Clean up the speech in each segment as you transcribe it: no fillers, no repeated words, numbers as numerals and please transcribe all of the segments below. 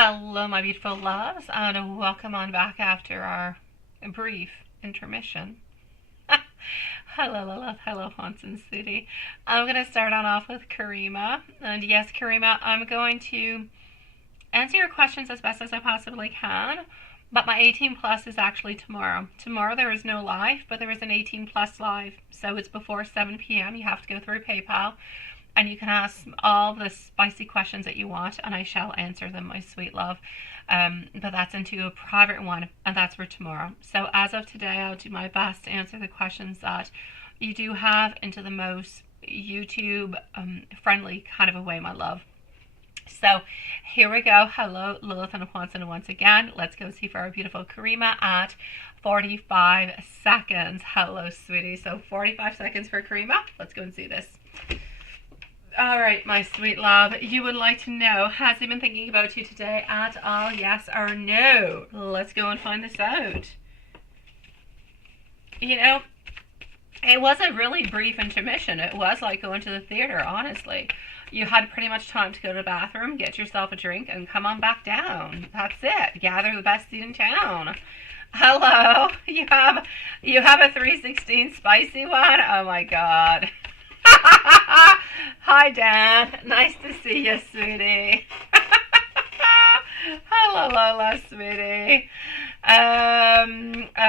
Hello, my beautiful loves, and welcome on back after our brief intermission. Hello, Haunson City. I'm going to start on off with Karima. And yes, Karima, I'm going to answer your questions as best as I possibly can. But my 18 plus is actually tomorrow. Tomorrow there is no live, but there is an 18 plus live. So it's before 7 p.m. You have to go through PayPal. And you can ask all the spicy questions that you want, and I shall answer them, my sweet love. But that's into a private one, and that's for tomorrow. So as of today, I'll do my best to answer the questions that you do have into the most YouTube friendly kind of a way, my love. So here we go. Hello, Lilith and Haunson once again. Let's go see for our beautiful Karima at 45 seconds. Hello, sweetie. So 45 seconds for Karima. Let's go and see this. All right, my sweet love, you would like to know, has he been thinking about you today at all, yes or no? Let's go and find this out. You know, it was a really brief intermission. It was like going to the theater, honestly. You had pretty much time to go to the bathroom, get yourself a drink, and come on back down. That's it. Gather the best seat in town. Hello, you have a 316 spicy one? Oh my God. Hi, Dan. Nice to see you, sweetie. Hello, Lola, sweetie.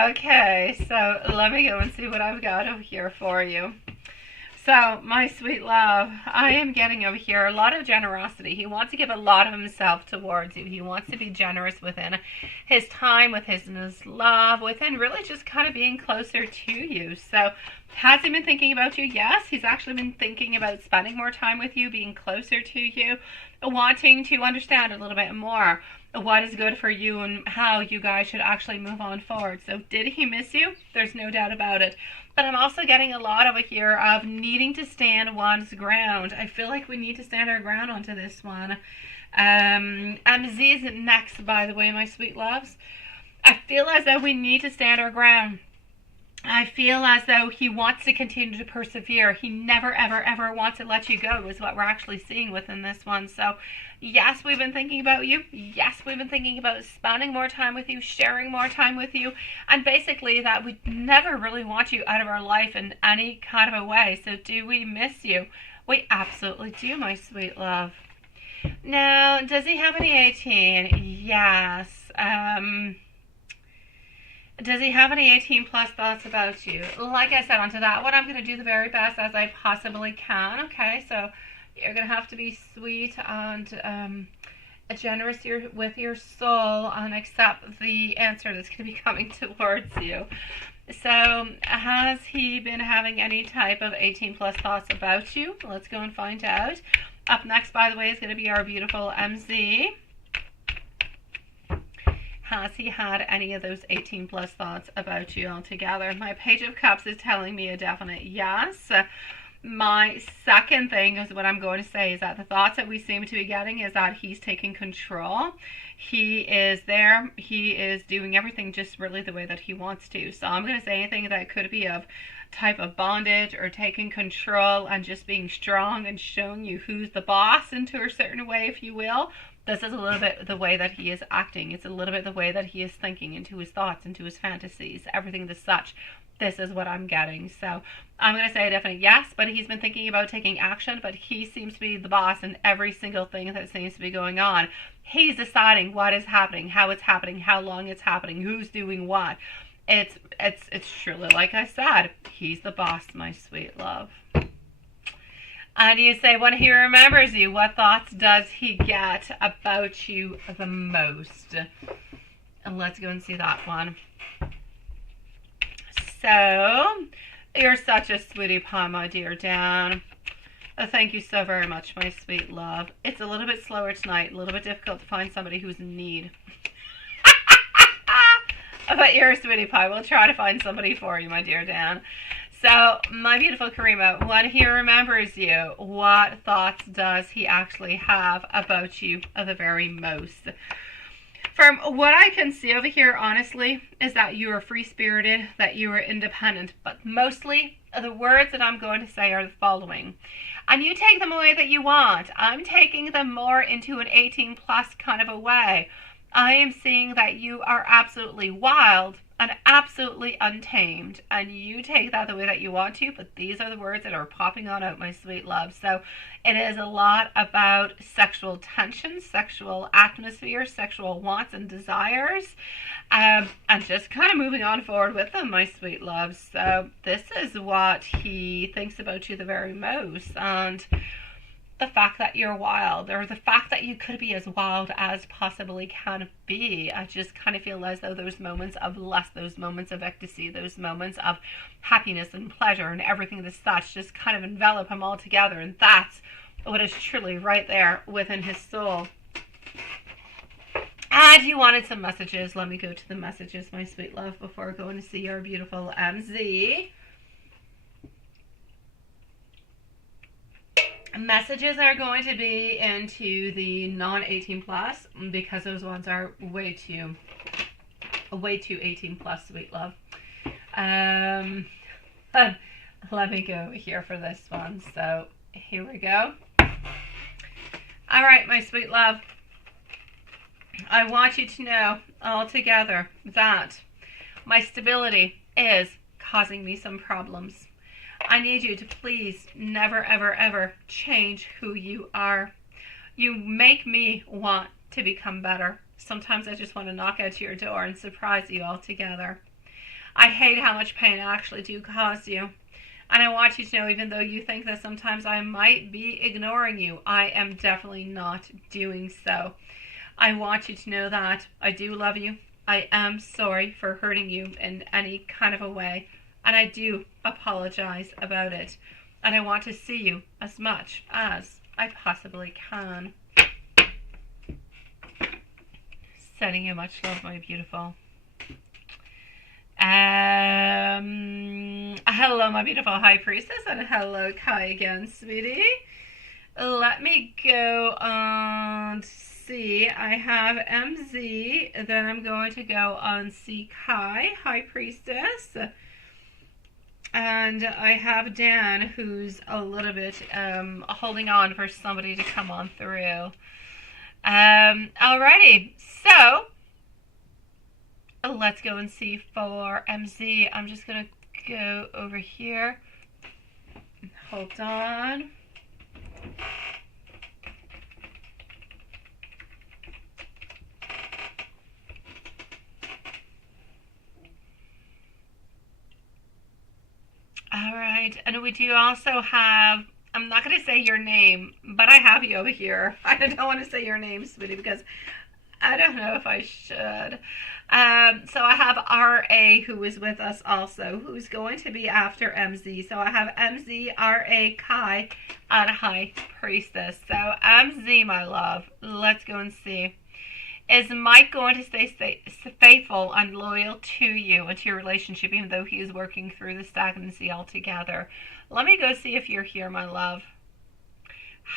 Okay, so let me go and see what I've got over here for you. So, my sweet love, I am getting over here a lot of generosity. He wants to give a lot of himself towards you. He wants to be generous within his time, within his love, within really just kind of being closer to you. So, has he been thinking about you? Yes, he's actually been thinking about spending more time with you, being closer to you, wanting to understand a little bit more what is good for you and how you guys should actually move on forward. So, did he miss you? There's no doubt about it. But I'm also getting a lot over here of needing to stand one's ground. I feel like we need to stand our ground onto this one. MZ's next, by the way, my sweet loves. I feel as though we need to stand our ground. I feel as though he wants to continue to persevere. He never, ever, ever wants to let you go is what we're actually seeing within this one. So, yes, we've been thinking about you. Yes, we've been thinking about spending more time with you, sharing more time with you, and basically that we never really want you out of our life in any kind of a way. So, do we miss you? We absolutely do, my sweet love. Now, does he have any 18? Yes. Does he have any 18 plus thoughts about you? Like I said, onto that one, I'm going to do the very best as I possibly can. Okay, so you're going to have to be sweet and generous with your soul and accept the answer that's going to be coming towards you. So, has he been having any type of 18 plus thoughts about you? Let's go and find out. Up next, by the way, is going to be our beautiful MZ. Has he had any of those 18 plus thoughts about you altogether? My Page of Cups is telling me a definite yes. My second thing is what I'm going to say is that the thoughts that we seem to be getting is that he's taking control. He is there. He is doing everything just really the way that he wants to. So I'm going to say anything that could be of type of bondage or taking control and just being strong and showing you who's the boss into a certain way, if you will. This is a little bit the way that he is acting. It's a little bit the way that he is thinking, into his thoughts, into his fantasies, everything as such. This is what I'm getting. So I'm going to say a definite yes, but he's been thinking about taking action, but he seems to be the boss in every single thing that seems to be going on. He's deciding what is happening, how long it's happening, who's doing what. It's truly, like I said, he's the boss, my sweet love. And you say, when he remembers you, what thoughts does he get about you the most? And let's go and see that one. So, you're such a sweetie pie, my dear Dan. Thank you so very much, my sweet love. It's a little bit slower tonight, a little bit difficult to find somebody who's in need. But you're a sweetie pie. We'll try to find somebody for you, my dear Dan. So, my beautiful Karima, when he remembers you, what thoughts does he actually have about you the very most? From what I can see over here, honestly, is that you are free-spirited, that you are independent, but mostly The words that I'm going to say are the following. And you take them away that you want. I'm taking them more into an 18 plus kind of a way. I am seeing that you are absolutely wild and absolutely untamed, and you take that the way that you want to, but these are the words that are popping on out, my sweet love. So it is a lot about sexual tension, sexual atmosphere, sexual wants and desires, and just kind of moving on forward with them, my sweet love. So this is what he thinks about you the very most, and the fact that you're wild, or the fact that you could be as wild as possibly can be. I just kind of feel as though those moments of lust, those moments of ecstasy, those moments of happiness and pleasure and everything that's such just kind of envelop him all together, and that's what is truly right there within his soul. And you wanted some messages. Let me go to the messages, my sweet love, before going to see our beautiful MZ. Messages are going to be into the non-18 plus, because those ones are way too 18 plus, sweet love. Let me go here for this one. So here we go. All right, my sweet love. I want you to know all together that my stability is causing me some problems. I need you to please never, ever, ever change who you are. You make me want to become better. Sometimes I just want to knock out your door and surprise you altogether. I hate how much pain I actually do cause you. And I want you to know, even though you think that sometimes I might be ignoring you, I am definitely not doing so. I want you to know that I do love you. I am sorry for hurting you in any kind of a way. And I do apologize about it. And I want to see you as much as I possibly can. Sending you much love, my beautiful. Hello, my beautiful high priestess. And hello, Kai again, sweetie. Let me go on see. I have MZ. Then I'm going to go on see Kai, high priestess. And I have Dan, who's a little bit holding on for somebody to come on through. Alrighty, so let's go and see for MZ. I'm just going to go over here. Hold on. All right, and we do also have, I'm not going to say your name, but I have you over here. I don't want to say your name, sweetie, because I don't know if I should. So I have RA, who is with us also, who's going to be after MZ. So I have MZ, RA, Kai, and High Priestess. So MZ, my love, let's go and see. Is Mike going to stay faithful and loyal to you and to your relationship, even though he is working through the stagnancy altogether? Let me go see if you're here, my love.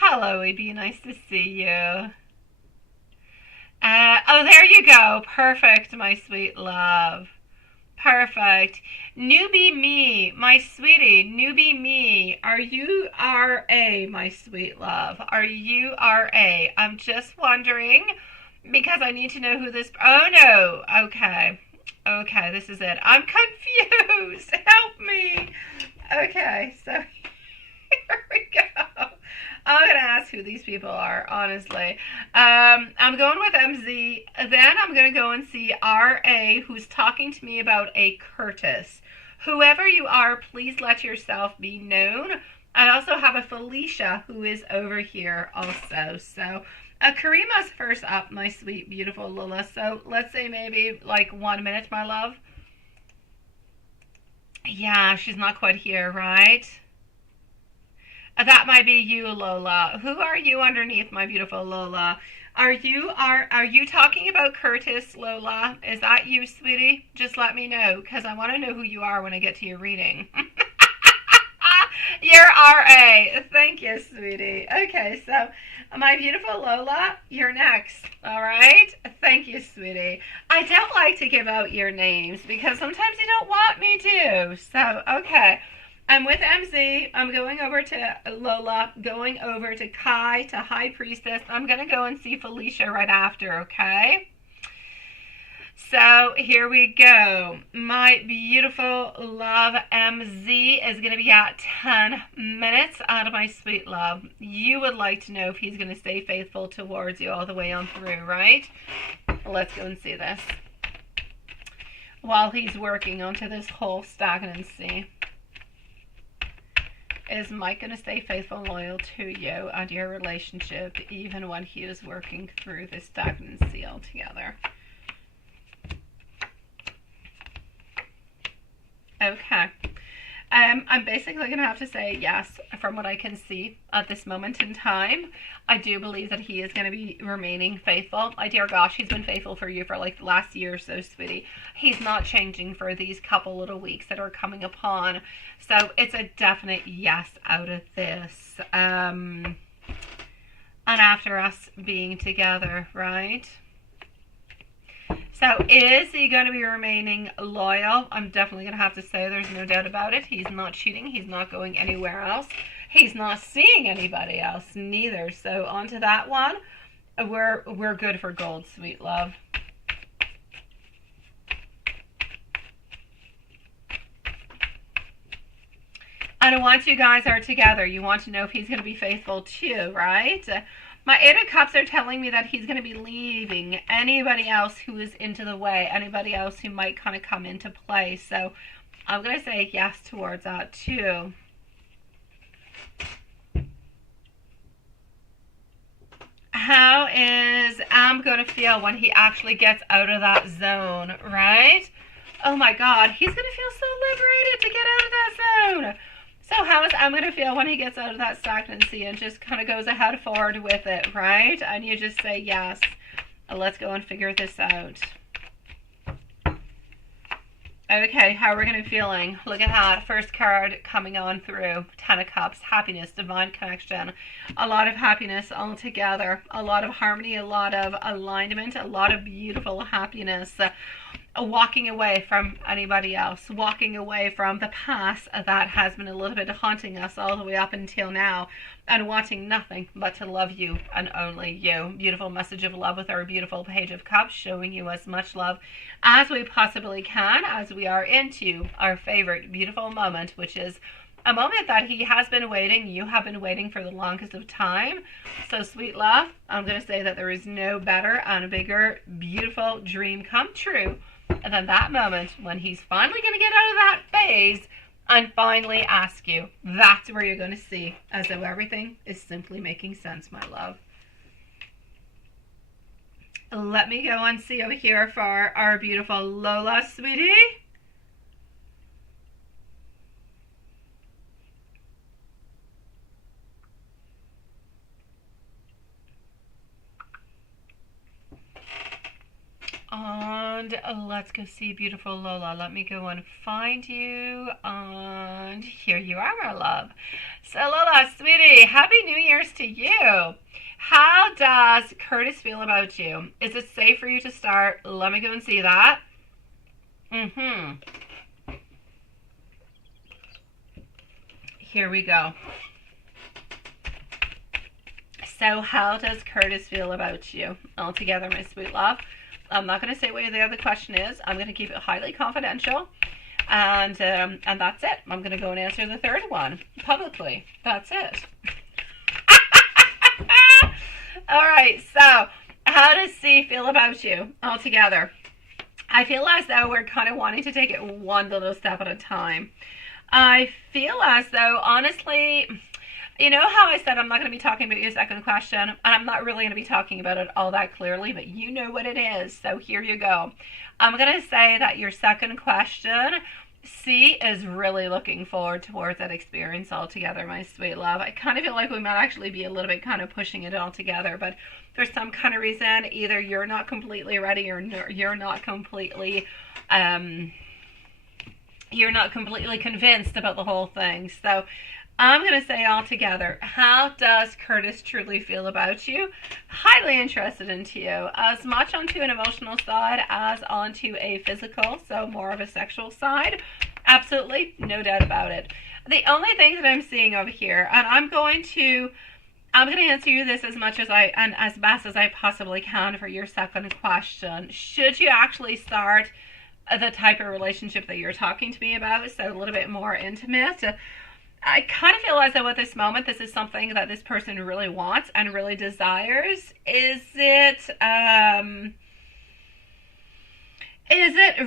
Hello, Evie. Nice to see you. Oh, there you go. Perfect, my sweet love. Perfect. Newbie me, my sweetie. Newbie me. Are you RA, my sweet love? Are you RA? I'm just wondering, because I need to know who this... Oh, no. Okay. Okay, this is it. I'm confused. Help me. Okay, so here we go. I'm going to ask who these people are, honestly. I'm going with MZ. Then I'm going to go and see RA, who's talking to me about a Curtis. Whoever you are, please let yourself be known. I also have a Felicia, who is over here also. So Karima's first up, my sweet, beautiful Lila. So let's say maybe like 1 minute, my love. Yeah, she's not quite here, right? That might be you, Lola. Who are you underneath, my beautiful Lola? Are you talking about Curtis, Lola? Is that you, sweetie? Just let me know, because I want to know who you are when I get to your reading. You're RA. Thank you, sweetie. Okay, so my beautiful Lola, you're next. All right? Thank you, sweetie. I don't like to give out your names because sometimes you don't want me to. So, okay. I'm with MZ. I'm going over to Lola, going over to Kai, to High Priestess. I'm going to go and see Felicia right after, okay? So here we go. My beautiful love MZ is going to be at 10 minutes out of my sweet love. You would like to know if he's going to stay faithful towards you all the way on through, right? Let's go and see this. While he's working onto this whole stagnancy. Is Mike going to stay faithful and loyal to you and your relationship even when he is working through this stagnancy altogether? Okay. I'm basically going to have to say yes from what I can see at this moment in time. I do believe that he is going to be remaining faithful. My dear gosh, he's been faithful for you for like the last year or so, sweetie. He's not changing for these couple little weeks that are coming upon. So it's a definite yes out of this. And after us being together, right? So is he going to be remaining loyal? I'm definitely going to have to say there's no doubt about it. He's not cheating. He's not going anywhere else. He's not seeing anybody else neither. So on to that one. We're good for gold, sweet love. And once you guys are together, you want to know if he's going to be faithful too, right? My Eight of Cups are telling me that he's going to be leaving anybody else who is into the way, anybody else who might kind of come into play. So I'm going to say yes towards that too. How is Am going to feel when he actually gets out of that zone, right? Oh my God, he's going to feel so liberated to get out of that zone. So how is Am going to feel when he gets out of that stagnancy and just kind of goes ahead forward with it, right? And you just say yes. Let's go and figure this out. Okay, how are we going to be feeling? Look at that. First card coming on through. 10 of Cups. Happiness, divine connection. A lot of happiness all together. A lot of harmony, a lot of alignment, a lot of beautiful happiness. Walking away from anybody else, walking away from the past that has been a little bit haunting us all the way up until now, and wanting nothing but to love you and only you. Beautiful message of love with our beautiful Page of Cups, showing you as much love as we possibly can as we are into our favorite beautiful moment, which is a moment that he has been waiting, you have been waiting for the longest of time. So sweet love, I'm going to say that there is no better and a bigger beautiful dream come true than that moment when he's finally going to get out of that phase and finally ask you. That's where you're going to see as though everything is simply making sense, my love. Let me go and see over here for our beautiful Lola, sweetie. And let's go see beautiful Lola. Let me go and find you. And here you are, my love. So Lola, sweetie, Happy New Year's to you. How does Curtis feel about you? Is it safe for you to start? Let me go and see that. Here we go. So how does Curtis feel about you? All together, my sweet love. I'm not going to say what the other question is. I'm going to keep it highly confidential. And that's it. I'm going to go and answer the third one publicly. That's it. All right. So how does C feel about you all together? I feel as though we're kind of wanting to take it one little step at a time. I feel as though, honestly, you know how I said I'm not going to be talking about your second question, and I'm not really going to be talking about it all that clearly, but you know what it is, so here you go. I'm going to say that your second question, C is really looking forward towards that experience altogether, my sweet love. I kind of feel like we might actually be a little bit kind of pushing it all together, but for some kind of reason, either you're not completely ready or you're not completely convinced about the whole thing. So I'm going to say all together, how does Curtis truly feel about you? Highly interested into you, as much onto an emotional side as onto a physical, so more of a sexual side. Absolutely, no doubt about it. The only thing that I'm seeing over here, and I'm going to answer you this as much as and as best as I possibly can for your second question. Should you actually start the type of relationship that you're talking to me about, so a little bit more intimate? I kind of feel as though at this moment, this is something that this person really wants and really desires. Is it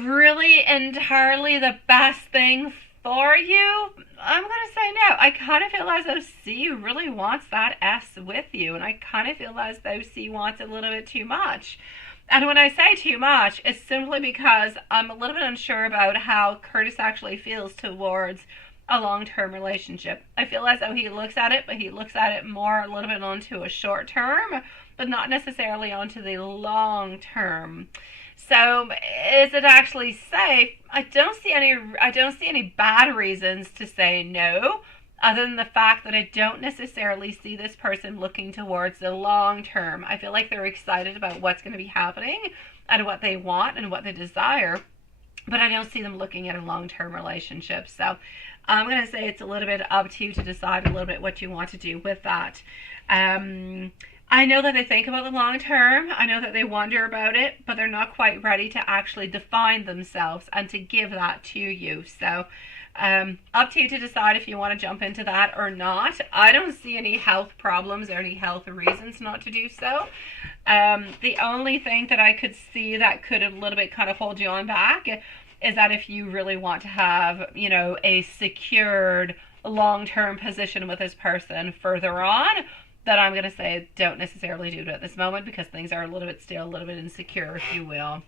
really entirely the best thing for you? I'm going to say no. I kind of feel as though C really wants that S with you, and I kind of feel as though C wants a little bit too much. And when I say too much, it's simply because I'm a little bit unsure about how Curtis actually feels towards a long-term relationship. I feel as though he looks at it, but he looks at it more a little bit onto a short term, but not necessarily onto the long term. So, is it actually safe? I don't see any bad reasons to say no, other than the fact that I don't necessarily see this person looking towards the long term. I feel like they're excited about what's going to be happening and what they want and what they desire, but I don't see them looking at a long-term relationship. So, I'm going to say it's a little bit up to you to decide a little bit what you want to do with that. I know that they think about the long term. I know that they wonder about it, but they're not quite ready to actually define themselves and to give that to you. So up to you to decide if you want to jump into that or not. I don't see any health problems or any health reasons not to do so. The only thing that I could see that could a little bit kind of hold you on back is that if you really want to have, a secured long-term position with this person further on, that I'm going to say don't necessarily do it at this moment because things are still a little bit insecure, if you will.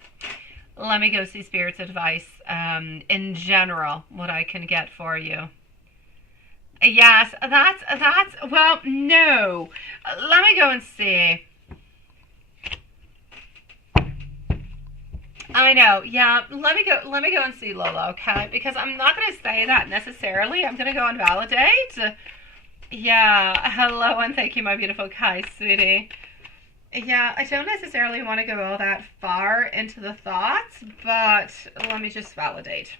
Let me go see Spirit's advice in general, what I can get for you. Yes, well, no. Let me go and see. I know, yeah. Let me go and see Lola, okay? Because I'm not going to say that necessarily. I'm going to go and validate. Yeah, hello and thank you, my beautiful Kai, sweetie. Yeah, I don't necessarily want to go all that far into the thoughts, but let me just validate.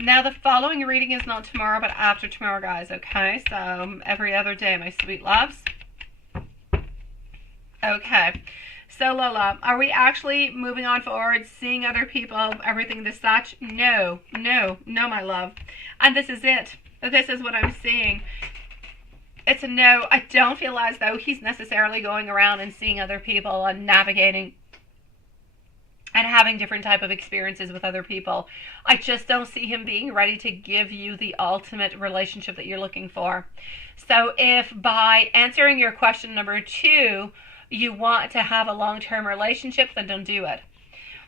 Now, the following reading is not tomorrow, but after tomorrow, guys, okay? So, every other day, my sweet loves. Okay. So, Lola, are we actually moving on forward, seeing other people, everything this such? No, my love. And this is it. This is what I'm seeing. It's a no. I don't feel as though he's necessarily going around and seeing other people and navigating and having different type of experiences with other people. I just don't see him being ready to give you the ultimate relationship that you're looking for. So if by answering your question number 2, you want to have a long-term relationship, then don't do it.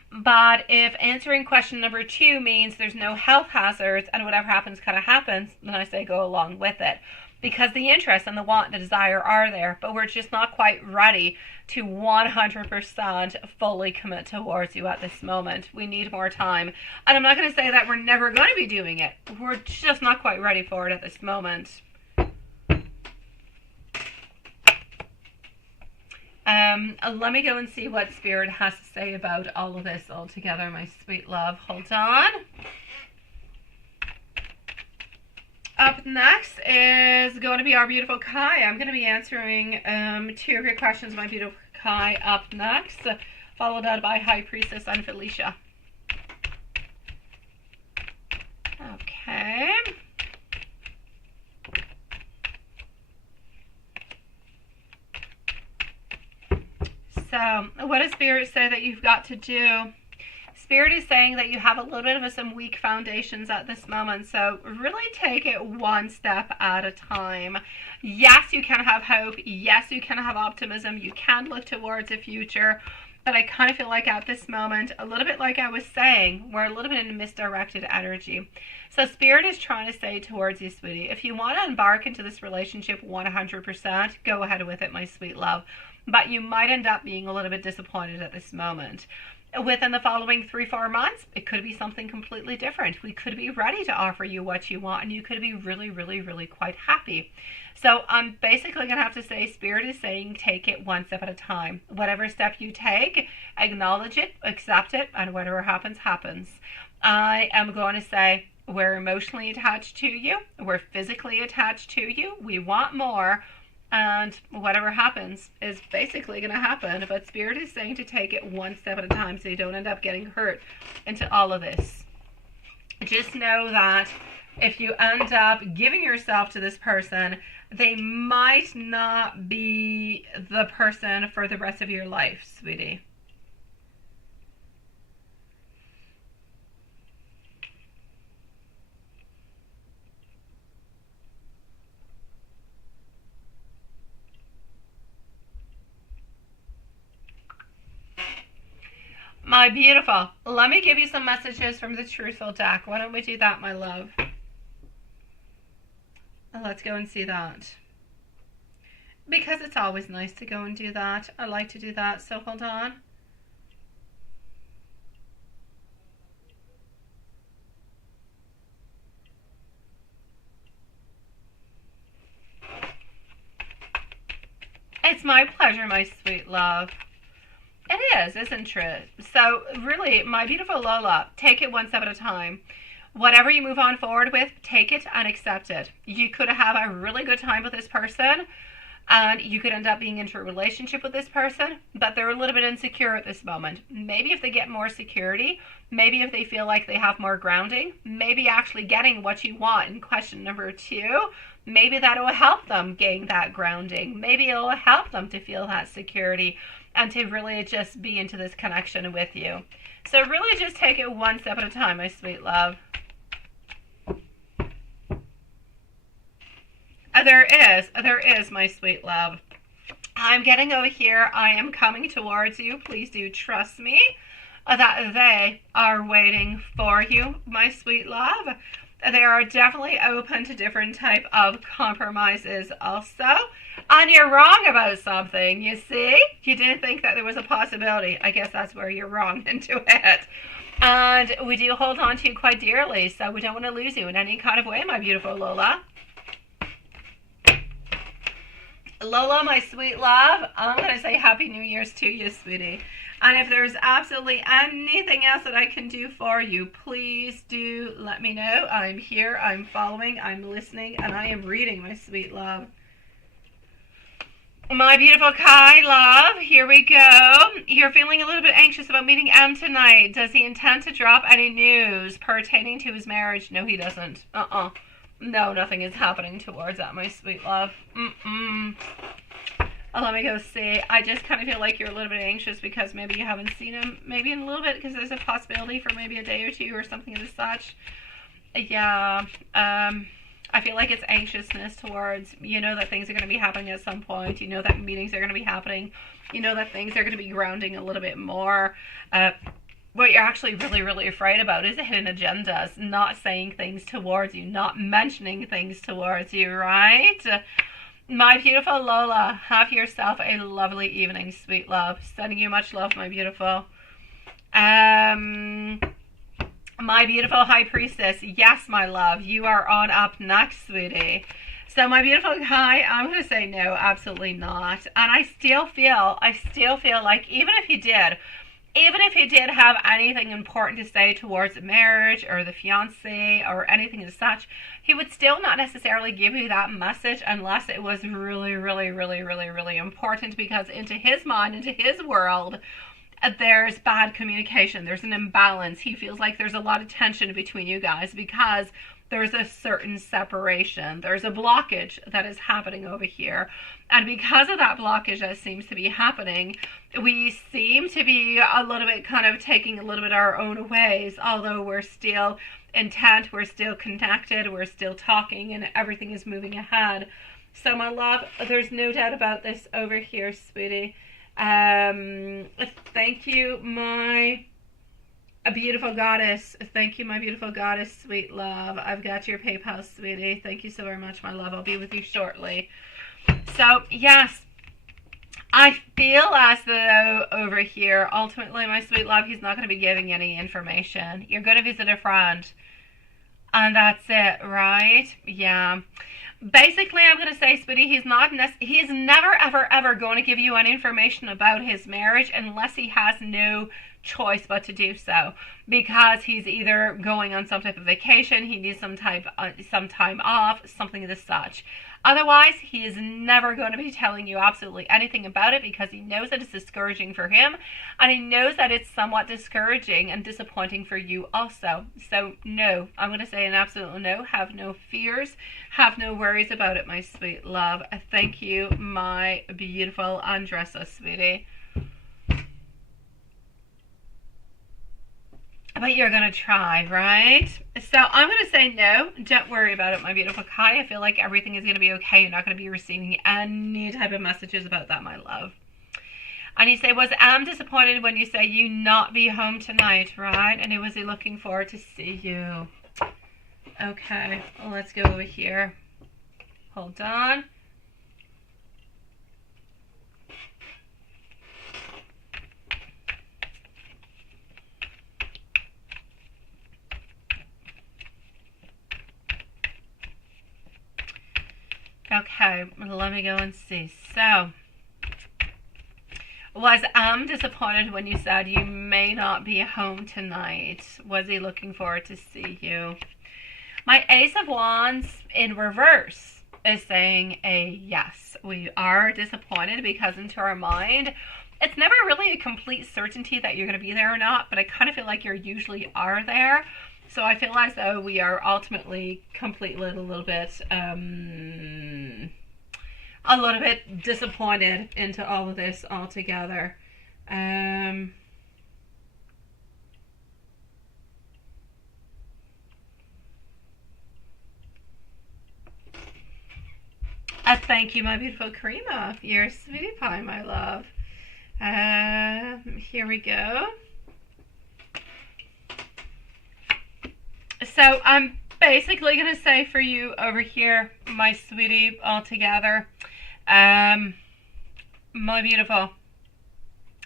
But if answering question number 2 means there's no health hazards and whatever happens kind of happens, then I say go along with it. Because the interest and the want and the desire are there, but we're just not quite ready to 100% fully commit towards you at this moment. We need more time. And I'm not going to say that we're never going to be doing it. We're just not quite ready for it at this moment. Let me go and see what Spirit has to say about all of this altogether, my sweet love. Hold on. Up next is going to be our beautiful Kai. I'm going to be answering 2 of your questions, my beautiful Kai, up next, followed out by High Priestess and Felicia. Okay. So, what does Spirit say that you've got to do? Spirit is saying that you have a little bit of some weak foundations at this moment, so really take it one step at a time. Yes, you can have hope. Yes, you can have optimism. You can look towards the future, but I kind of feel like at this moment, a little bit like I was saying, we're a little bit in misdirected energy. So Spirit is trying to say towards you, sweetie, if you want to embark into this relationship 100%, go ahead with it, my sweet love. But you might end up being a little bit disappointed at this moment. within the following 3-4 months, it could be something completely different. We could be ready to offer you what you want, and you could be really, really, really quite happy. So I'm basically going to have to say, Spirit is saying, take it one step at a time. Whatever step you take, acknowledge it, accept it, and whatever happens, happens. I am going to say, we're emotionally attached to you. We're physically attached to you. We want more. And whatever happens is basically going to happen. But Spirit is saying to take it one step at a time so you don't end up getting hurt into all of this. Just know that if you end up giving yourself to this person, they might not be the person for the rest of your life, sweetie. My beautiful, let me give you some messages from the Truthful deck. Why don't we do that, my love? Let's go and see that. Because it's always nice to go and do that. I like to do that, so hold on. It's my pleasure, my sweet love. It is, isn't it? So really, my beautiful Lola, take it one step at a time. Whatever you move on forward with, take it and accept it. You could have a really good time with this person, and you could end up being into a relationship with this person, but they're a little bit insecure at this moment. Maybe if they get more security, maybe if they feel like they have more grounding, maybe actually getting what you want in question number 2, maybe that will help them gain that grounding. Maybe it will help them to feel that security and to really just be into this connection with you. So really just take it one step at a time, my sweet love. There is, my sweet love. I'm getting over here. I am coming towards you. Please do trust me that they are waiting for you, my sweet love. They are definitely open to different type of compromises also. And you're wrong about something, you see? You didn't think that there was a possibility. I guess that's where you're wrong into it. And we do hold on to you quite dearly, so we don't want to lose you in any kind of way, my beautiful Lola. Lola, my sweet love, I'm going to say Happy New Year's to you, sweetie. And if there's absolutely anything else that I can do for you, please do let me know. I'm here, I'm following, I'm listening, and I am reading, my sweet love. My beautiful Kai, love, here we go. You're feeling a little bit anxious about meeting M tonight. Does he intend to drop any news pertaining to his marriage? No, he doesn't. No, nothing is happening towards that, my sweet love. Let me go see. I just kind of feel like you're a little bit anxious because maybe you haven't seen him maybe in a little bit, because there's a possibility for maybe a day or two or something of the such. Yeah, I feel like it's anxiousness towards, you know, that things are going to be happening at some point. You know that meetings are going to be happening. You know that things are going to be grounding a little bit more. What you're actually really, really afraid about is the hidden agendas, not saying things towards you, not mentioning things towards you, right? My beautiful Lola, have yourself a lovely evening, sweet love. Sending you much love, my beautiful. My beautiful High Priestess, yes, my love, you are on up next, sweetie. So my beautiful High, I'm going to say no, absolutely not. And I still feel like even if you did have anything important to say towards the marriage or the fiance or anything as such, he would still not necessarily give you that message unless it was really, really, really, really, really important, because into his mind, into his world, there's bad communication. There's an imbalance. He feels like there's a lot of tension between you guys because there's a certain separation. There's a blockage that is happening over here. And because of that blockage that seems to be happening, we seem to be a little bit kind of taking a little bit our own ways, although we're still intent, we're still connected, we're still talking, and everything is moving ahead. So my love, there's no doubt about this over here, sweetie. Thank you, my beautiful goddess. Thank you, my beautiful goddess, sweet love. I've got your PayPal, sweetie. Thank you so very much, my love. I'll be with you shortly. So, yes, I feel as though over here, ultimately, my sweet love, he's not going to be giving any information. You're going to visit a friend. And that's it, right? Yeah. Basically, I'm going to say, sweetie, he's never, ever, ever going to give you any information about his marriage unless he has no choice but to do so, because he's either going on some type of vacation, he needs some time off, something of the such. Otherwise, he is never going to be telling you absolutely anything about it, because he knows that it's discouraging for him, and he knows that it's somewhat discouraging and disappointing for you also. So no, I'm going to say an absolute no. Have no fears, have no worries about it, my sweet love. Thank you, my beautiful Andressa, sweetie. But you're going to try, right? So I'm going to say no. Don't worry about it, my beautiful Kai. I feel like everything is going to be okay. You're not going to be receiving any type of messages about that, my love. And you say, was Am disappointed when you say you not be home tonight, right? And was he looking forward to see you? Okay, well, let's go over here. Hold on. Okay, let me go and see. So, was Am disappointed when you said you may not be home tonight? Was he looking forward to see you? My Ace of Wands in reverse is saying a yes. We are disappointed because into our mind, it's never really a complete certainty that you're going to be there or not, but I kind of feel like you usually are there. So I feel as though we are ultimately completely a little bit disappointed into all of this altogether. I thank you, my beautiful Karima. You're a sweetie pie, my love. Here we go. So I'm basically going to say for you over here, my sweetie, altogether, my beautiful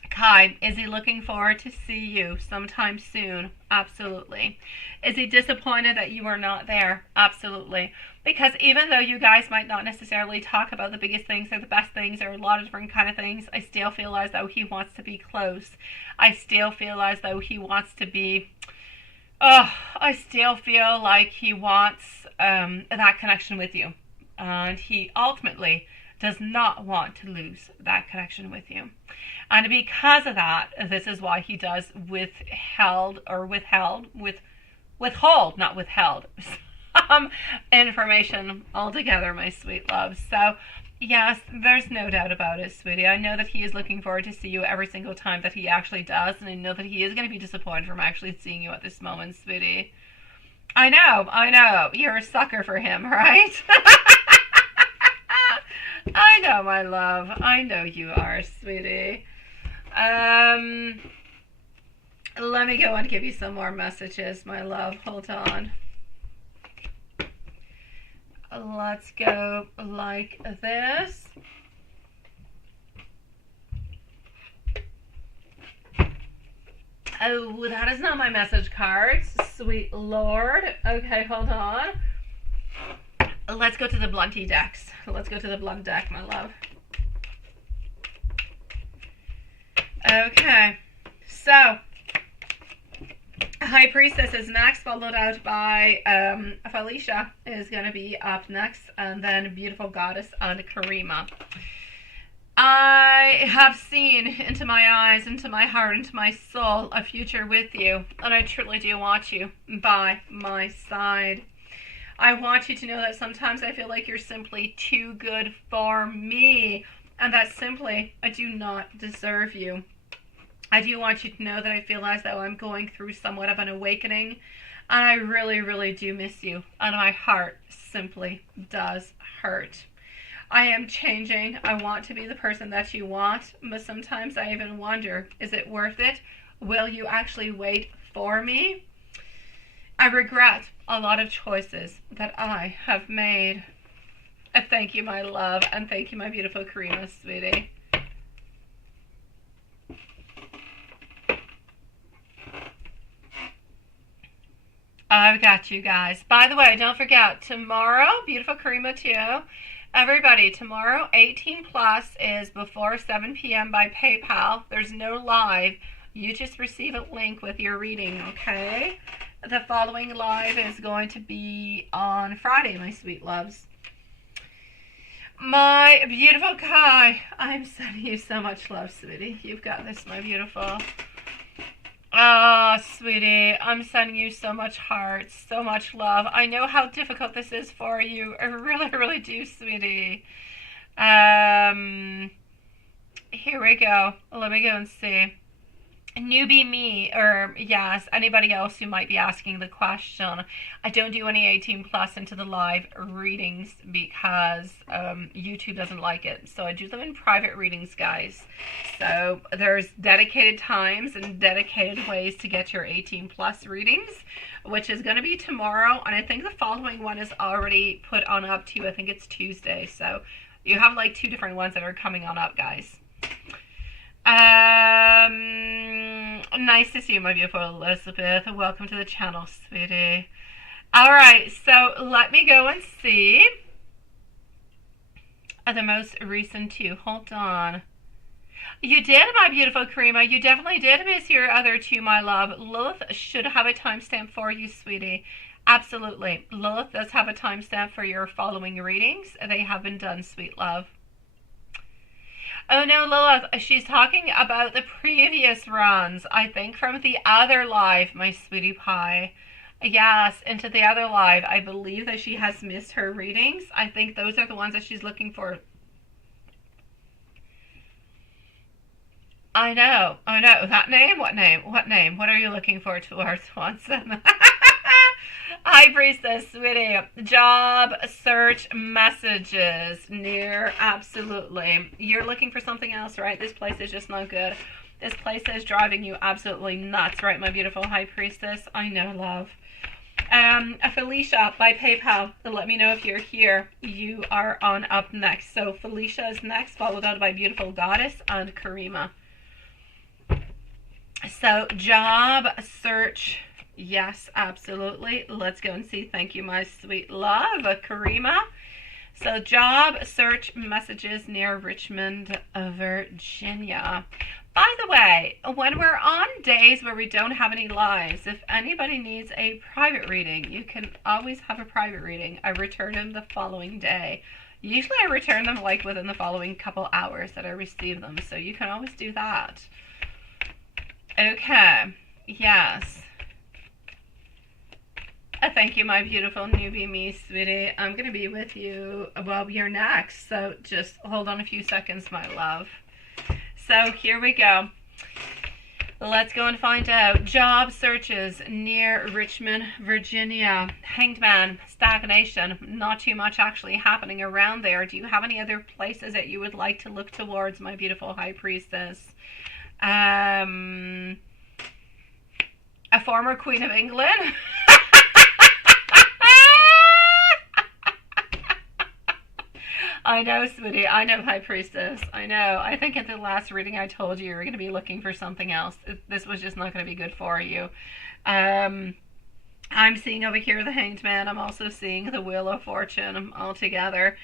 Kai, is he looking forward to see you sometime soon? Absolutely. Is he disappointed that you are not there? Absolutely. Because even though you guys might not necessarily talk about the biggest things or the best things or a lot of different kind of things, I still feel as though he wants to be close. I still feel as though he wants to be... I still feel like he wants that connection with you. And he ultimately does not want to lose that connection with you. And because of that, this is why he does withhold information altogether, my sweet love. So yes, there's no doubt about it, sweetie. I know that he is looking forward to see you every single time that he actually does, and I know that he is going to be disappointed from actually seeing you at this moment, sweetie. I know. You're a sucker for him, right? I know, my love. I know you are, sweetie. Let me go and give you some more messages, my love. Hold on. Let's go like this. Oh, that is not my message cards. Sweet Lord. Okay, hold on. Let's go to the blunty decks. Let's go to the blunt deck, my love. Okay. So, High Priestess is next, followed out by Felicia is going to be up next, and then Beautiful Goddess and Karima. I have seen into my eyes, into my heart, into my soul, a future with you, and I truly do want you by my side. I want you to know that sometimes I feel like you're simply too good for me, and that simply I do not deserve you. I do want you to know that I feel as though I'm going through somewhat of an awakening, and I really, really do miss you, and my heart simply does hurt. I am changing. I want to be the person that you want, but sometimes I even wonder, is it worth it? Will you actually wait for me? I regret a lot of choices that I have made. Thank you, my love, and thank you, my beautiful Karima, sweetie. I've got you guys. By the way, don't forget, tomorrow, beautiful Karima too. Everybody, tomorrow, 18 plus is before 7 p.m. by PayPal. There's no live. You just receive a link with your reading, okay? The following live is going to be on Friday, my sweet loves. My beautiful Kai, I'm sending you so much love, sweetie. You've got this, my beautiful. Oh, sweetie, I'm sending you so much heart, so much love. I know how difficult this is for you. I really, really do, sweetie. Here we go. Let me go and see. Newbie me, or yes, anybody else who might be asking the question. I don't do any 18 plus into the live readings because YouTube doesn't like it. So I do them in private readings, guys. So there's dedicated times and dedicated ways to get your 18 plus readings, which is going to be tomorrow. And I think the following one is already put on up to, I think it's Tuesday. So you have like 2 different ones that are coming on up, guys. Nice to see you, my beautiful Elizabeth. Welcome to the channel, sweetie. Alright, so let me go and see the most recent 2. Hold on. You did, my beautiful Karima. You definitely did miss your other 2, my love. Lilith should have a timestamp for you, sweetie. Absolutely. Lilith does have a timestamp for your following readings. They have been done, sweet love. Oh no, Lilith, she's talking about the previous runs, I think from the other live, my sweetie pie. Yes, into the other live. I believe that she has missed her readings. I think those are the ones that she's looking for. I know. That name? What name? What name? What are you looking for towards, Swanson? Hi, priestess, sweetie. Job search messages near. Absolutely. You're looking for something else, right? This place is just not good. This place is driving you absolutely nuts, right, my beautiful high priestess? I know, love. Felicia by PayPal. Let me know if you're here. You are on up next. So Felicia is next, followed out by beautiful goddess and Karima. So job search. Yes, absolutely. Let's go and see. Thank you, my sweet love, Karima. So, job search messages near Richmond, Virginia. By the way, when we're on days where we don't have any lives, if anybody needs a private reading, you can always have a private reading. I return them the following day. Usually I return them like within the following couple hours that I receive them, so you can always do that. Okay, yes. Thank you, my beautiful newbie me, sweetie. I'm going to be with you. Well, you're next, so just hold on a few seconds, my love. So here we go. Let's go and find out. Job searches near Richmond, Virginia. Hanged Man, stagnation. Not too much actually happening around there. Do you have any other places that you would like to look towards, my beautiful high priestess? A former Queen of England? I know, sweetie. I know, high priestess. I know. I think at the last reading I told you were going to be looking for something else. This was just not going to be good for you. I'm seeing over here the Hanged Man. I'm also seeing the Wheel of Fortune all together.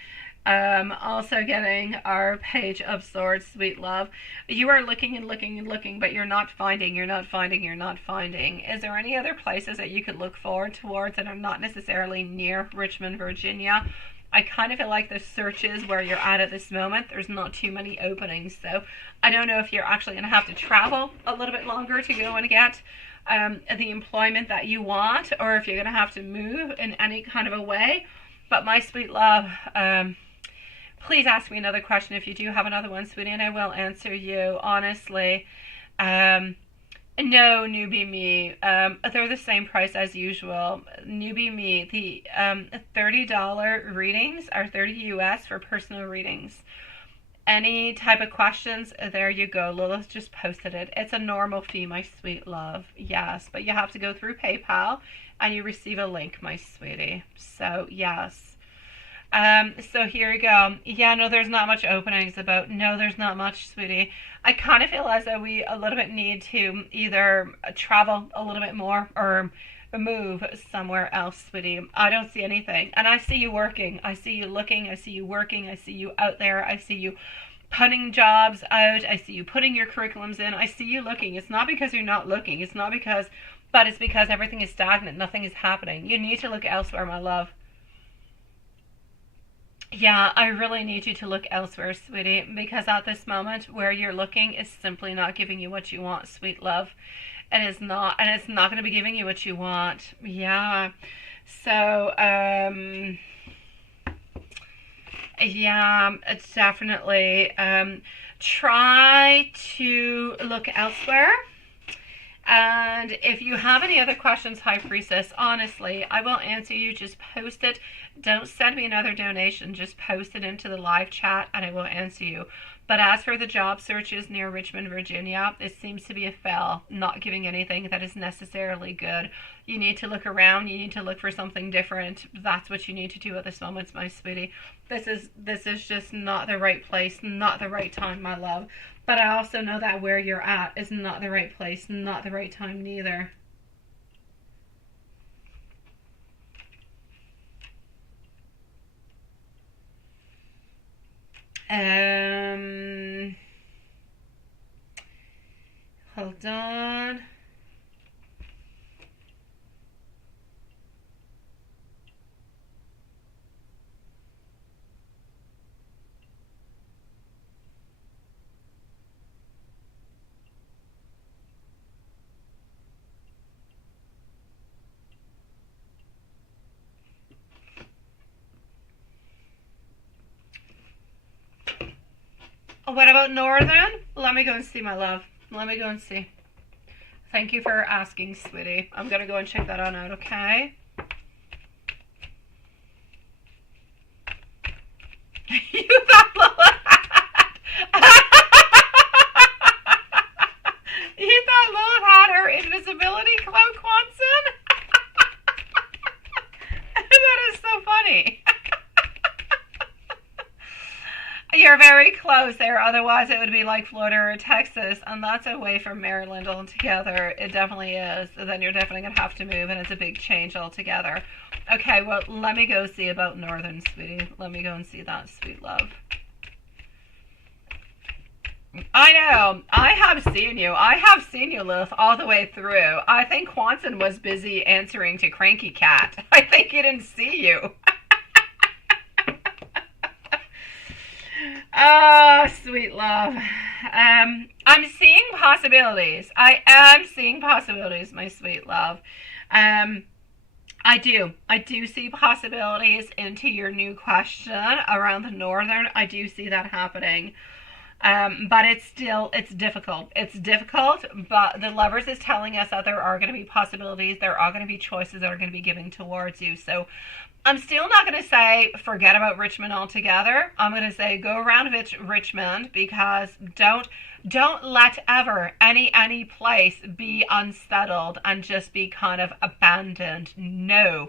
Also getting our Page of Swords, sweet love. You are looking and looking and looking, but you're not finding, you're not finding, you're not finding. Is there any other places that you could look forward towards that are not necessarily near Richmond, Virginia? I kind of feel like the searches where you're at this moment, there's not too many openings. So I don't know if you're actually going to have to travel a little bit longer to go and get the employment that you want, or if you're going to have to move in any kind of a way. But my sweet love, please ask me another question if you do have another one, sweetie, and I will answer you honestly. No, newbie me. They're the same price as usual. Newbie me. The $30 readings are $30 US for personal readings. Any type of questions, there you go. Lilith just posted it. It's a normal fee, my sweet love. Yes, but you have to go through PayPal and you receive a link, my sweetie. So, yes. So here you go. Yeah, no, there's not much openings about. No, there's not much, sweetie. I kind of feel as though we a little bit need to either travel a little bit more or move somewhere else, sweetie. I don't see anything. And I see you working. I see you looking. I see you working. I see you out there. I see you putting jobs out. I see you putting your curriculums in. I see you looking. It's not because you're not looking. It's not because, but it's because everything is stagnant. Nothing is happening. You need to look elsewhere, my love. Yeah, I really need you to look elsewhere, sweetie, because at this moment where you're looking is simply not giving you what you want, sweet love. It is not, and it's not going to be giving you what you want. Yeah. So, yeah, it's definitely, try to look elsewhere. And if you have any other questions, High Priestess, honestly, I will answer you. Just post it. Don't send me another donation. Just post it into the live chat and I will answer you. But as for the job searches near Richmond, Virginia, it seems to be a fail, not giving anything that is necessarily good. You need to look around. You need to look for something different. That's what you need to do at this moment, my sweetie. This is just not the right place, not the right time, my love. But I also know that where you're at is not the right place, not the right time neither. Hold on. What about Northern? Let me go and see, my love. Let me go and see. Thank you for asking, sweetie. I'm going to go and check that on out, okay? You thought You thought Lilith had her invisibility cloak, Watson? That is so funny. You're very close there. Otherwise, it would be like Florida or Texas, and that's away from Maryland altogether. It definitely is. Then you're definitely going to have to move, and it's a big change altogether. Okay, well, let me go see about Northern, sweetie. Let me go and see that, sweet love. I know. I have seen you. I have seen you, Lilith, all the way through. I think Quanson was busy answering to Cranky Cat. I think he didn't see you. Oh, sweet love. I'm seeing possibilities. I am seeing possibilities, my sweet love. I do see possibilities into your new question around the Northern. I do see that happening. But it's difficult. It's difficult, but the Lovers is telling us that there are going to be possibilities. There are going to be choices that are going to be given towards you. So I'm still not going to say forget about Richmond altogether. I'm going to say go around Richmond, because don't let ever any place be unsettled and just be kind of abandoned. No.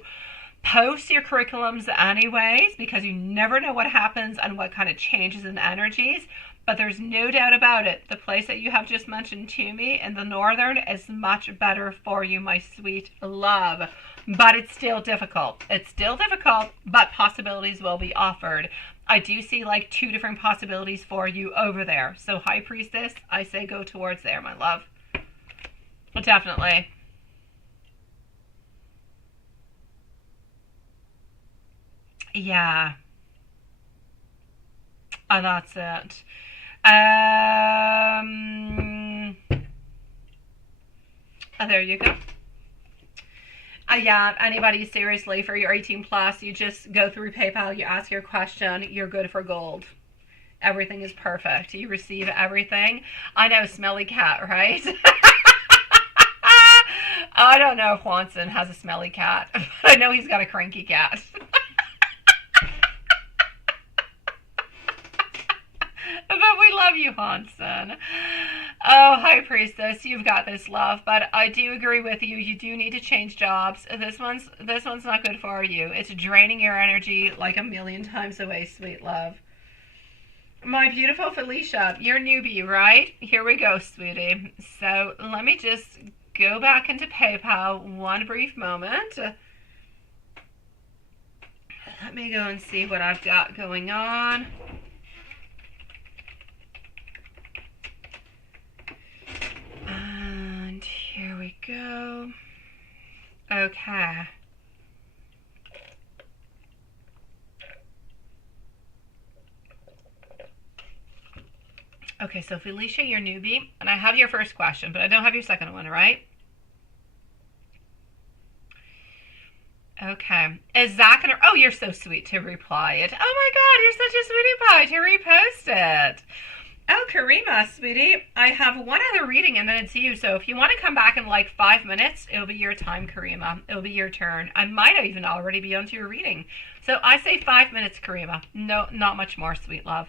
Post your curriculums anyways, because you never know what happens and what kind of changes in energies. But there's no doubt about it. The place that you have just mentioned to me in the Northern is much better for you, my sweet love. But it's still difficult. It's still difficult, but possibilities will be offered. I do see like 2 different possibilities for you over there. So High Priestess, I say go towards there, my love. Definitely. Yeah. Oh, that's it. There you go. Yeah, anybody seriously, for your 18 plus, you just go through PayPal, you ask your question, you're good for gold. Everything is perfect. You receive everything. I know, smelly cat, right? I don't know if Juanson has a smelly cat, but I know he's got a cranky cat. But we love you, Hanson. Oh, High Priestess, you've got this, love. But I do agree with you. You do need to change jobs. This one's not good for you. It's draining your energy like a million times away, sweet love. My beautiful Felicia, you're newbie, right? Here we go, sweetie. So let me just go back into PayPal one brief moment. Let me go and see what I've got going on. And here we go. Okay. Okay, so Felicia, you're newbie, and I have your first question, but I don't have your second one, right? Okay. Is Zach gonna... Oh, you're so sweet to reply it. Oh my God, you're such a sweetie pie to repost it. Oh, Karima, sweetie, I have one other reading and then it's you. So if you want to come back in like 5 minutes, it'll be your time, Karima. It'll be your turn. I might even already be onto your reading. So I say 5 minutes, Karima. No, not much more, sweet love.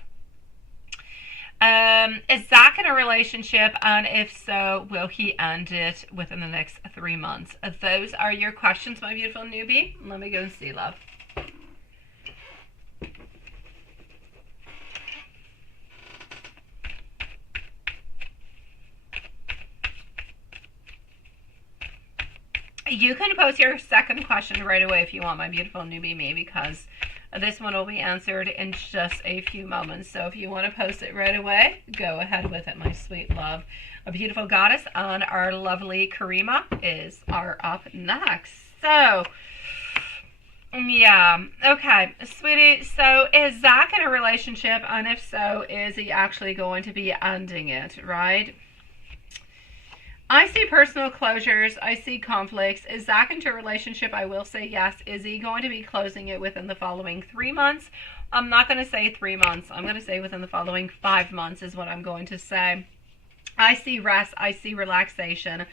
Is Zach in a relationship, and if so, will he end it within the next 3 months? Those are your questions, my beautiful newbie. Let me go and see, love. You can post your second question right away if you want, my beautiful newbie me, because this one will be answered in just a few moments. So if you want to post it right away, go ahead with it, my sweet love. A beautiful goddess and our lovely Karima are up next. So, yeah. Okay, sweetie. So is Zach in a relationship? And if so, is he actually going to be ending it, right? I see personal closures. I see conflicts. Is Zach into a relationship? I will say yes. Is he going to be closing it within the following 3 months? I'm not going to say 3 months. I'm going to say within the following 5 months is what I'm going to say. I see rest. I see relaxation.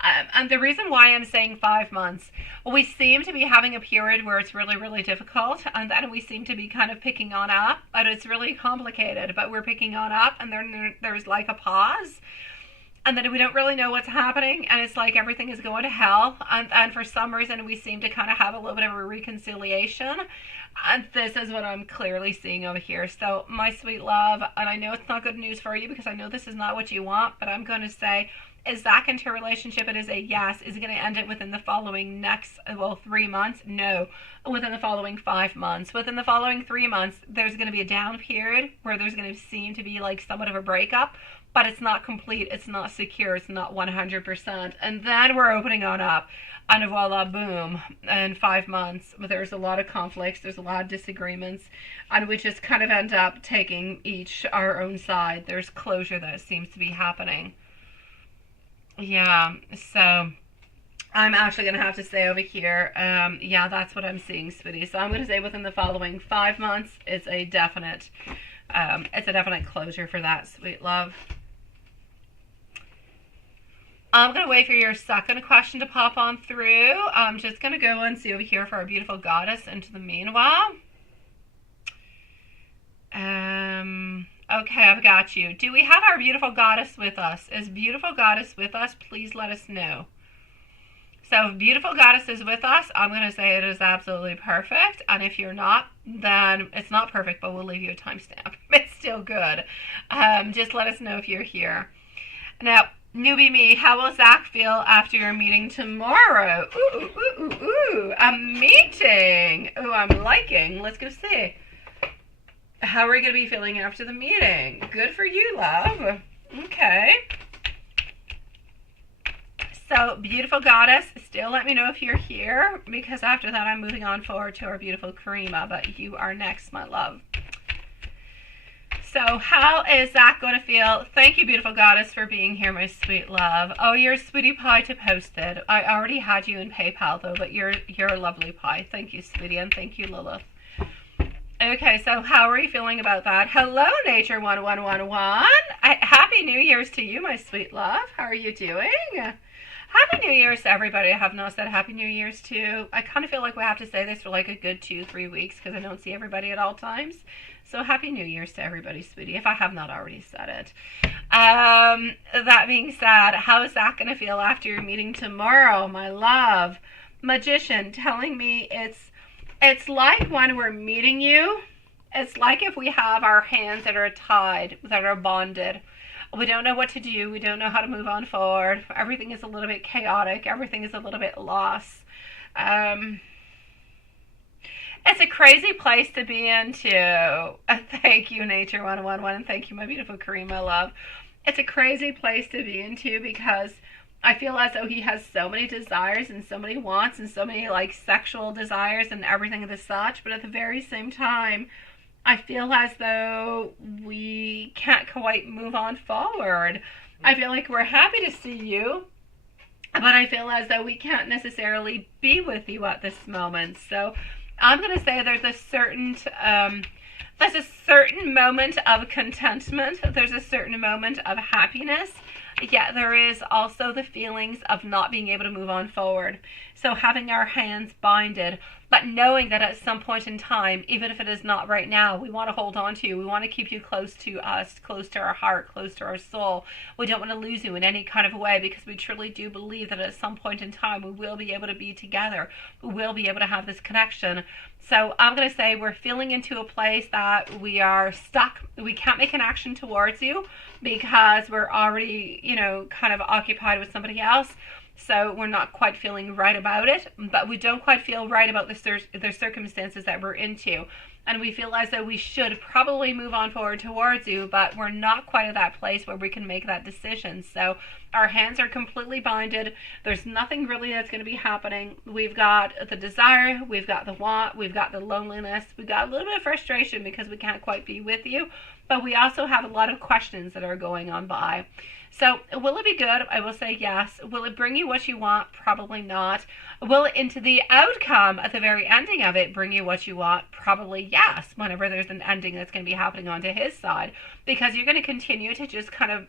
And the reason why I'm saying 5 months, we seem to be having a period where it's really, really difficult. And then we seem to be kind of picking on up. And it's really complicated. But we're picking on up. And then there's like a pause. And then we don't really know what's happening, and it's like everything is going to hell. And for some reason, we seem to kind of have a little bit of a reconciliation. And this is what I'm clearly seeing over here. So, my sweet love, and I know it's not good news for you because I know this is not what you want, but I'm going to say, is Zach into a relationship? It is a yes. Is he going to end it within the following 3 months? No. Within the following 5 months. Within the following 3 months, there's going to be a down period where there's going to seem to be like somewhat of a breakup. But it's not complete, it's not secure, it's not 100%. And then we're opening on up. And voila, boom. In 5 months, there's a lot of conflicts, there's a lot of disagreements. And we just kind of end up taking each our own side. There's closure that seems to be happening. Yeah, so I'm actually going to have to say over here, yeah, that's what I'm seeing, sweetie. So I'm going to say within the following 5 months, it's a definite closure for that, sweet love. I'm going to wait for your second question to pop on through. I'm just going to go and see over here for our beautiful goddess into the meanwhile. Okay, I've got you. Do we have our beautiful goddess with us? Is beautiful goddess with us? Please let us know. So if beautiful goddess is with us, I'm going to say it is absolutely perfect. And if you're not, then it's not perfect, but we'll leave you a timestamp. It's still good. Just let us know if you're here. Now, newbie me, how will Zach feel after your meeting tomorrow? Ooh, a meeting. Ooh, I'm liking. Let's go see. How are you going to be feeling after the meeting? Good for you, love. Okay. So, beautiful goddess, still let me know if you're here, because after that I'm moving on forward to our beautiful Karima, but you are next, my love. So, how is Zach going to feel? Thank you, beautiful goddess, for being here, my sweet love. Oh, you're a sweetie pie to post it. I already had you in PayPal, though, but you're a lovely pie. Thank you, sweetie, and thank you, Lilith. Okay, so how are you feeling about that? Hello, Nature1111. Happy New Year's to you, my sweet love. How are you doing? Happy New Year's to everybody I have not said Happy New Year's to. I kind of feel like we have to say this for like a good 2-3 weeks because I don't see everybody at all times. So Happy New Year's to everybody, sweetie, if I have not already said it. That being said, how is that going to feel after your meeting tomorrow, my love? Magician telling me it's like when we're meeting you, it's like if we have our hands that are tied, that are bonded. We don't know what to do. We don't know how to move on forward. Everything is a little bit chaotic. Everything is a little bit lost. It's a crazy place to be into. Thank you, Nature 111, and thank you, my beautiful Karima love. It's a crazy place to be into because I feel as though he has so many desires and so many wants and so many like sexual desires and everything of the such, but at the very same time, I feel as though we can't quite move on forward. I feel like we're happy to see you, but I feel as though we can't necessarily be with you at this moment. So I'm going to say there's a certain moment of contentment. There's a certain moment of happiness. Yet there is also the feelings of not being able to move on forward. So having our hands binded, but knowing that at some point in time, even if it is not right now, we want to hold on to you. We want to keep you close to us, close to our heart, close to our soul. We don't want to lose you in any kind of way because we truly do believe that at some point in time we will be able to be together. We will be able to have this connection. So I'm going to say we're feeling into a place that we are stuck. We can't make an action towards you because we're already, kind of occupied with somebody else. So we're not quite feeling right about it, but we don't quite feel right about the circumstances that we're into. And we feel as though we should probably move on forward towards you, but we're not quite at that place where we can make that decision. So our hands are completely binded. There's nothing really that's going to be happening. We've got the desire, we've got the want, we've got the loneliness, we've got a little bit of frustration because we can't quite be with you, but we also have a lot of questions that are going on by. So will it be good? I will say yes. Will it bring you what you want? Probably not. Will it, into the outcome at the very ending of it, bring you what you want? Probably yes, whenever there's an ending that's going to be happening onto his side. Because you're going to continue to just kind of,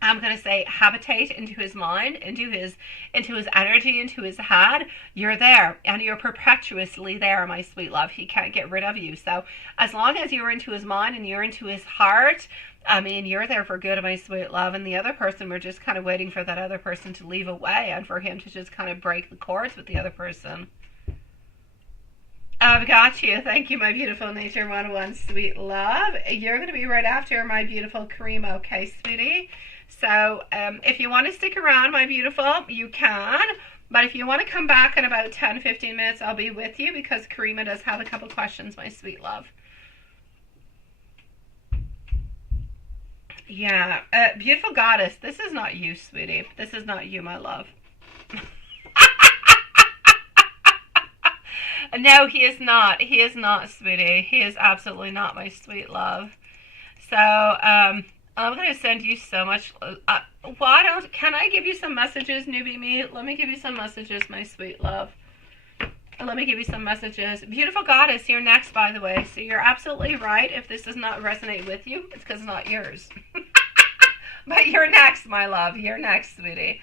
I'm going to say, habitate into his mind, into his energy, into his head. You're there, and you're perpetuously there, my sweet love. He can't get rid of you. So as long as you're into his mind and you're into his heart, I mean, you're there for good, my sweet love. And the other person, we're just kind of waiting for that other person to leave away and for him to just kind of break the cords with the other person. I've got you. Thank you, my beautiful Nature 101, sweet love. You're going to be right after my beautiful Karima, okay, sweetie? So if you want to stick around, my beautiful, you can. But if you want to come back in about 10-15 minutes, I'll be with you because Karima does have a couple questions, my sweet love. Yeah, beautiful goddess, this is not you, sweetie. This is not you, my love. No, he is not. He is not, sweetie. He is absolutely not, my sweet love. So, I'm going to send you so much. Can I give you some messages, newbie me? Let me give you some messages, my sweet love. Let me give you some messages. Beautiful goddess, you're next, by the way. So you're absolutely right. If this does not resonate with you, it's because it's not yours. But you're next, my love. You're next, sweetie.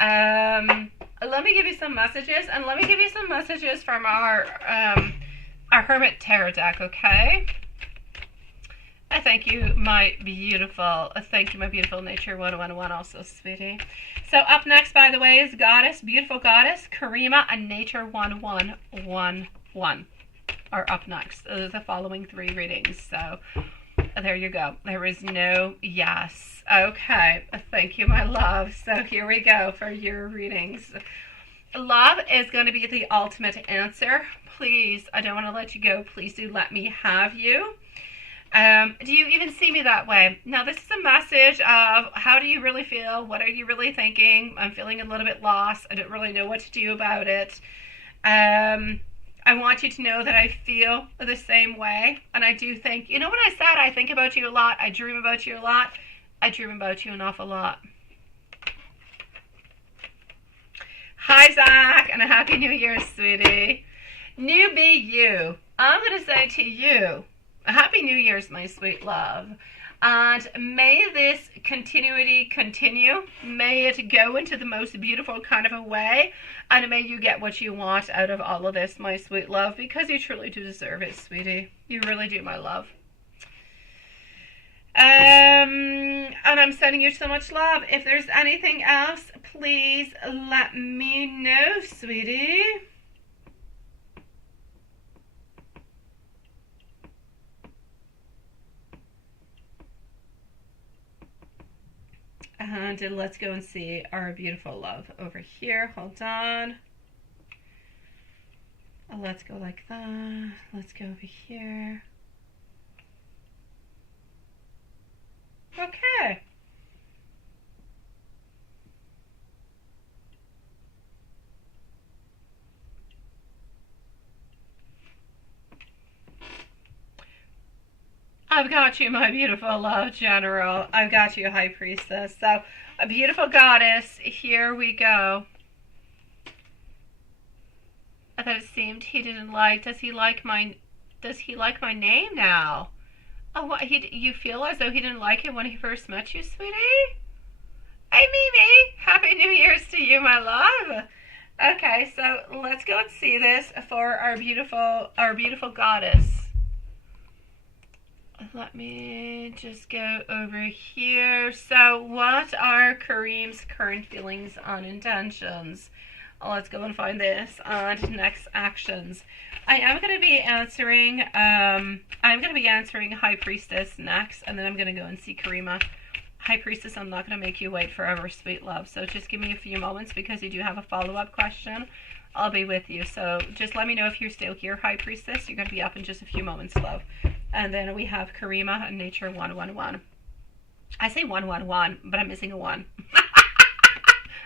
Let me give you some messages, and let me give you some messages from our Hermit Tarot deck, okay? Thank you, my beautiful. Thank you, my beautiful Nature 111 also, sweetie. So up next, by the way, is Goddess, beautiful Goddess, Karima, and Nature 1111 are up next. Those are the following 3 readings. So there you go. There is no yes. Okay. Thank you, my love. So here we go for your readings. Love is going to be the ultimate answer. Please, I don't want to let you go. Please do let me have you. Do you even see me that way? Now, this is a message of how do you really feel? What are you really thinking? I'm feeling a little bit lost. I don't really know what to do about it. I want you to know that I feel the same way. And I do think, you know what I said? I think about you a lot. I dream about you a lot. I dream about you an awful lot. Hi, Zach, and a Happy New Year, sweetie. Newbie you. I'm going to say to you, a Happy New Year's, my sweet love. And may this continuity continue. May it go into the most beautiful kind of a way. And may you get what you want out of all of this, my sweet love. Because you truly do deserve it, sweetie. You really do, my love. And I'm sending you so much love. If there's anything else, please let me know, sweetie. And let's go and see our beautiful love over here. Hold on. Let's go like that. Let's go over here. Okay. I've got you, my beautiful love general. I've got you, high priestess. So, a beautiful goddess. Here we go. That it seemed he didn't like. Does he like my name now? Oh, what? You feel as though he didn't like it when he first met you, sweetie? Hey, Mimi. Happy New Year's to you, my love. Okay, so let's go and see this for our beautiful goddess. Let me just go over here. So what are Kareem's current feelings and intentions? Let's go and find this and next actions. I am going to be answering High Priestess next, and then I'm going to go and see Karima. High Priestess, I'm not going to make you wait forever, sweet love. So just give me a few moments because you do have a follow-up question. I'll be with you. So just let me know if you're still here, High Priestess. You're going to be up in just a few moments, love. And then we have Karima and Nature 111. I say 111, but I'm missing a 1.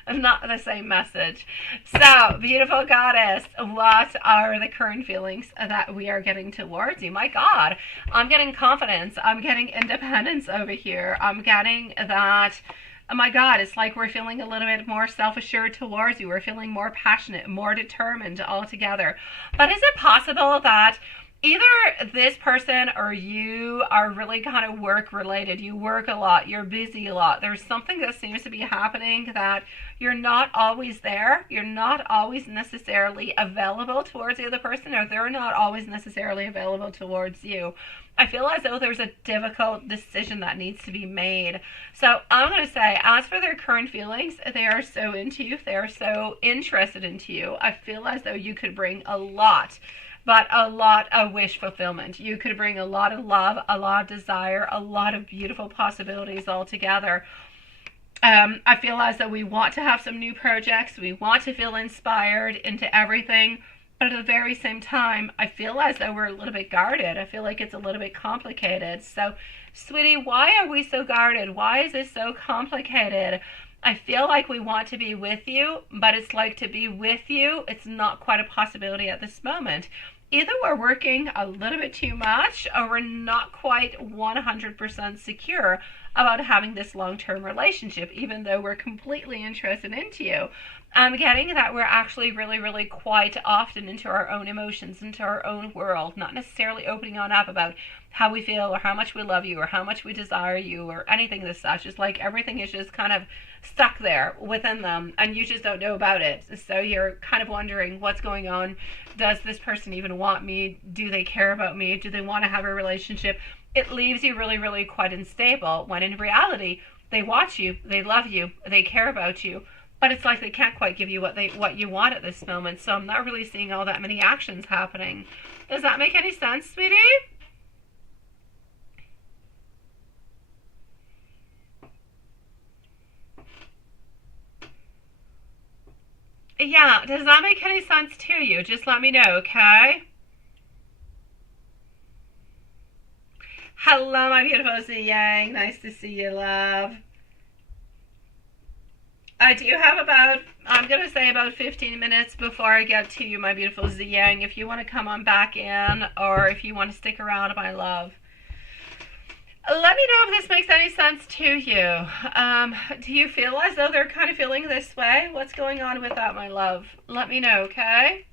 Not the same message. So, beautiful goddess, what are the current feelings that we are getting towards you? My God, I'm getting confidence. I'm getting independence over here. I'm getting that, oh my God, it's like we're feeling a little bit more self-assured towards you. We're feeling more passionate, more determined altogether. But is it possible that either this person or you are really kind of work related? You work a lot, you're busy a lot. There's something that seems to be happening that you're not always there. You're not always necessarily available towards the other person, or they're not always necessarily available towards you. I feel as though there's a difficult decision that needs to be made. So I'm going to say, as for their current feelings, they are so into you. They are so interested into you. I feel as though you could bring a lot, but a lot of wish fulfillment. You could bring a lot of love, a lot of desire, a lot of beautiful possibilities all together. I feel as though we want to have some new projects. We want to feel inspired into everything. But at the very same time, I feel as though we're a little bit guarded. I feel like it's a little bit complicated. So, sweetie, why are we so guarded? Why is this so complicated? I feel like we want to be with you, but it's like to be with you, it's not quite a possibility at this moment. Either we're working a little bit too much, or we're not quite 100% secure about having this long-term relationship, even though we're completely interested into you. I'm getting that we're actually really, really quite often into our own emotions, into our own world, not necessarily opening on up about how we feel or how much we love you or how much we desire you or anything of such. It's like everything is just kind of stuck there within them and you just don't know about it. So you're kind of wondering what's going on. Does this person even want me? Do they care about me? Do they want to have a relationship? It leaves you really, really quite unstable, when in reality, they want you, they love you, they care about you, but it's like they can't quite give you what you want at this moment. So I'm not really seeing all that many actions happening. Does that make any sense, sweetie? Yeah, does that make any sense to you? Just let me know, okay? Hello, my beautiful Z Yang. Nice to see you, love. I do have about, I'm going to say about 15 minutes before I get to you, my beautiful Z Yang. If you want to come on back in, or if you want to stick around, my love. Let me know if this makes any sense to you. Do you feel as though they're kind of feeling this way? What's going on with that, my love? Let me know, okay?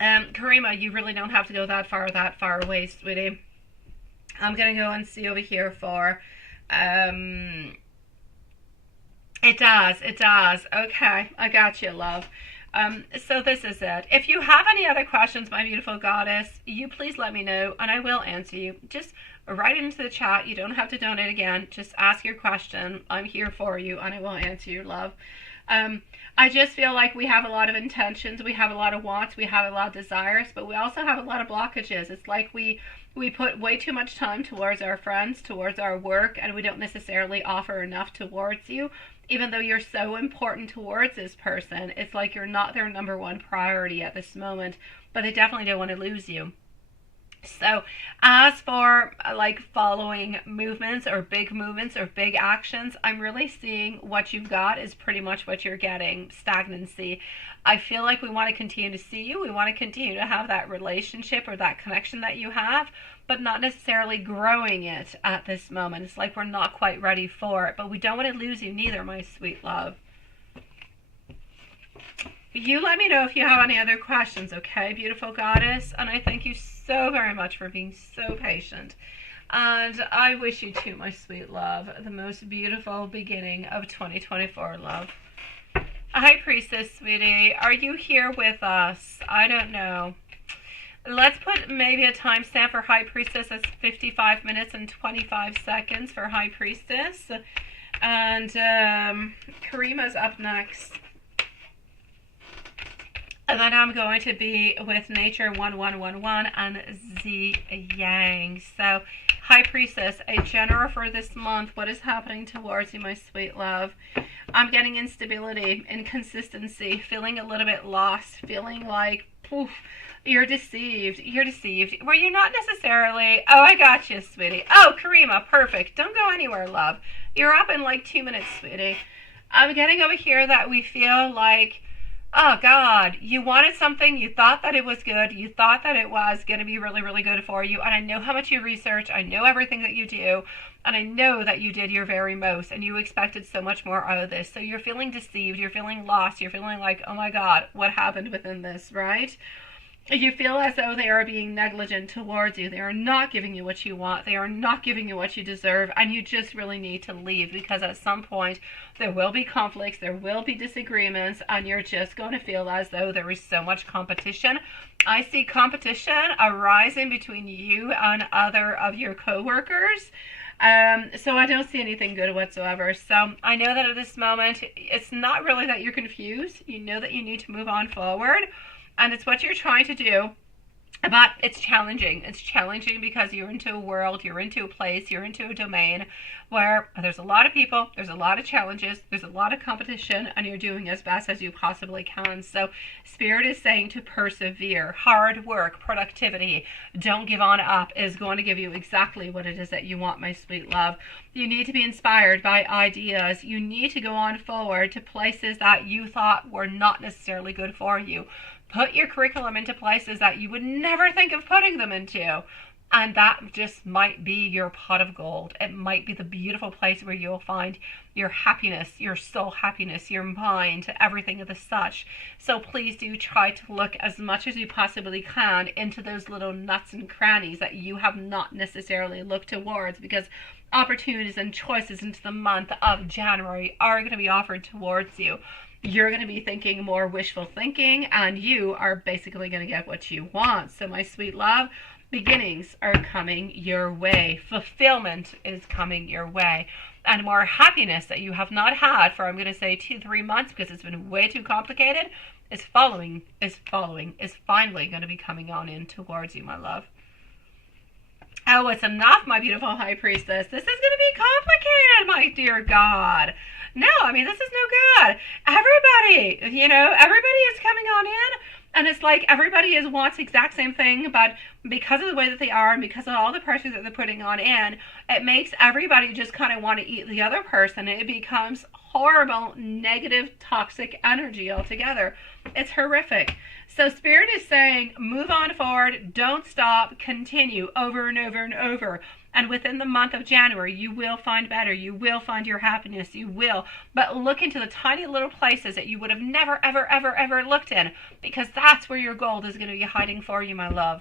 Karima, you really don't have to go that far away, sweetie. I'm going to go and see over here for, it does. Okay, I got you, love. So this is it. If you have any other questions, my beautiful goddess, you please let me know and I will answer you. Just write it into the chat. You don't have to donate again. Just ask your question. I'm here for you and I will answer you, love. I just feel like we have a lot of intentions, we have a lot of wants, we have a lot of desires, but we also have a lot of blockages. It's like we put way too much time towards our friends, towards our work, and we don't necessarily offer enough towards you. Even though you're so important towards this person, it's like you're not their number one priority at this moment, but they definitely don't want to lose you. So as for like following movements or big actions, I'm really seeing what you've got is pretty much what you're getting: stagnancy. I feel like we want to continue to see you. We want to continue to have that relationship or that connection that you have, but not necessarily growing it at this moment. It's like we're not quite ready for it, but we don't want to lose you neither, my sweet love. You let me know if you have any other questions, okay, beautiful goddess? And I thank you so very much for being so patient. And I wish you too, my sweet love, the most beautiful beginning of 2024, love. Hi, Priestess, sweetie. Are you here with us? I don't know. Let's put maybe a timestamp for High Priestess. That's 55 minutes and 25 seconds for High Priestess. And Karima's up next. And then I'm going to be with Nature 1111 and Z Yang. So, High Priestess, a general for this month. What is happening towards you, my sweet love? I'm getting instability, inconsistency, feeling a little bit lost, feeling like, poof, you're deceived. You're deceived. Well, you're not necessarily. Oh, I got you, sweetie. Oh, Karima, perfect. Don't go anywhere, love. You're up in like 2 minutes, sweetie. I'm getting over here that we feel like, oh God, you wanted something, you thought that it was good, you thought that it was going to be really, really good for you, and I know how much you research, I know everything that you do, and I know that you did your very most, and you expected so much more out of this, so you're feeling deceived, you're feeling lost, you're feeling like, oh my God, what happened within this, right? You feel as though they are being negligent towards you. They are not giving you what you want. They are not giving you what you deserve. And you just really need to leave, because at some point there will be conflicts, there will be disagreements, and you're just going to feel as though there is so much competition. I see competition arising between you and other of your co-workers. So I don't see anything good whatsoever. So I know that at this moment, it's not really that you're confused. You know that you need to move on forward. And it's what you're trying to do, but it's challenging. It's challenging because you're into a world, you're into a place, you're into a domain where there's a lot of people, there's a lot of challenges, there's a lot of competition, and you're doing as best as you possibly can. So Spirit is saying to persevere. Hard work, productivity, don't give on up is going to give you exactly what it is that you want, my sweet love. You need to be inspired by ideas. You need to go on forward to places that you thought were not necessarily good for you. Put your curriculum into places that you would never think of putting them into. And that just might be your pot of gold. It might be the beautiful place where you'll find your happiness, your soul happiness, your mind, everything of the such. So please do try to look as much as you possibly can into those little nuts and crannies that you have not necessarily looked towards, because opportunities and choices into the month of January are going to be offered towards you. You're going to be thinking more wishful thinking, and you are basically going to get what you want. So my sweet love, beginnings are coming your way. Fulfillment is coming your way. And more happiness that you have not had for, I'm going to say 2-3 months, because it's been way too complicated, is finally going to be coming on in towards you, my love. Oh, it's enough, my beautiful High Priestess. This is going to be complicated, my dear God. No, I mean, this is no good. Everybody is coming on in, and it's like everybody wants the exact same thing, but because of the way that they are and because of all the pressure that they're putting on in, it makes everybody just kind of want to eat the other person, and it becomes horrible, negative, toxic energy altogether. It's horrific. So Spirit is saying, move on forward, don't stop, continue over and over and over. And within the month of January, you will find better. You will find your happiness. You will. But look into the tiny little places that you would have never, ever, ever, ever looked in, because that's where your gold is going to be hiding for you, my love.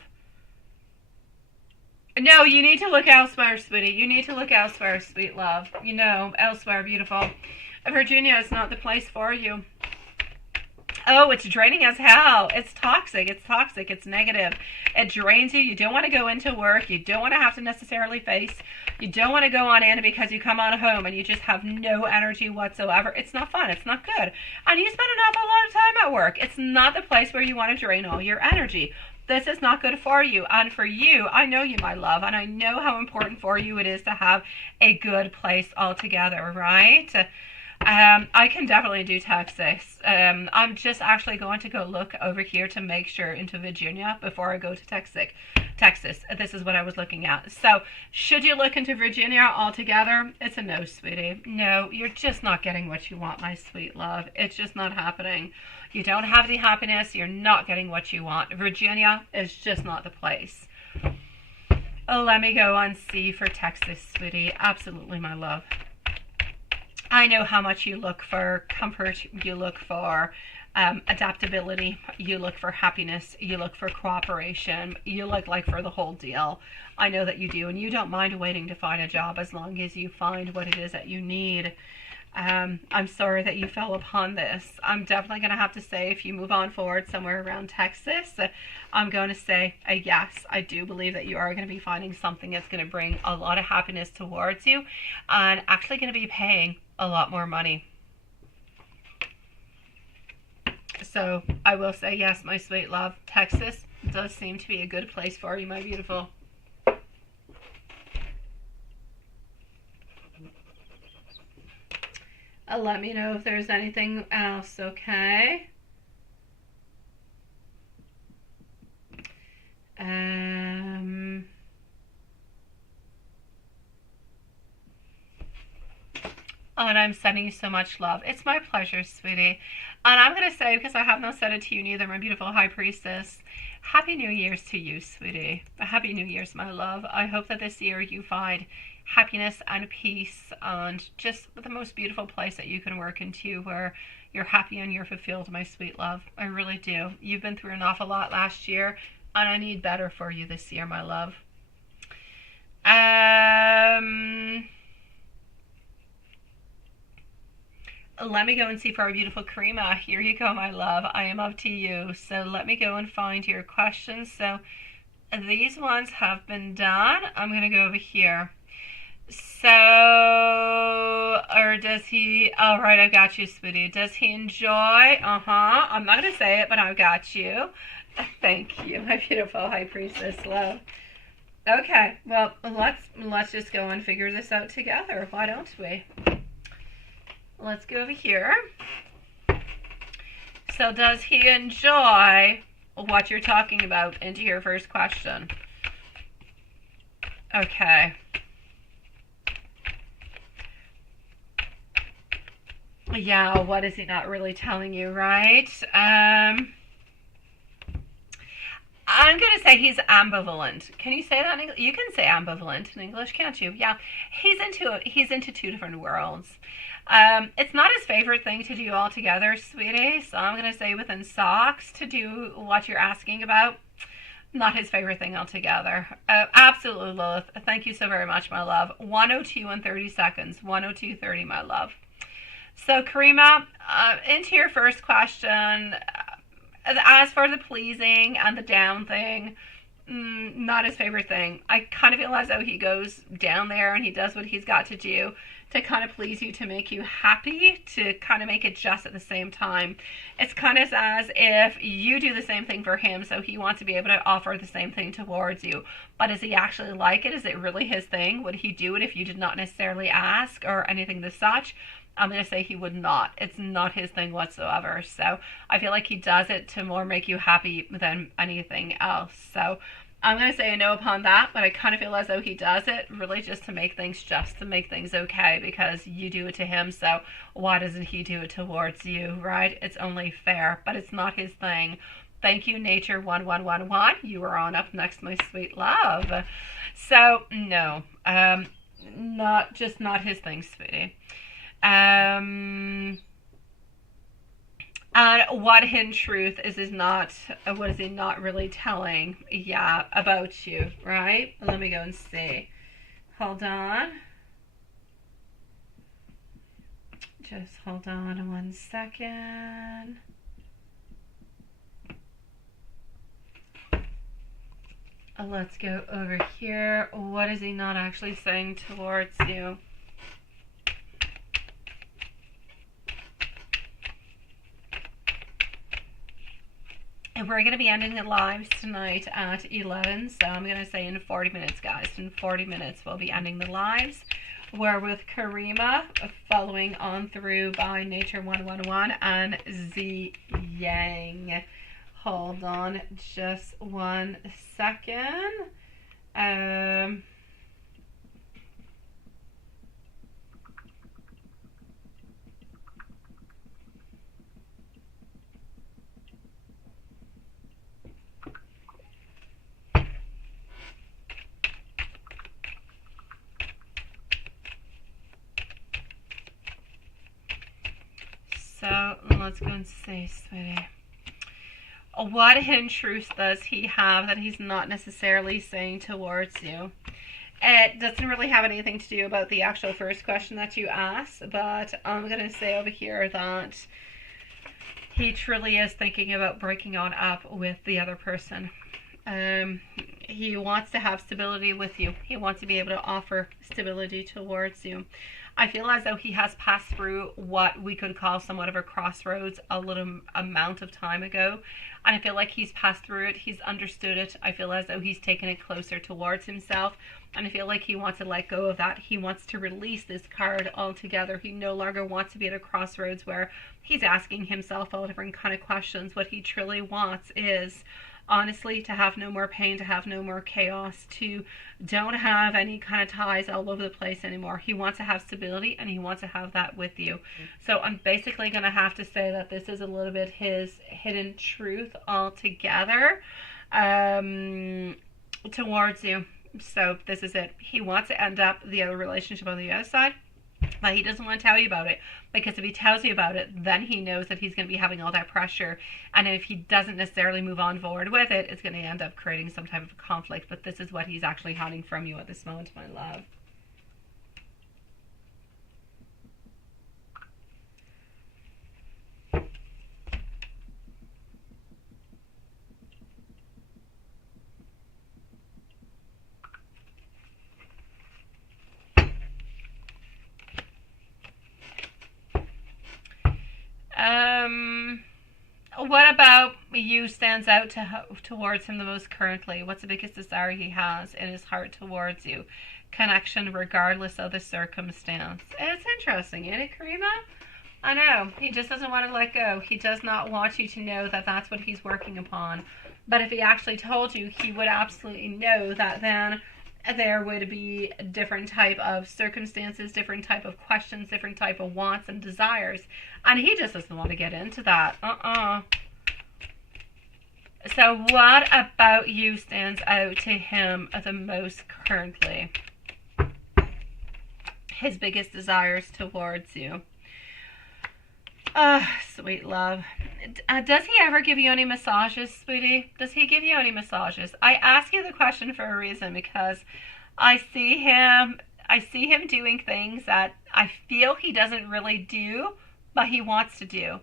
No, you need to look elsewhere, sweetie. You need to look elsewhere, sweet love. You know, elsewhere, beautiful. Virginia is not the place for you. Oh, it's draining as hell. It's toxic. It's toxic. It's negative. It drains you. You don't want to go into work. You don't want to have to necessarily face. You don't want to go on in because you come on home and you just have no energy whatsoever. It's not fun. It's not good. And you spend an awful lot of time at work. It's not the place where you want to drain all your energy. This is not good for you. And for you, I know you, my love, and I know how important for you it is to have a good place altogether, right? I can definitely do Texas. I'm just actually going to go look over here to make sure into Virginia before I go to Texas. This is what I was looking at. So, should you look into Virginia altogether? It's a no, sweetie. No, you're just not getting what you want, my sweet love. It's just not happening. You don't have the happiness. You're not getting what you want. Virginia is just not the place. Oh, let me go and see for Texas, sweetie. Absolutely, my love. I know how much you look for comfort, you look for adaptability, you look for happiness, you look for cooperation, you look like for the whole deal. I know that you do, and you don't mind waiting to find a job as long as you find what it is that you need. I'm sorry that you fell upon this. I'm definitely going to have to say, if you move on forward somewhere around Texas, I'm going to say a yes. I do believe that you are going to be finding something that's going to bring a lot of happiness towards you and actually going to be paying a lot more money. So I will say yes, my sweet love. Texas does seem to be a good place for you, my beautiful. Let me know if there's anything else, okay? Oh, and I'm sending you so much love. It's my pleasure, sweetie. And I'm going to say, because I have not said it to you neither, my beautiful high priestess, Happy New Year's to you, sweetie. Happy New Year's, my love. I hope that this year you find happiness and peace and just the most beautiful place that you can work into where you're happy and you're fulfilled, my sweet love. I really do. You've been through an awful lot last year, and I need better for you this year, my love. Let me go and see for our beautiful Karima. Here you go, my love. I am up to you. So let me go and find your questions. So these ones have been done. I'm going to go over here. So, or does he, all right, I got you, sweetie. Does he enjoy? I'm not going to say it, but I got you. Thank you, my beautiful high priestess love. Okay, well, let's just go and figure this out together. Why don't we? Let's go over here. So does he enjoy what you're talking about into your first question? Okay. Yeah, what is he not really telling you, right? I'm going to say he's ambivalent. Can you say that in English? You can say ambivalent in English, can't you? Yeah. He's into two different worlds. It's not his favorite thing to do altogether, sweetie. So I'm going to say within socks to do what you're asking about. Not his favorite thing altogether. Absolutely, Lilith. Thank you so very much, my love. 102 and 30 seconds. 102:30, my love. So, Karima, into your first question, as for the pleasing and the down thing, not his favorite thing. I kind of feel as though he goes down there and he does what he's got to do to kind of please you, to make you happy, to kind of make it just at the same time. It's kind of as if you do the same thing for him, so he wants to be able to offer the same thing towards you. But does he actually like it? Is it really his thing? Would he do it if you did not necessarily ask or anything as such? I'm going to say he would not. It's not his thing whatsoever. So I feel like he does it to more make you happy than anything else. So I'm going to say a no upon that, but I kind of feel as though he does it really just to make things okay, because you do it to him, so why doesn't he do it towards you, right? It's only fair, but it's not his thing. Thank you, Nature 1111. You are on up next, my sweet love. So, no, not his thing, sweetie. And what in truth is he not really telling, about you, right? Let me go and see. Hold on. Just hold on 1 second. let's go over here. What is he not actually saying towards you? And we're going to be ending the lives tonight at 11. So I'm going to say in 40 minutes, guys. In 40 minutes, we'll be ending the lives. We're with Karima, following on through by Nature 111 and Z Yang. Hold on just 1 second. So let's go and see, sweetie. What hidden truth does he have that he's not necessarily saying towards you? It doesn't really have anything to do about the actual first question that you asked, but I'm going to say over here that he truly is thinking about breaking on up with the other person. He wants to have stability with you. He wants to be able to offer stability towards you. I feel as though he has passed through what we could call somewhat of a crossroads a little amount of time ago. And I feel like he's passed through it. He's understood it. I feel as though he's taken it closer towards himself. And I feel like he wants to let go of that. He wants to release this card altogether. He no longer wants to be at a crossroads where he's asking himself all different kind of questions. What he truly wants is, honestly, to have no more pain, to have no more chaos, to don't have any kind of ties all over the place anymore. He wants to have stability, and he wants to have that with you. So I'm basically going to have to say that this is a little bit his hidden truth altogether towards you. So this is it. He wants to end up the other relationship on the other side, but he doesn't want to tell you about it, because if he tells you about it, then he knows that he's going to be having all that pressure, and if he doesn't necessarily move on forward with it, it's going to end up creating some type of conflict. But this is what he's actually hiding from you at this moment, my love. What about you stands out towards him the most currently? What's the biggest desire he has in his heart towards you? Connection regardless of the circumstance. It's interesting, isn't it, Karima? I know. He just doesn't want to let go. He does not want you to know that that's what he's working upon. But if he actually told you, he would absolutely know that then there would be different type of circumstances, different type of questions, different type of wants and desires. And he just doesn't want to get into that. So what about you stands out to him the most currently? His biggest desires towards you. Sweet love. Does he ever give you any massages, sweetie? Does he give you any massages? I ask you the question for a reason, because I see him doing things that I feel he doesn't really do, but he wants to do.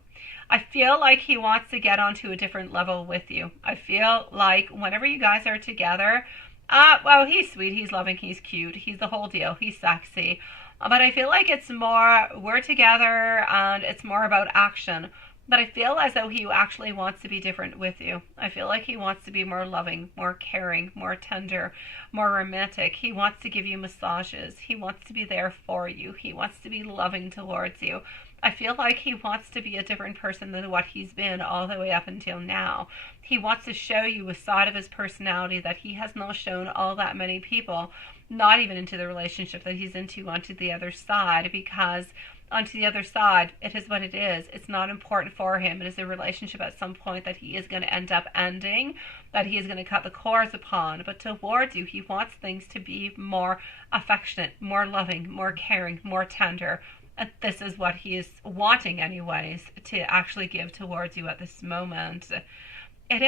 I feel like he wants to get onto a different level with you. I feel like whenever you guys are together, well, he's sweet, he's loving, he's cute, he's the whole deal, he's sexy. But I feel like it's more, we're together and it's more about action. But I feel as though he actually wants to be different with you. I feel like he wants to be more loving, more caring, more tender, more romantic. He wants to give you massages. He wants to be there for you. He wants to be loving towards you. I feel like he wants to be a different person than what he's been all the way up until now. He wants to show you a side of his personality that he has not shown all that many people, not even into the relationship that he's into onto the other side, because onto the other side, it is what it is. It's not important for him. It is a relationship at some point that he is going to end up ending, that he is going to cut the cords upon. But towards you, he wants things to be more affectionate, more loving, more caring, more tender. And this is what he is wanting anyways to actually give towards you at this moment. It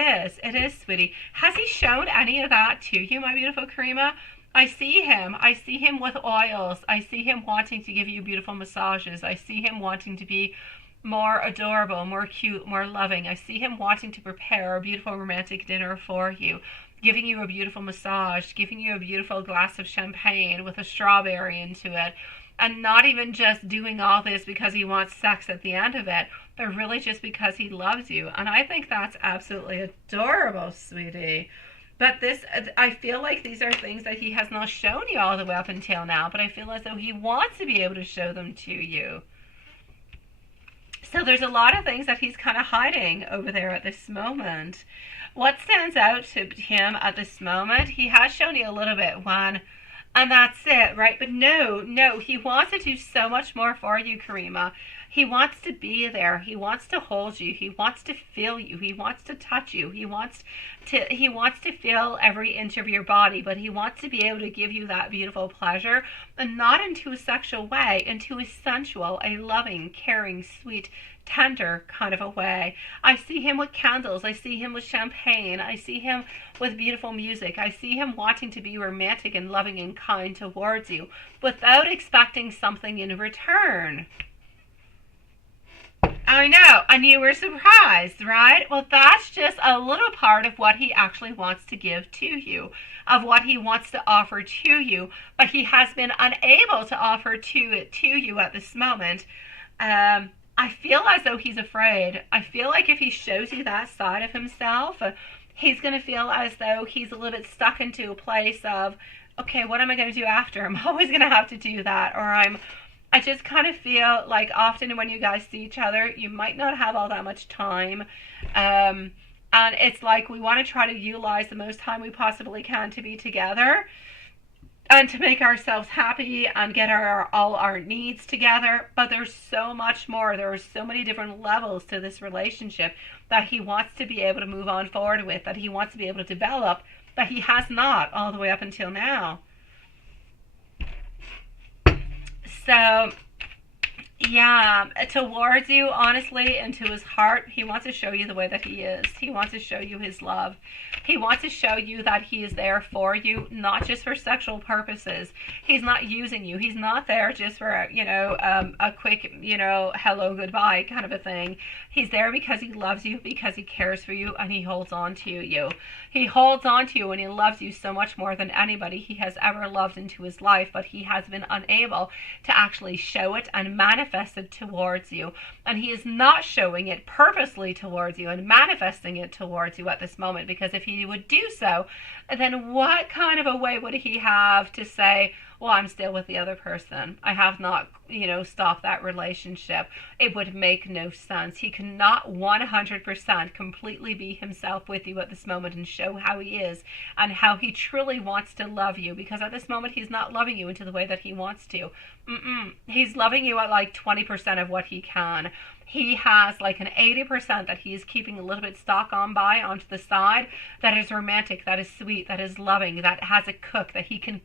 is, sweetie. Has he shown any of that to you, my beautiful Karima? I see him with oils. I see him wanting to give you beautiful massages. I see him wanting to be more adorable, more cute, more loving. I see him wanting to prepare a beautiful romantic dinner for you. giving you a beautiful massage, giving you a beautiful glass of champagne with a strawberry into it, and not even just doing all this because he wants sex at the end of it, but really just because he loves you. And I think that's absolutely adorable, sweetie. But this, I feel like these are things that he has not shown you all the way up until now, but I feel as though he wants to be able to show them to you. So there's a lot of things that he's kind of hiding over there at this moment. What stands out to him at this moment, he has shown you a little bit, one, and that's it, right? But no, he wants to do so much more for you, Karima. He wants to be there. He wants to hold you. He wants to feel you. He wants to touch you. He wants to feel every inch of your body, but he wants to be able to give you that beautiful pleasure, and not into a sexual way, into a sensual, a loving, caring, sweet, tender kind of a way. I see him with candles. I see him with champagne. I see him with beautiful music. I see him wanting to be romantic and loving and kind towards you without expecting something in return. I know, and you were surprised, right? Well, that's just a little part of what he actually wants to give to you, of what he wants to offer to you, but he has been unable to offer to you at this moment. I feel as though he's afraid. I feel like if he shows you that side of himself, he's going to feel as though he's a little bit stuck into a place of, okay, what am I going to do after? I'm always going to have to do that, or I just kind of feel like often when you guys see each other, you might not have all that much time. And it's like we want to try to utilize the most time we possibly can to be together and to make ourselves happy and get all our needs together. But there's so much more. There are so many different levels to this relationship that he wants to be able to move on forward with, that he wants to be able to develop, that he has not all the way up until now. So, yeah, towards you, honestly, into his heart, he wants to show you the way that he is. He wants to show you his love. He wants to show you that he is there for you, not just for sexual purposes. He's not using you. He's not there just for, a quick, hello, goodbye kind of a thing. He's there because he loves you, because he cares for you, and he holds on to you. He holds on to you and he loves you so much more than anybody he has ever loved into his life, but he has been unable to actually show it and manifest it towards you. And he is not showing it purposely towards you and manifesting it towards you at this moment, because if he would do so, then what kind of a way would he have to say, well, I'm still with the other person. I have not, stopped that relationship. It would make no sense. He cannot 100% completely be himself with you at this moment and show how he is and how he truly wants to love you, because at this moment he's not loving you into the way that he wants to. He's loving you at like 20% of what he can. He has like an 80% that he's keeping a little bit stock on by onto the side, that is romantic, that is sweet, that is loving, that has a cook, that he can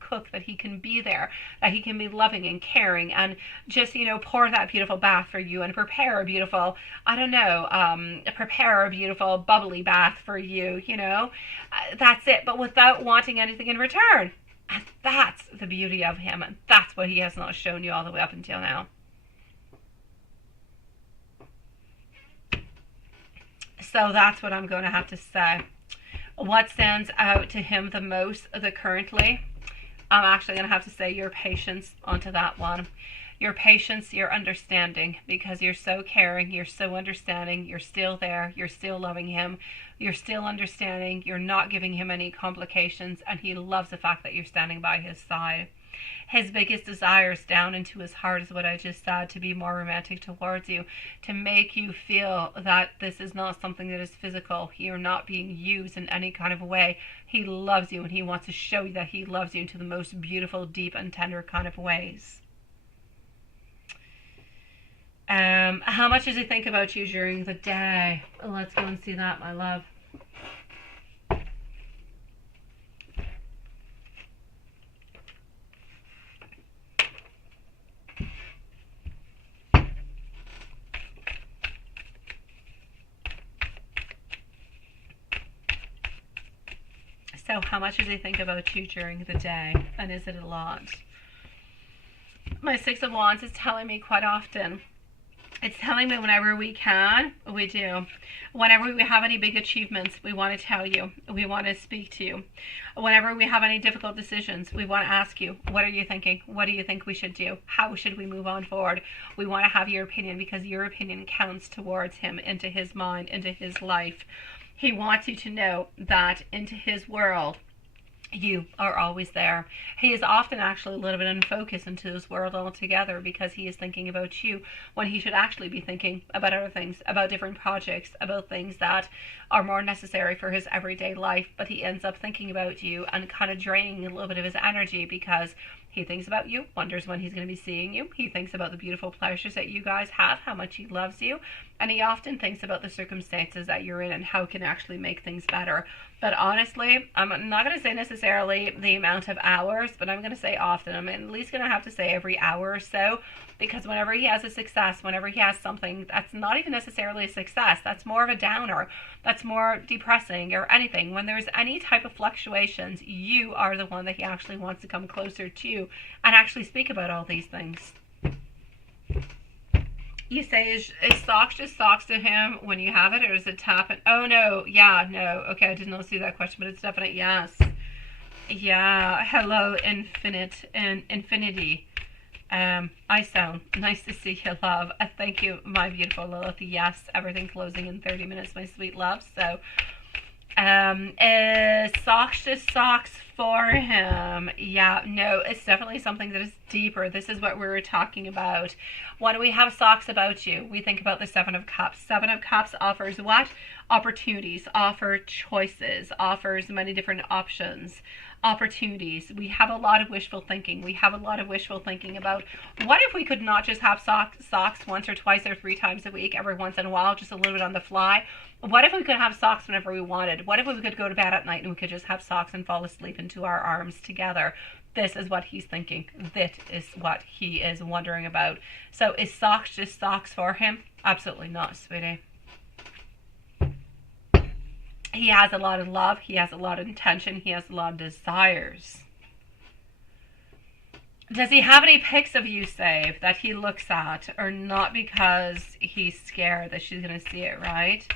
be there, that he can be loving and caring and just, pour that beautiful bath for you and prepare a beautiful, prepare a beautiful bubbly bath for you, that's it, but without wanting anything in return. And that's the beauty of him, and that's what he has not shown you all the way up until now. So that's what I'm going to have to say. What stands out to him the most currently? I'm actually going to have to say your patience onto that one. Your patience, your understanding, because you're so caring, you're so understanding, you're still there, you're still loving him, you're still understanding, you're not giving him any complications, and he loves the fact that you're standing by his side. His biggest desires down into his heart is what I just said, to be more romantic towards you, to make you feel that this is not something that is physical. You're not being used in any kind of way. He loves you, and he wants to show you that he loves you into the most beautiful, deep, and tender kind of ways. How much does he think about you during the day? Let's go and see that, my love. So how much does he think about you during the day? And is it a lot? My Six of Wands is telling me quite often It's telling me whenever we can, we do. Whenever we have any big achievements, we want to tell you. We want to speak to you. Whenever we have any difficult decisions, we want to ask you, what are you thinking? What do you think we should do? How should we move on forward? We want to have your opinion because your opinion counts towards him, into his mind, into his life. He wants you to know that into his world, you are always there. He is often actually a little bit unfocused into this world altogether because he is thinking about you when he should actually be thinking about other things, about different projects, about things that are more necessary for his everyday life. But he ends up thinking about you and kind of draining a little bit of his energy because he thinks about you, wonders when he's going to be seeing you. He thinks about the beautiful pleasures that you guys have, how much he loves you. And he often thinks about the circumstances that you're in and how it can actually make things better. But honestly, I'm not going to say necessarily the amount of hours, but I'm going to say often. I'm at least going to have to say every hour or so, because whenever he has a success, whenever he has something that's not even necessarily a success, that's more of a downer, that's more depressing or anything, when there's any type of fluctuations, you are the one that he actually wants to come closer to and actually speak about all these things. You say, is socks just socks to him when you have it, or is it tapping? Oh, no. Yeah, no. Okay, I did not see that question, but it's definite yes. Yeah. Hello, infinite and infinity. I sound nice to see you, love. Thank you, my beautiful Lilith. Yes, everything closing in 30 minutes, my sweet love. So, is socks just socks for him? Yeah, no, it's definitely something that is deeper. This is what we were talking about. When we have socks about you, we think about the Seven of Cups. Seven of Cups offers what? Opportunities, offer choices, offers many different options, opportunities. We have a lot of wishful thinking. We have a lot of wishful thinking about what if we could not just have socks once or twice or 3 times a week, every once in a while, just a little bit on the fly. What if we could have socks whenever we wanted? What if we could go to bed at night and we could just have socks and fall asleep into our arms together? This is what he's thinking. This is what he is wondering about. So is socks just socks for him? Absolutely not, sweetie. He has a lot of love. He has a lot of intention. He has a lot of desires. Does he have any pics of you saved that he looks at, or not because he's scared that she's going to see it, right?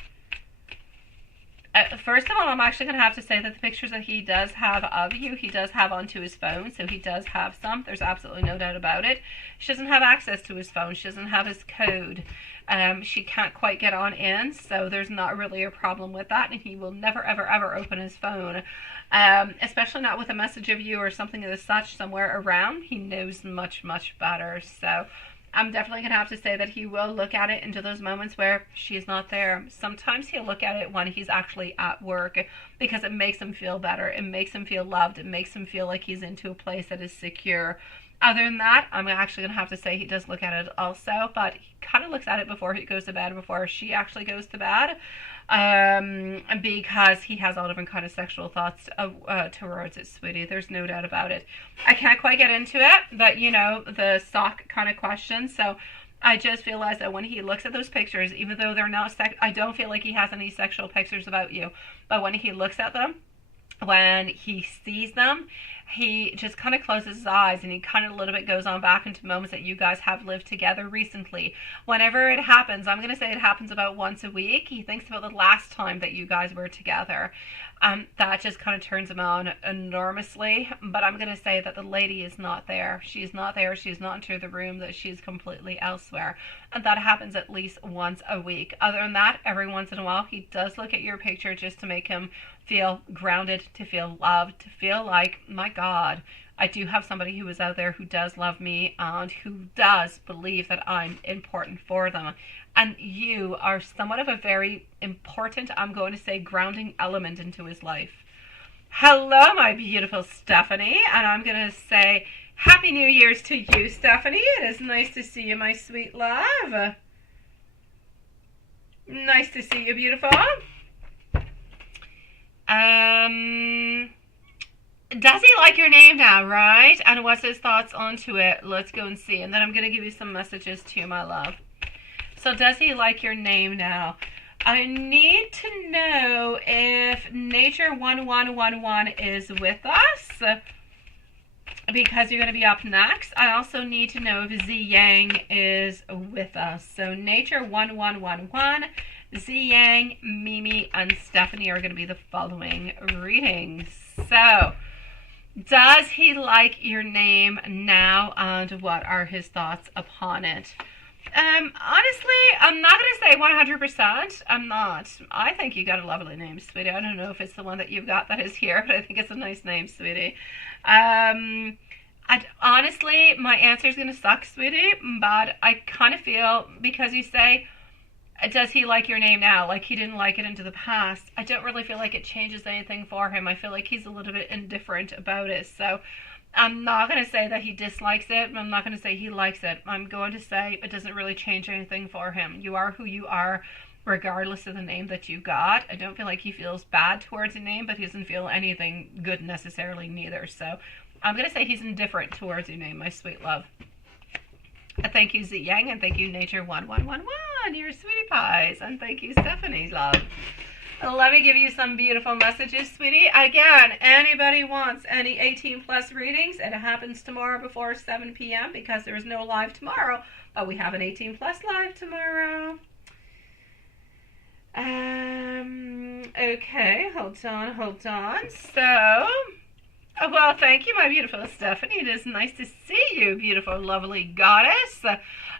First of all, I'm actually going to have to say that the pictures that he does have of you, he does have onto his phone, so he does have some. There's absolutely no doubt about it. She doesn't have access to his phone. She doesn't have his code. She can't quite get on in, so there's not really a problem with that, and he will never, ever, ever open his phone, especially not with a message of you or something of the such somewhere around. He knows much, much better, so I'm definitely going to have to say that he will look at it into those moments where she's not there. Sometimes he'll look at it when he's actually at work because it makes him feel better. It makes him feel loved. It makes him feel like he's into a place that is secure. Other than that, I'm actually going to have to say he does look at it also, but he kind of looks at it before he goes to bed, before she actually goes to bed, because he has all different kind of sexual thoughts towards it, sweetie. There's no doubt about it. I can't quite get into it, but, you know, the sock kind of question, so I just feel as though when he looks at those pictures, even though they're not I don't feel like he has any sexual pictures about you, but when he looks at them, when he sees them, he just kind of closes his eyes and he kind of a little bit goes on back into moments that you guys have lived together recently. Whenever it happens, I'm going to say it happens about once a week. He thinks about the last time that you guys were together. That just kind of turns him on enormously. But I'm going to say that the lady is not there. She's not there. She's not into the room, that she's completely elsewhere. And that happens at least once a week. Other than that, every once in a while, he does look at your picture just to make him feel grounded, to feel loved, to feel like, my God, I do have somebody who is out there who does love me and who does believe that I'm important for them. And you are somewhat of a very important, I'm going to say, grounding element into his life. Hello, my beautiful Stephanie. And I'm going to say Happy New Year's to you, Stephanie. It is nice to see you, my sweet love. Nice to see you, beautiful. Does he like your name now, right? And what's his thoughts onto it? Let's go and see. And then I'm going to give you some messages too, my love. So does he like your name now? I need to know if Nature 1111 is with us. because you're going to be up next. I also need to know if Z Yang is with us. So Nature 1111, Z Yang, Mimi, and Stephanie are going to be the following readings. So, does he like your name now, and what are his thoughts upon it? Honestly, I'm not going to say 100%. I'm not. I think you got a lovely name, sweetie. I don't know if it's the one that you've got that is here, but I think it's a nice name, sweetie. Honestly, my answer is going to suck, sweetie, but I kind of feel, because you say, does he like your name now? Like he didn't like it into the past. I don't really feel like it changes anything for him. I feel like he's a little bit indifferent about it. So I'm not going to say that he dislikes it. I'm not going to say he likes it. I'm going to say it doesn't really change anything for him. You are who you are, regardless of the name that you got. I don't feel like he feels bad towards a name, but he doesn't feel anything good necessarily neither. So I'm going to say he's indifferent towards your name, my sweet love. Thank you, Z Yang, and thank you, Nature 1111, your sweetie pies, and thank you, Stephanie, love. Let me give you some beautiful messages, sweetie. Again, anybody wants any 18 plus readings, it happens tomorrow before 7 p.m. because there is no live tomorrow, but we have an 18 plus live tomorrow. Okay, hold on. So, well, thank you, my beautiful Stephanie. It is nice to see you, beautiful, lovely goddess.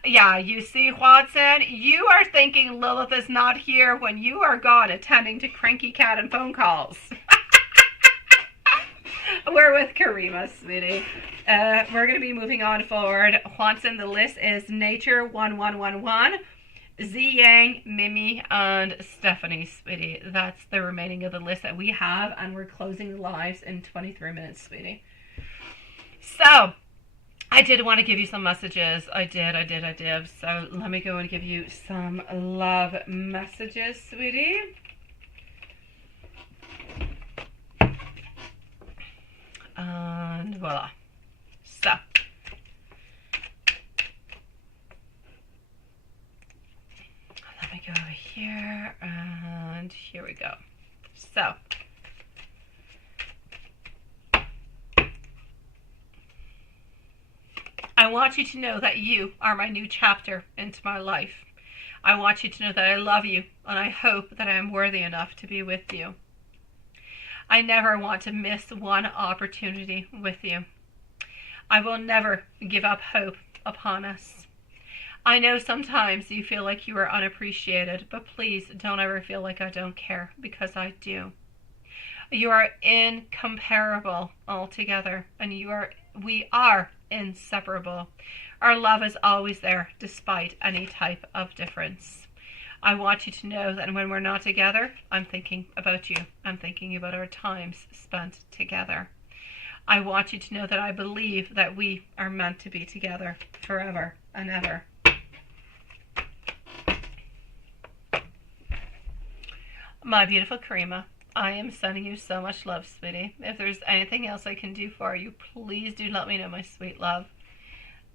Yeah, you see, Watson, you are thinking Lilith is not here when you are gone attending to cranky cat and phone calls. We're with Karima, sweetie. We're going to be moving on forward. Watson, the list is Nature 1111, Z Yang, Mimi, and Stephanie, sweetie. That's the remaining of the list that we have, and we're closing the lives in 23 minutes, sweetie. So, I did want to give you some messages. I did. So, let me go and give you some love messages, sweetie. And voila. So, let me go over here, and here we go. So, I want you to know that you are my new chapter into my life. I want you to know that I love you, and I hope that I am worthy enough to be with you. I never want to miss one opportunity with you. I will never give up hope upon us. I know sometimes you feel like you are unappreciated, but please don't ever feel like I don't care, because I do. You are incomparable altogether, and we are inseparable. Our love is always there, despite any type of difference. I want you to know that when we're not together, I'm thinking about you. I'm thinking about our times spent together. I want you to know that I believe that we are meant to be together forever and ever. My beautiful Karima, I am sending you so much love, sweetie. If there's anything else I can do for you, please do let me know, my sweet love.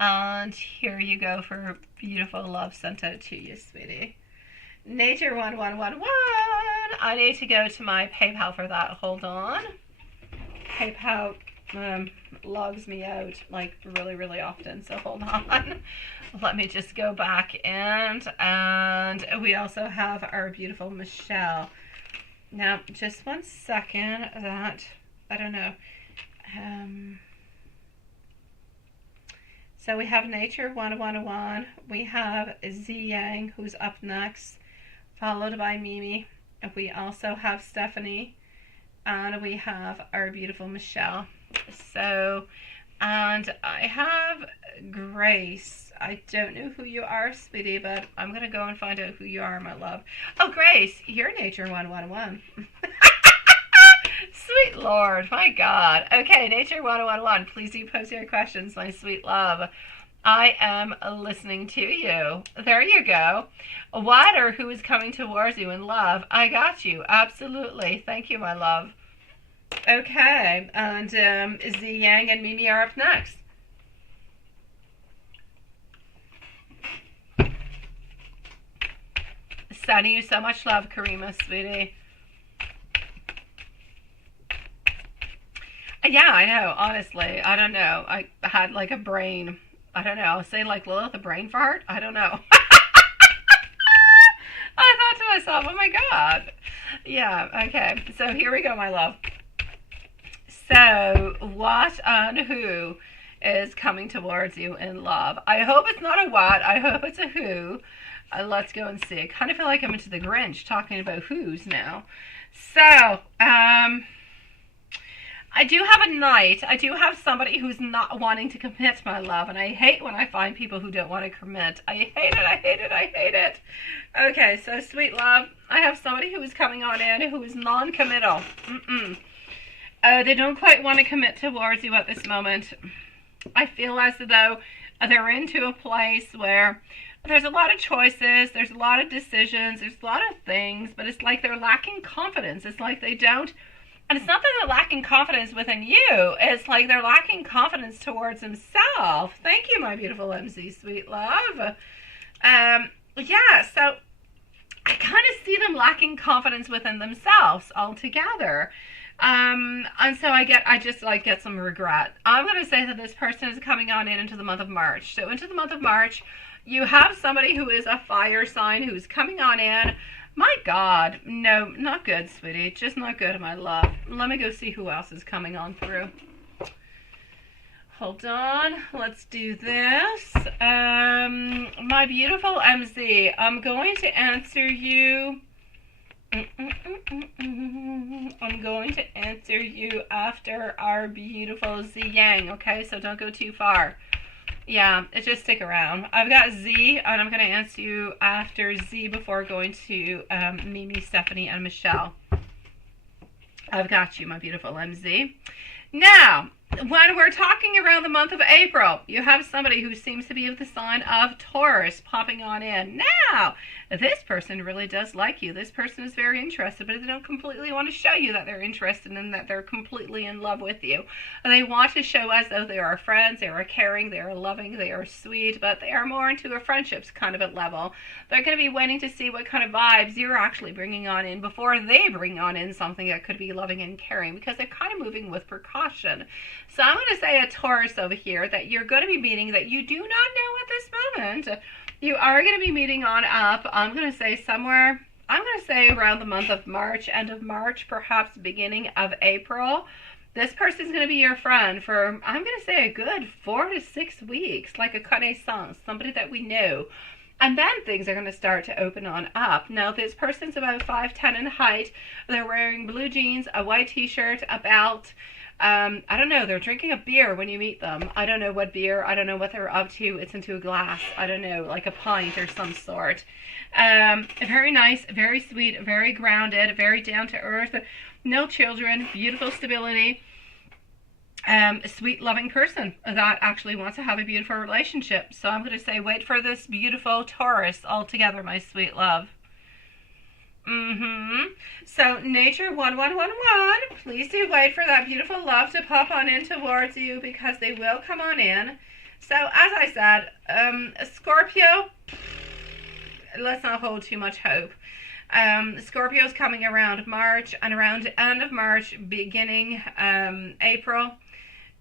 And here you go for beautiful love sent out to you, sweetie. Nature 1111. I need to go to my PayPal for that. Hold on. PayPal logs me out like really often, so hold on. Let me just go back in, and we also have our beautiful Michelle. Now, just one second. That I don't know. So we have Nature 1111. We have Z Yang, who's up next, followed by Mimi. We also have Stephanie, and we have our beautiful Michelle. So, and I have Grace. I don't know who you are, sweetie, but I'm going to go and find out who you are, my love. Oh, Grace, you're Nature 111. Sweet Lord, my God. Okay, Nature 111, please do post your questions, my sweet love. I am listening to you. There you go. What or who is coming towards you in love? I got you. Absolutely. Thank you, my love. Okay, and Z Yang and Mimi are up next. Sending you so much love, Karima, sweetie. Yeah, I know. Honestly, I don't know. I had like a brain. I don't know. I'll say like Lilith, a brain fart. I don't know. I thought to myself, oh my god. Yeah, okay. So here we go, my love. So, what and who is coming towards you in love? I hope it's not a what. I hope it's a who. Let's go and see. I kind of feel like I'm into the Grinch talking about who's now. So, I do have a knight. I do have somebody who's not wanting to commit, my love. And I hate when I find people who don't want to commit. I hate it. I hate it. I hate it. Okay, so sweet love. I have somebody who is coming on in who is non-committal. They don't quite want to commit towards you at this moment. I feel as though they're into a place where there's a lot of choices, there's a lot of decisions, there's a lot of things, but it's like they're lacking confidence. It's like they don't, and it's not that they're lacking confidence within you, it's like they're lacking confidence towards themselves. Thank you, my beautiful MZ, sweet love. Yeah, so I kind of see them lacking confidence within themselves altogether. And so I just like get some regret. I'm going to say that this person is coming on in into the month of March. So into the month of March, you have somebody who is a fire sign who's coming on in. My God, no, not good, sweetie. Just not good, my love. Let me go see who else is coming on through. Hold on, let's do this. My beautiful MZ, I'm going to answer you. I'm going to answer you after our beautiful Z Yang, okay? So don't go too far. Yeah, just stick around. I've got Z, and I'm going to answer you after Z before going to Mimi, Stephanie, and Michelle. I've got you, my beautiful MZ. Now, when we're talking around the month of April, you have somebody who seems to be of the sign of Taurus popping on in. Now, this person really does like you. This person is very interested, but they don't completely want to show you that they're interested and that they're completely in love with you. They want to show as though they are friends, they are caring, they are loving, they are sweet, but they are more into a friendships kind of a level. They're going to be waiting to see what kind of vibes you're actually bringing on in before they bring on in something that could be loving and caring, because they're kind of moving with precaution. So I'm going to say a Taurus over here that you're going to be meeting that you do not know at this moment. You are going to be meeting on up. I'm going to say somewhere, I'm going to say around the month of March, end of March, perhaps beginning of April. This person's going to be your friend for, I'm going to say a good 4 to 6 weeks, like a connaissance, somebody that we know. And then things are going to start to open on up. Now, this person's about 5'10" in height. They're wearing blue jeans, a white t-shirt, a belt. I don't know, they're drinking a beer when you meet them. I don't know what beer, I don't know what they're up to. It's into a glass, I don't know, like a pint or some sort. Very nice, very sweet, very grounded, very down to earth, no children, beautiful stability. A sweet, loving person that actually wants to have a beautiful relationship. So I'm going to say, wait for this beautiful Taurus altogether, my sweet love. So nature 1111, please do wait for that beautiful love to pop on in towards you, because they will come on in. So as I said, Scorpio, let's not hold too much hope. Scorpio's coming around March, and around the end of March, beginning April,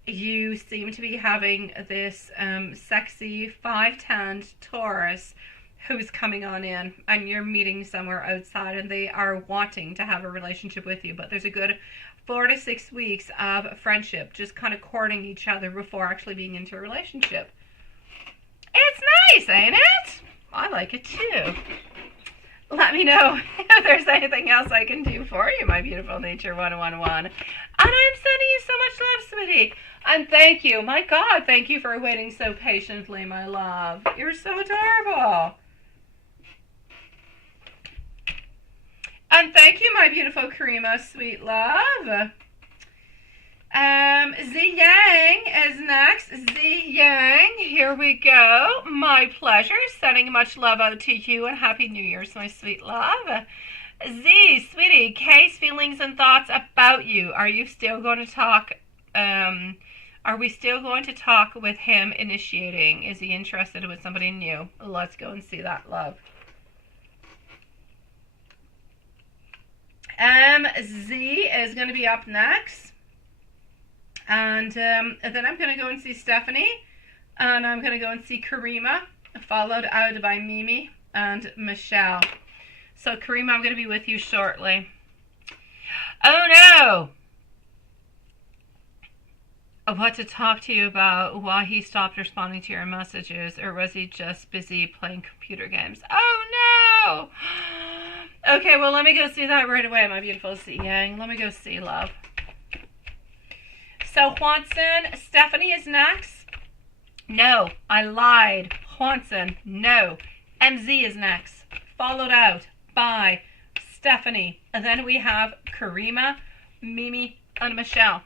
you seem to be having this sexy 5'10" Taurus who's coming on in, and you're meeting somewhere outside, and they are wanting to have a relationship with you. But there's a good 4 to 6 weeks of friendship, just kind of courting each other before actually being into a relationship. It's nice, ain't it? I like it too. Let me know if there's anything else I can do for you, my beautiful nature 111. And I'm sending you so much love, sweetie. And thank you. My God, thank you for waiting so patiently, my love. You're so adorable. And thank you, my beautiful Karima, sweet love. Z Yang is next. Z Yang, here we go. My pleasure. Sending much love out to you, and Happy New Year's, my sweet love. Z, sweetie, K's feelings and thoughts about you. Are you still going to talk? Are we still going to talk with him initiating? Is he interested with somebody new? Let's go and see that, love. Z is going to be up next. And then I'm going to go and see Stephanie. And I'm going to go and see Karima, followed out by Mimi and Michelle. So Karima, I'm going to be with you shortly. Oh no! What to talk to you about, why he stopped responding to your messages, or was he just busy playing computer games? Oh no! Okay, well, let me go see that right away, my beautiful Yang. Let me go see, love. So, Juanson, Stephanie is next. No, I lied. Juanson, no. MZ is next, followed out by Stephanie. And then we have Karima, Mimi, and Michelle.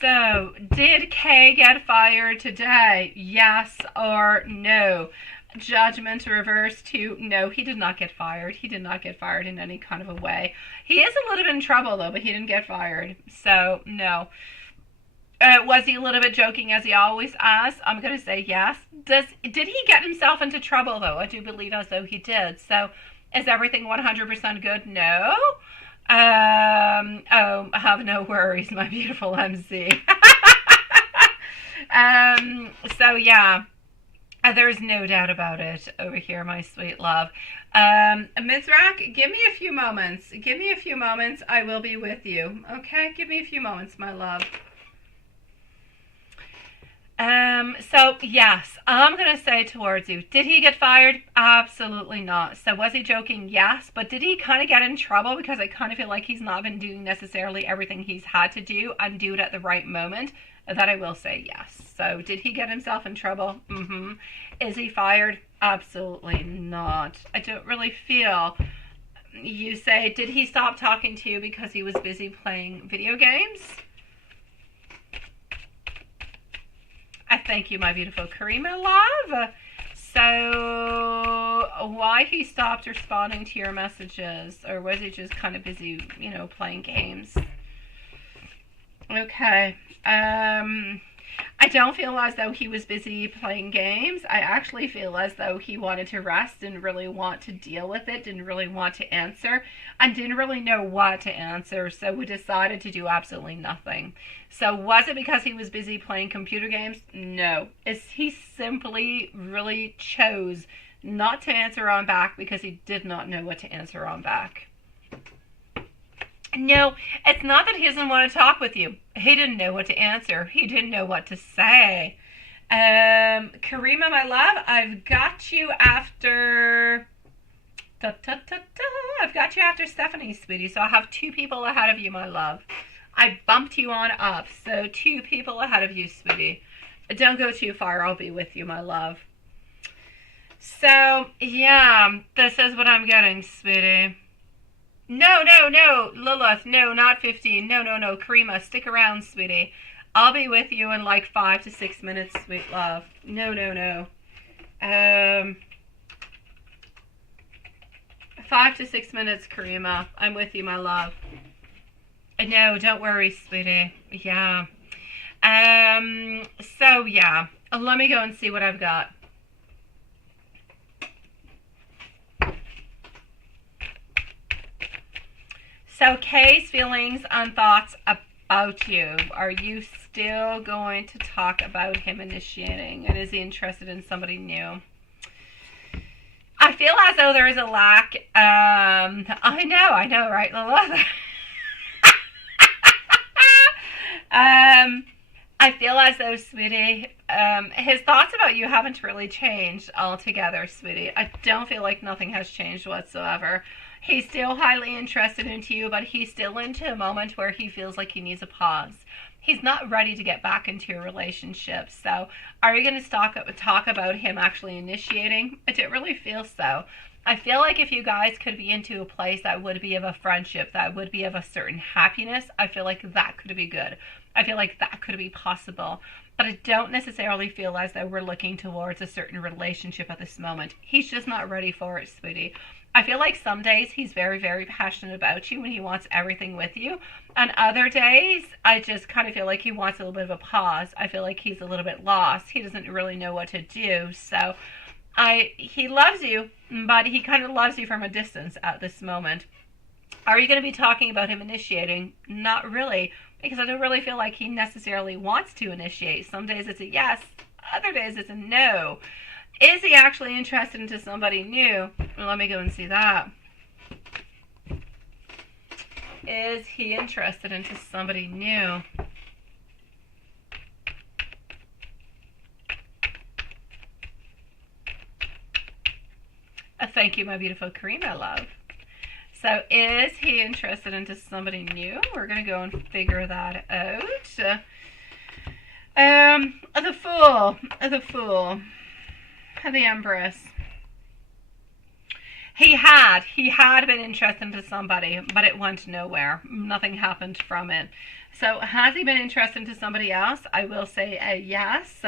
So, did Kay get fired today? Yes or no? Judgment reversed to no, he did not get fired. He did not get fired in any kind of a way. He is a little bit in trouble, though, but he didn't get fired. So, no. Was he a little bit joking, as he always asks? I'm going to say yes. Did he get himself into trouble, though? I do believe as though he did. So, is everything 100% good? No. Oh, have no worries, my beautiful MC. So yeah, there's no doubt about it over here, my sweet love. Mithrak, give me a few moments. Give me a few moments. I will be with you. Okay, give me a few moments, my love. So yes, I'm going to say towards you, did he get fired? Absolutely not. So was he joking? Yes. But did he kind of get in trouble? Because I kind of feel like he's not been doing necessarily everything he's had to do and do it at the right moment. That I will say yes. So did he get himself in trouble? Mm-hmm. Is he fired? Absolutely not. I don't really feel. You say, did he stop talking to you because he was busy playing video games? I thank you, my beautiful Karima love. So, why he stopped responding to your messages? Or was he just kind of busy, playing games? Okay. I don't feel as though he was busy playing games. I actually feel as though he wanted to rest, didn't really want to deal with it, didn't really want to answer, and didn't really know what to answer, so we decided to do absolutely nothing. So was it because he was busy playing computer games? No. He simply really chose not to answer on back because he did not know what to answer on back. No, it's not that he doesn't want to talk with you. He didn't know what to answer. He didn't know what to say. Karima, my love, I've got you after... I've got you after Stephanie, sweetie. So I have 2 people ahead of you, my love. I bumped you on up. So 2 people ahead of you, sweetie. Don't go too far. I'll be with you, my love. So, yeah, this is what I'm getting, sweetie. No, Lilith, no, not 15. No, Karima, stick around, sweetie. I'll be with you in like 5 to 6 minutes, sweet love. No. 5 to 6 minutes, Karima. I'm with you, my love. No, don't worry, sweetie. Yeah. So, yeah. Let me go and see what I've got. So, Kay's feelings and thoughts about you. Are you still going to talk about him initiating? And is he interested in somebody new? I feel as though there is a lack. I know, right, Lola? I feel as though, sweetie, his thoughts about you haven't really changed altogether, sweetie. I don't feel like nothing has changed whatsoever. He's still highly interested into you, but he's still into a moment where he feels like he needs a pause. He's not ready to get back into a relationship. So are you going to talk about him actually initiating? I don't really feel so. I feel like if you guys could be into a place that would be of a friendship, that would be of a certain happiness, I feel like that could be good. I feel like that could be possible. But I don't necessarily feel as though we're looking towards a certain relationship at this moment. He's just not ready for it, sweetie. I feel like some days he's very, very passionate about you and he wants everything with you. And other days, I just kind of feel like he wants a little bit of a pause. I feel like he's a little bit lost. He doesn't really know what to do. So he loves you, but he kind of loves you from a distance at this moment. Are you going to be talking about him initiating? Not really, because I don't really feel like he necessarily wants to initiate. Some days it's a yes, other days it's a no. Is he actually interested into somebody new? Well, let me go and see that. Is he interested into somebody new? Thank you, my beautiful Karima love. So is he interested into somebody new? We're going to go and figure that out. The Fool, the Empress. He had been interested into somebody, but it went nowhere. Nothing happened from it. So has he been interested into somebody else? I will say a yes.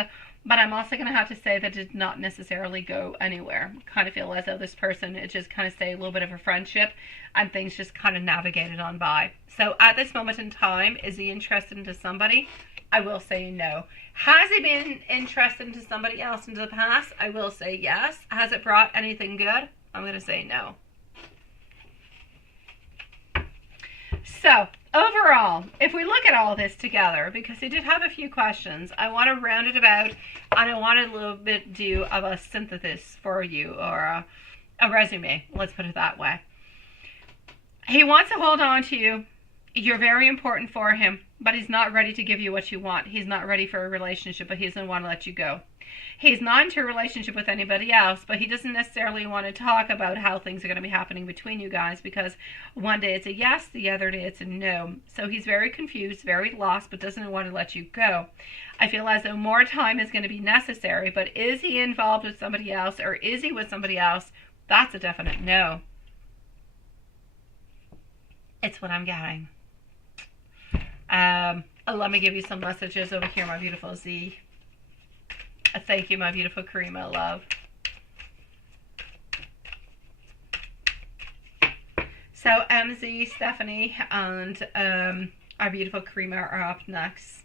But I'm also going to have to say that it did not necessarily go anywhere. Kind of feel as though this person, it just kind of stayed a little bit of a friendship and things just kind of navigated on by. So at this moment in time, is he interested into somebody? I will say no. Has he been interested into somebody else into the past? I will say yes. Has it brought anything good? I'm going to say no. So, overall, if we look at all this together, because he did have a few questions, I want to round it about, and I want a little bit do of a synthesis for you, or a resume, let's put it that way. He wants to hold on to you. You're very important for him, but he's not ready to give you what you want. He's not ready for a relationship, but he doesn't want to let you go. He's not into a relationship with anybody else, but he doesn't necessarily want to talk about how things are going to be happening between you guys, because one day it's a yes, the other day it's a no. So he's very confused, very lost, but doesn't want to let you go. I feel as though more time is going to be necessary, but is he involved with somebody else, or is he with somebody else? That's a definite no. It's what I'm getting. Let me give you some messages over here, my beautiful Z. Thank you, my beautiful Karima love. So MZ, Stephanie, and our beautiful Karima are up next.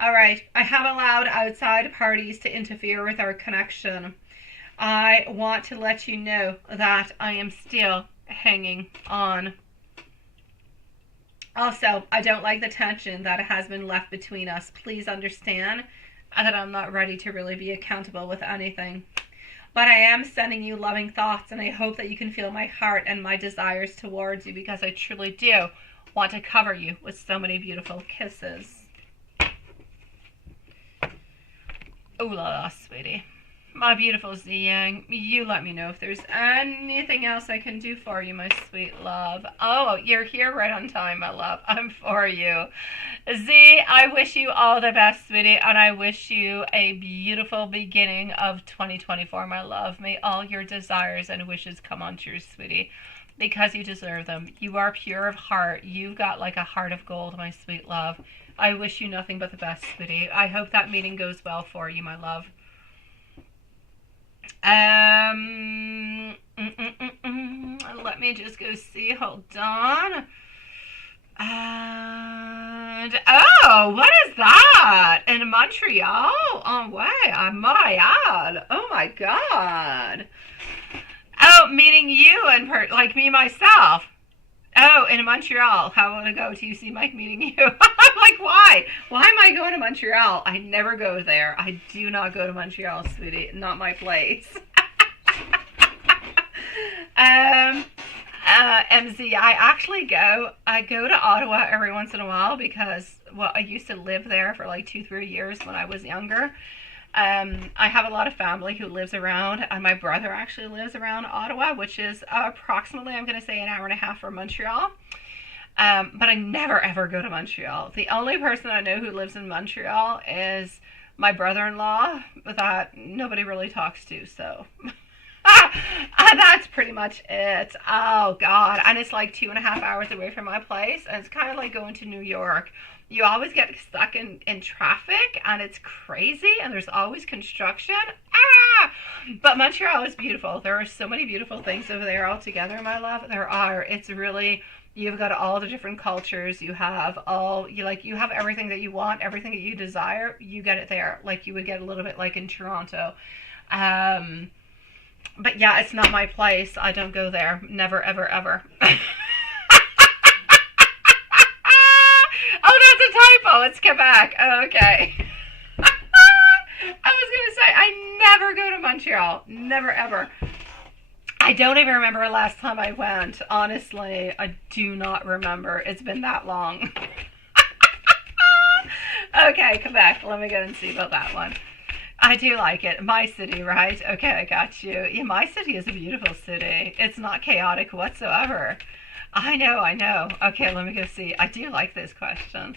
All right, I have allowed outside parties to interfere with our connection. I want to let you know that I am still hanging on. Also, I don't like the tension that has been left between us. Please understand that I'm not ready to really be accountable with anything. But I am sending you loving thoughts, and I hope that you can feel my heart and my desires towards you, because I truly do want to cover you with so many beautiful kisses. Ooh la la, sweetie. My beautiful Z-Yang, you let me know if there's anything else I can do for you, my sweet love. Oh, you're here right on time, my love. I'm for you. Z, I wish you all the best, sweetie, and I wish you a beautiful beginning of 2024, my love. May all your desires and wishes come on true, sweetie, because you deserve them. You are pure of heart. You've got like a heart of gold, my sweet love. I wish you nothing but the best, sweetie. I hope that meeting goes well for you, my love. Let me just go see. Hold on. And oh, what is that in Montreal? Oh wait, my God! Oh my God! Oh, meeting you and like me myself. Oh, in Montreal. How would I go to see Mike meeting you? I'm like, why? Why am I going to Montreal? I never go there. I do not go to Montreal, sweetie. Not my place. MZ, I go to Ottawa every once in a while because, well, I used to live there for like 2-3 years when I was younger. I have a lot of family who lives around, and my brother actually lives around Ottawa, which is approximately, I'm going to say, an hour and a half from Montreal. But I never ever go to Montreal. The only person I know who lives in Montreal is my brother-in-law that nobody really talks to, so that's pretty much it. Oh God. And it's like 2.5 hours away from my place, and it's kind of like going to New York. You always get stuck in traffic, and it's crazy, and there's always construction. But Montreal is beautiful. There are so many beautiful things over there altogether, my love. There are. It's really, you've got all the different cultures. You have you have everything that you want, everything that you desire. You get it there, like you would get a little bit like in Toronto. But yeah, it's not my place. I don't go there. Never, ever, ever. Oh, that's a typo. It's Quebec. Oh, okay. I was going to say, I never go to Montreal. Never, ever. I don't even remember the last time I went. Honestly, I do not remember. It's been that long. Okay, Quebec. Let me go and see about that one. I do like it. My city, right? Okay, I got you. Yeah, my city is a beautiful city. It's not chaotic whatsoever. I know, I know. Okay, let me go see. I do like this question.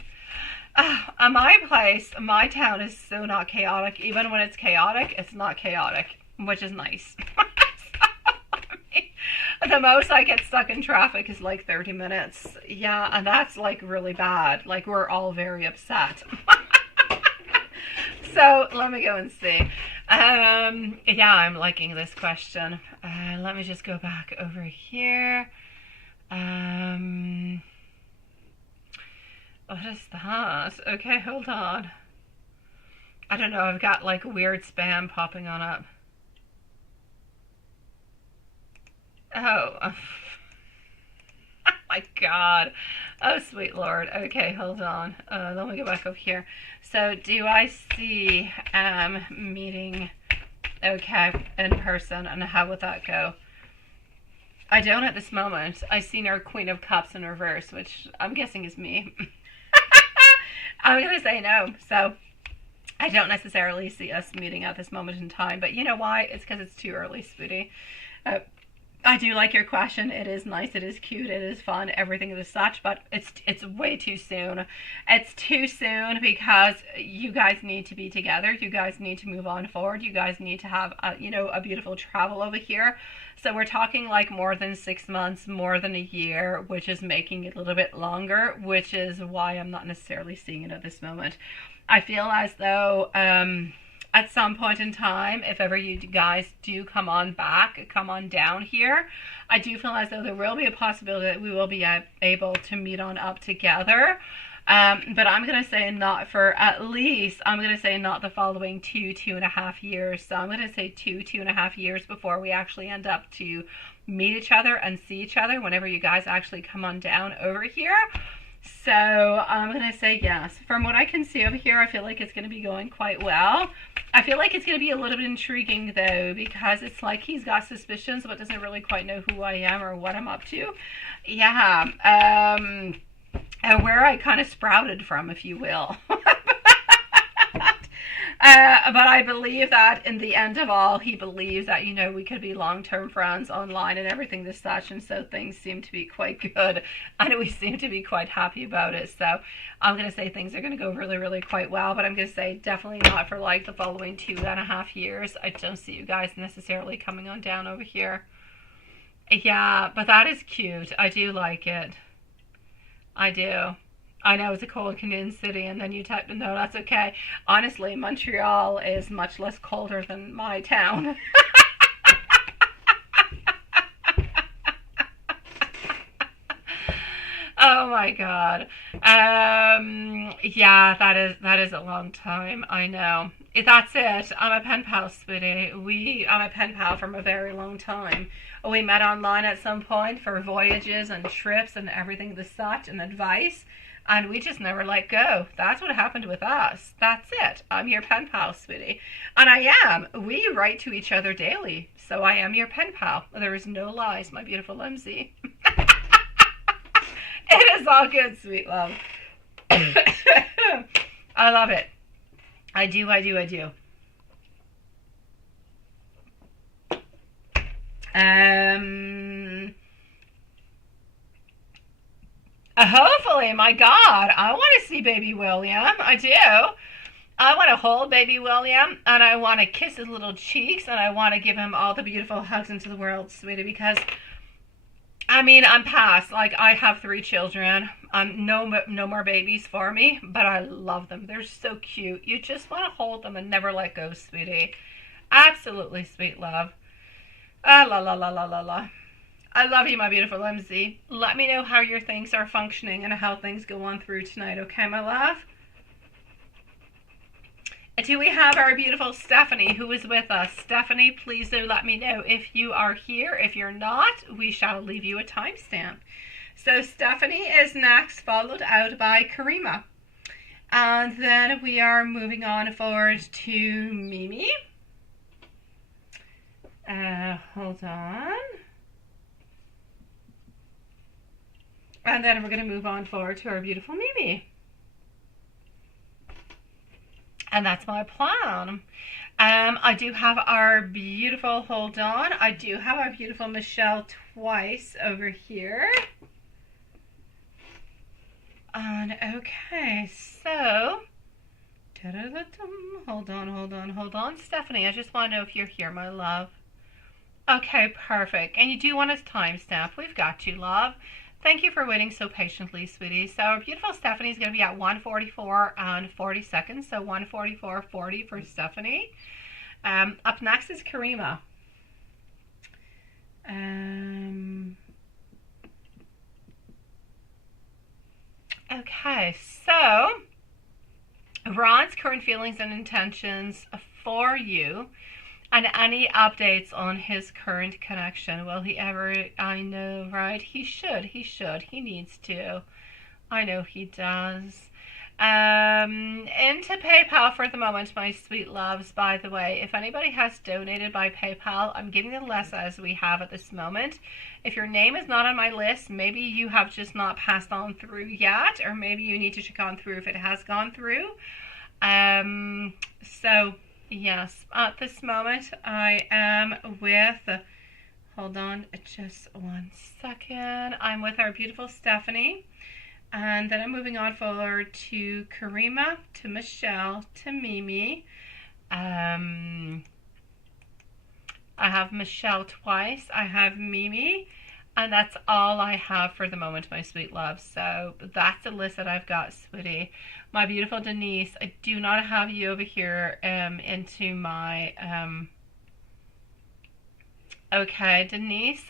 My place, my town is so not chaotic. Even when it's chaotic, it's not chaotic, which is nice. The most I get stuck in traffic is like 30 minutes. Yeah, and that's like really bad. Like we're all very upset. So let me go and see. Yeah, I'm liking this question. Let me just go back over here. What is that? Okay, hold on. I don't know. I've got like weird spam popping on up. Oh. Oh my God. Oh, sweet Lord. Okay, hold on. Let me go back over here. So, do I see meeting, okay, in person, and how would that go? I don't at this moment. I see our Queen of Cups in reverse, which I'm guessing is me. I'm going to say no. So, I don't necessarily see us meeting at this moment in time. But you know why? It's because it's too early, sweetie. I do like your question. It is nice. It is cute. It is fun. Everything is such, but it's way too soon. It's too soon because you guys need to be together. You guys need to move on forward. You guys need to have a beautiful travel over here. So we're talking like more than 6 months, more than a year, which is making it a little bit longer, which is why I'm not necessarily seeing it at this moment. I feel as though at some point in time, if ever you guys do come on down here, I do feel as though there will be a possibility that we will be able to meet on up together. But I'm going to say not for at least, I'm going to say not the following 2.5 years. So I'm going to say 2.5 years before we actually end up to meet each other and see each other whenever you guys actually come on down over here. So I'm going to say yes. From what I can see over here, I feel like it's going to be going quite well. I feel like it's going to be a little bit intriguing, though, because it's like he's got suspicions but doesn't really quite know who I am or what I'm up to. Yeah. And where I kind of sprouted from, if you will. But I believe that in the end of all, he believes that, we could be long-term friends online and everything this such, and so things seem to be quite good, and we seem to be quite happy about it. So I'm going to say things are going to go really, really quite well, but I'm going to say definitely not for like the following 2.5 years. I don't see you guys necessarily coming on down over here. Yeah, but that is cute. I do like it. I do. I know it's a cold Canadian city, and then you type, no, that's okay. Honestly, Montreal is much less colder than my town. Oh my God. Yeah, that is a long time. I know. That's it. I'm a pen pal, sweetie. I'm a pen pal from a very long time. We met online at some point for voyages and trips and everything the such and advice. And we just never let go. That's what happened with us. That's it. I'm your pen pal, sweetie. And I am. We write to each other daily. So I am your pen pal. There is no lies, my beautiful Lindsay. It is all good, sweet love. I love it. I do. Hopefully, my God, I want to see baby William. I do. I want to hold baby William, and I want to kiss his little cheeks, and I want to give him all the beautiful hugs into the world, sweetie, because, I'm past. Like, I have 3 children. No more babies for me, but I love them. They're so cute. You just want to hold them and never let go, sweetie. Absolutely, sweet love. La la la la la la. I love you, my beautiful MC. Let me know how your things are functioning and how things go on through tonight, okay, my love? Do we have our beautiful Stephanie who is with us? Stephanie, please do let me know if you are here. If you're not, we shall leave you a timestamp. So Stephanie is next, followed out by Karima. And then we are moving on forward to Mimi. Hold on. And then we're going to move on forward to our beautiful Mimi. And that's my plan. I do have our beautiful, hold on, I do have our beautiful Michelle twice over here. And okay, so, hold on, Stephanie, I just want to know if you're here, my love. Okay, perfect. And you do want a timestamp. We've got you, love. Thank you for waiting so patiently, sweetie. So our beautiful Stephanie is going to be at 1:44 and 40 seconds. So 1:44:40 for Stephanie. Up next is Karima. Okay, so Ron's current feelings and intentions for you. And any updates on his current connection? Will he ever? I know, right? He should. He needs to. I know he does. Into PayPal for the moment, my sweet loves. By the way, if anybody has donated by PayPal, I'm giving the less as we have at this moment. If your name is not on my list, maybe you have just not passed on through yet, or maybe you need to check on through if it has gone through. So yes, at this moment I am with, hold on just 1 second, I'm with our beautiful Stephanie, and then I'm moving on forward to Karima, to Michelle, to Mimi. I have Michelle twice, I have Mimi, and that's all I have for the moment, my sweet love. So that's the list that I've got, sweetie. My beautiful Denise, I do not have you over here into my... Okay, Denise,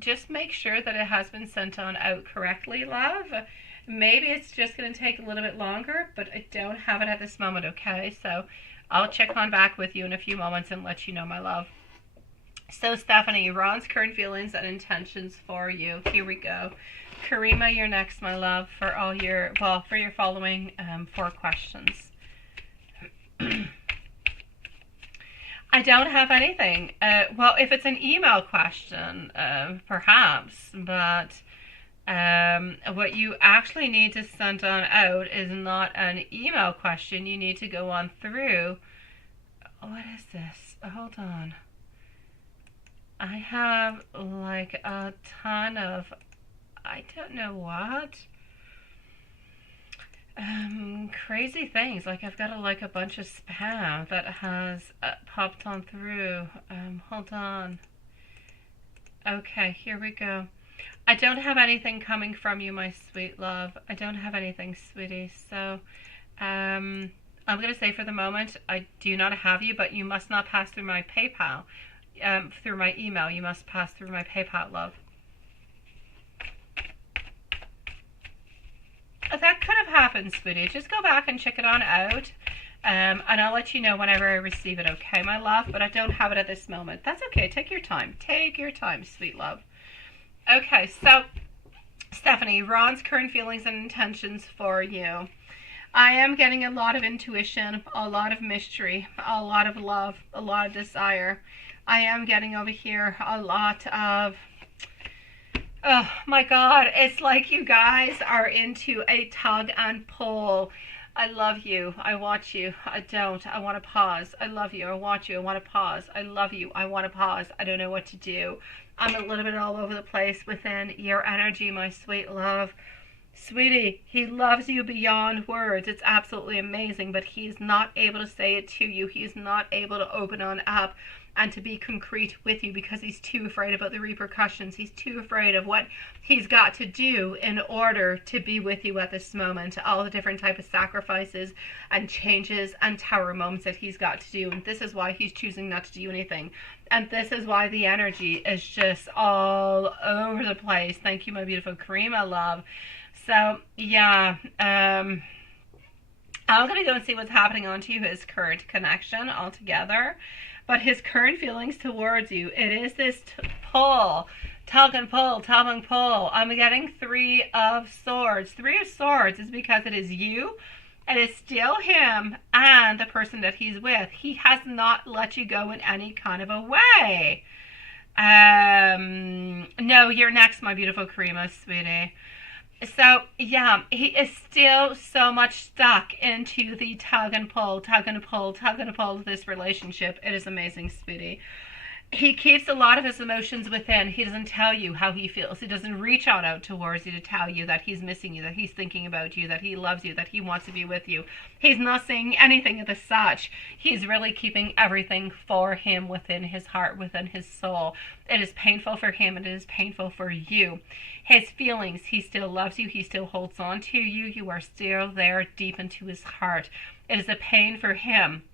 just make sure that it has been sent on out correctly, love. Maybe it's just going to take a little bit longer, but I don't have it at this moment, okay? So I'll check on back with you in a few moments and let you know, my love. So Stephanie, Ron's current feelings and intentions for you. Here we go. Karima, you're next, my love, for all your, well, for your following 4 questions. I don't have anything. Well, if it's an email question, perhaps, but what you actually need to send on out is not an email question. You need to go on through. What is this? Hold on. I have like a ton of, I don't know what, crazy things. Like I've got a bunch of spam that has popped on through. Hold on. Okay, here we go. I don't have anything coming from you, my sweet love. I don't have anything, sweetie. So I'm going to say for the moment, I do not have you, but you must not pass through my PayPal. Through my email, you must pass through my PayPal, love. That could have happened, sweetie. Just go back and check it on out, and I'll let you know whenever I receive it, okay, my love? But I don't have it at this moment. That's okay. Take your time. Take your time, sweet love. Okay, so Stephanie, Ron's current feelings and intentions for you. I am getting a lot of intuition, a lot of mystery, a lot of love, a lot of desire. I am getting over here a lot of, oh my God, it's like you guys are into a tug and pull. I love you, I want you, I don't, I want to pause. I love you, I want you, I want to pause. I love you, I want to pause. I don't know what to do. I'm a little bit all over the place within your energy, my sweet love. Sweetie, he loves you beyond words. It's absolutely amazing, but he's not able to say it to you. He's not able to open on up and to be concrete with you because he's too afraid about the repercussions. He's too afraid of what he's got to do in order to be with you at this moment. All the different type of sacrifices and changes and tower moments that he's got to do. And this is why he's choosing not to do anything. And this is why the energy is just all over the place. Thank you, my beautiful Karima, love. So, yeah, I'm going to go and see what's happening onto his current connection altogether. But his current feelings towards you, it is this pull, tug and pull, tug and pull. I'm getting Three of Swords. Three of Swords is because it is you. It is still him and the person that he's with. He has not let you go in any kind of a way. No, you're next, my beautiful Karima, sweetie. So, yeah, he is still so much stuck into the tug and pull, tug and pull, tug and pull of this relationship. It is amazing, sweetie. He keeps a lot of his emotions within. He doesn't tell you how he feels. He doesn't reach out towards you to tell you that he's missing you, that he's thinking about you, that he loves you, that he wants to be with you. He's not saying anything of the such. He's really keeping everything for him within his heart, within his soul. It is painful for him and it is painful for you. His feelings, he still loves you. He still holds on to you. You are still there deep into his heart. It is a pain for him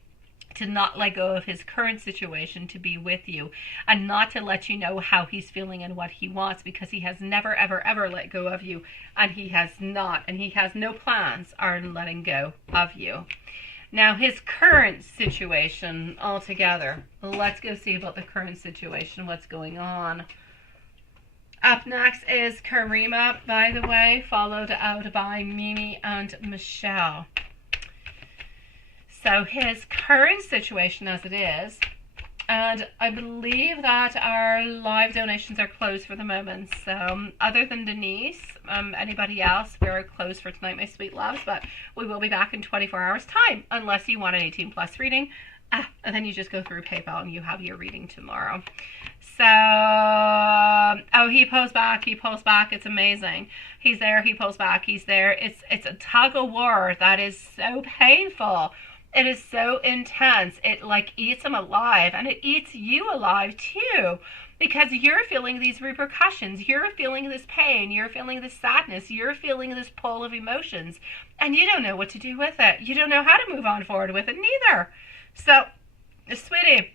to not let go of his current situation, to be with you, and not to let you know how he's feeling and what he wants, because he has never, ever, ever let go of you, and he has not, and he has no plans on letting go of you. Now, his current situation altogether, let's go see about the current situation, what's going on. Up next is Karima, by the way, followed out by Mimi and Michelle. So his current situation as it is, and I believe that our live donations are closed for the moment. So other than Denise, anybody else, we're closed for tonight, my sweet loves, but we will be back in 24 hours time, unless you want an 18 plus reading. And then you just go through PayPal and you have your reading tomorrow. So, oh, he pulls back, it's amazing. He's there, he pulls back, he's there. It's a tug of war that is so painful. It is so intense. It like eats him alive, and it eats you alive too, because you're feeling these repercussions. You're feeling this pain. You're feeling this sadness. You're feeling this pull of emotions, and you don't know what to do with it. You don't know how to move on forward with it neither. So, sweetie,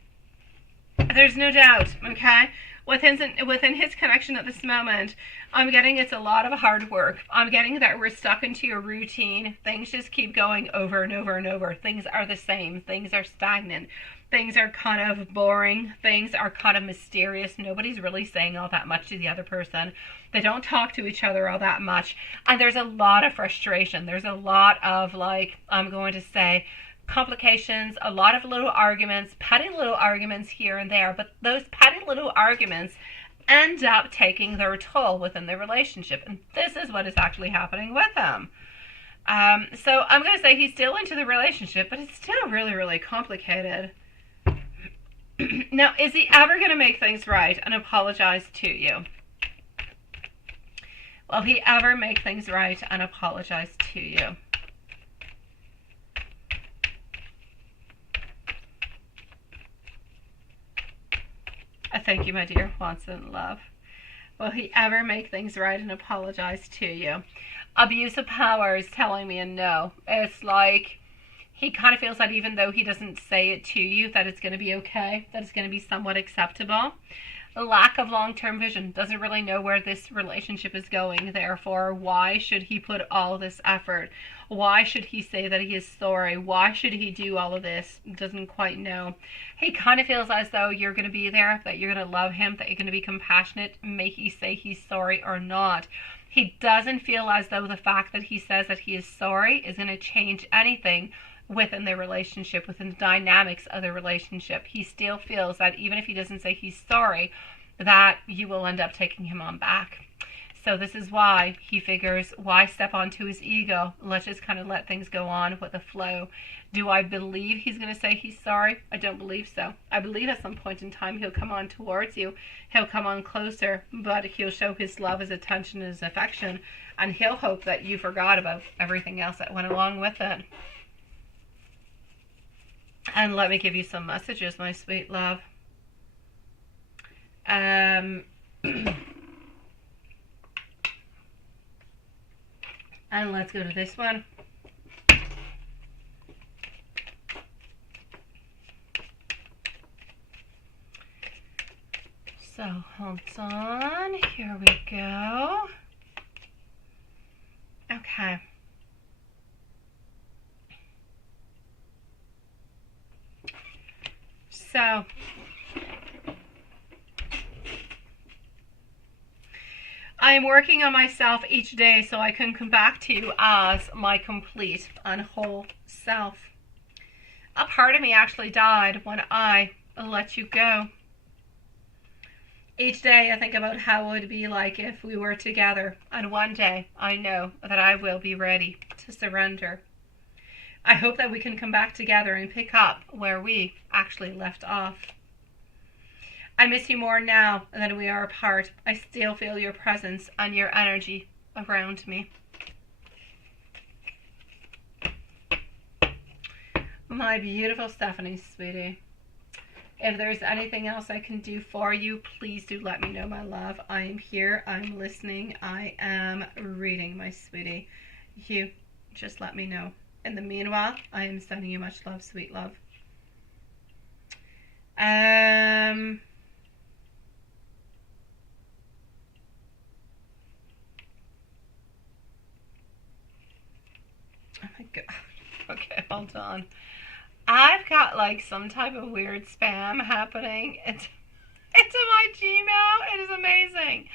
there's no doubt, okay? Within his connection at this moment, I'm getting it's a lot of hard work. I'm getting that we're stuck into a routine. Things just keep going over and over and over. Things are the same. Things are stagnant. Things are kind of boring. Things are kind of mysterious. Nobody's really saying all that much to the other person. They don't talk to each other all that much. And there's a lot of frustration. There's a lot of, like, I'm going to say, complications, a lot of little arguments, petty little arguments here and there, but those petty little arguments end up taking their toll within the relationship, and this is what is actually happening with him. So I'm going to say he's still into the relationship, but it's still really, really complicated. Now, is he ever going to make things right and apologize to you? Will he ever make things right and apologize to you? Thank you, my dear. Wants and love. Will he ever make things right and apologize to you? Abuse of power is telling me a no. It's like he kind of feels that even though he doesn't say it to you, that it's going to be okay, that it's going to be somewhat acceptable. A lack of long-term vision, doesn't really know where this relationship is going. Therefore, why should he put all this effort? Why should he say that he is sorry? Why should he do all of this? Doesn't quite know. He kind of feels as though you're going to be there, that you're going to love him, that you're going to be compassionate, may he say he's sorry or not. He doesn't feel as though the fact that he says that he is sorry is going to change anything within the relationship, within the dynamics of the relationship. He still feels that even if he doesn't say he's sorry, that you will end up taking him on back. So this is why he figures, why step onto his ego? Let's just kind of let things go on with the flow. Do I believe he's going to say he's sorry? I don't believe so. I believe at some point in time he'll come on towards you. He'll come on closer, but he'll show his love, his attention, his affection, and he'll hope that you forgot about everything else that went along with it. And let me give you some messages, my sweet love. And let's go to this one. So hold on, here we go. Okay. So I am working on myself each day so I can come back to you as my complete and whole self. A part of me actually died when I let you go. Each day I think about how it would be like if we were together, and one day I know that I will be ready to surrender. I hope that we can come back together and pick up where we actually left off. I miss you more now than we are apart. I still feel your presence and your energy around me. My beautiful Stephanie, sweetie. If there's anything else I can do for you, please do let me know, my love. I am here. I'm listening. I am reading, my sweetie. You just let me know. In the meanwhile, I am sending you much love, sweet love. Oh my god. Okay, hold on. I've got like some type of weird spam happening into my Gmail. It is amazing.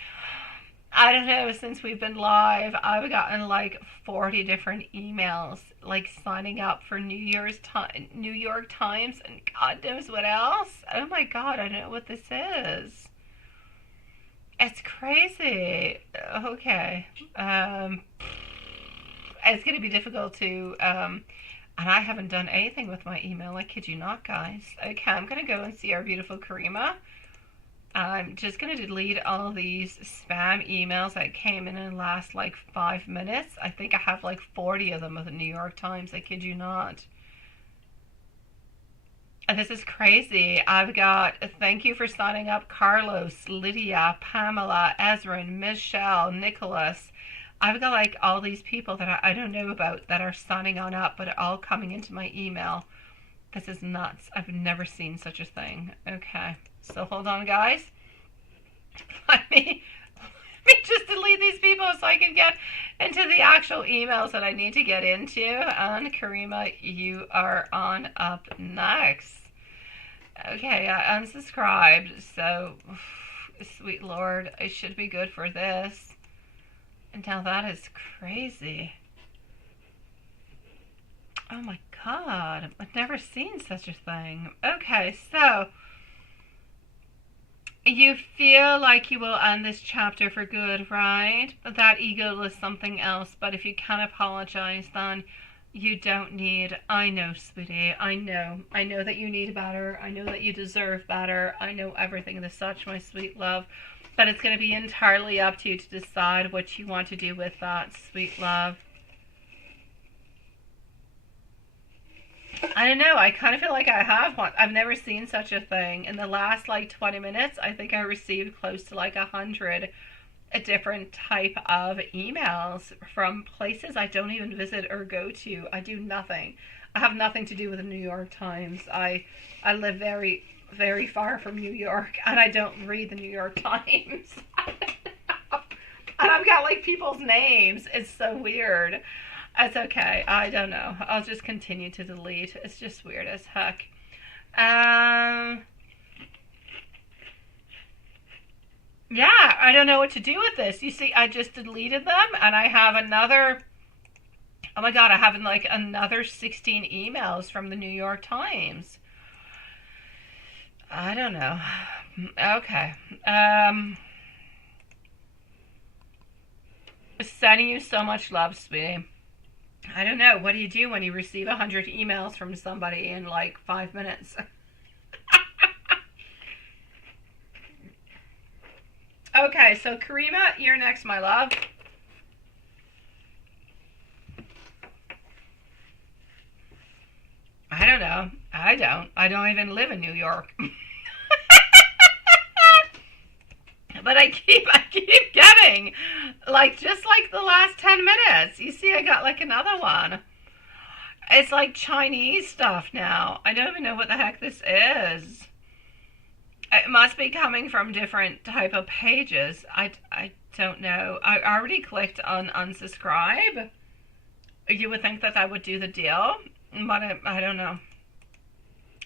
I don't know, since we've been live, I've gotten like 40 different emails, like signing up for New York Times and God knows what else. Oh my god, I don't know what this is. It's crazy. Okay. It's going to be difficult to, and I haven't done anything with my email. I kid you not, guys. Okay, I'm going to go and see our beautiful Karima. I'm just going to delete all these spam emails that came in the last like 5 minutes. I think I have like 40 of them with the New York Times. I kid you not. And this is crazy. I've got thank you for signing up, Carlos, Lydia, Pamela, Ezra, Michelle, Nicholas. I've got like all these people that I don't know about that are signing on up, but all coming into my email. This is nuts. I've never seen such a thing. Okay, so hold on, guys. Let me just delete these people so I can get into the actual emails that I need to get into. And Karima, you are on up next. Okay, I unsubscribed, so sweet Lord, I should be good for this. And now that is crazy. Oh my god, I've never seen such a thing. Okay, so you feel like you will end this chapter for good, right? That ego is something else, but if you can't apologize, then you don't need. I know, sweetie, I know that you need better. I know that you deserve better. I know everything as such, my sweet love. But it's going to be entirely up to you to decide what you want to do with that, sweet love. I don't know. I kind of feel like I have one. I've never seen such a thing. In the last like 20 minutes, I think I received close to like 100 different type of emails from places I don't even visit or go to. I do nothing. I have nothing to do with the New York Times. I live very, very far from New York, and I don't read the New York Times. And I've got like people's names. It's so weird. It's okay. I don't know. I'll just continue to delete. It's just weird as heck. Yeah, I don't know what to do with this. You see, I just deleted them, and I have another. Oh my god, I have like another 16 emails from the New York Times. I don't know. Okay. Sending you so much love, sweetie. I don't know. What do you do when you receive 100 emails from somebody in like 5 minutes? Okay, so Karima, you're next, my love. I don't know. I don't even live in New York. But I keep getting, like, just like the last 10 minutes. You see, I got like another one. It's like Chinese stuff now. I don't even know what the heck this is. It must be coming from different type of pages. I don't know. I already clicked on unsubscribe. You would think that would do the deal, but I don't know.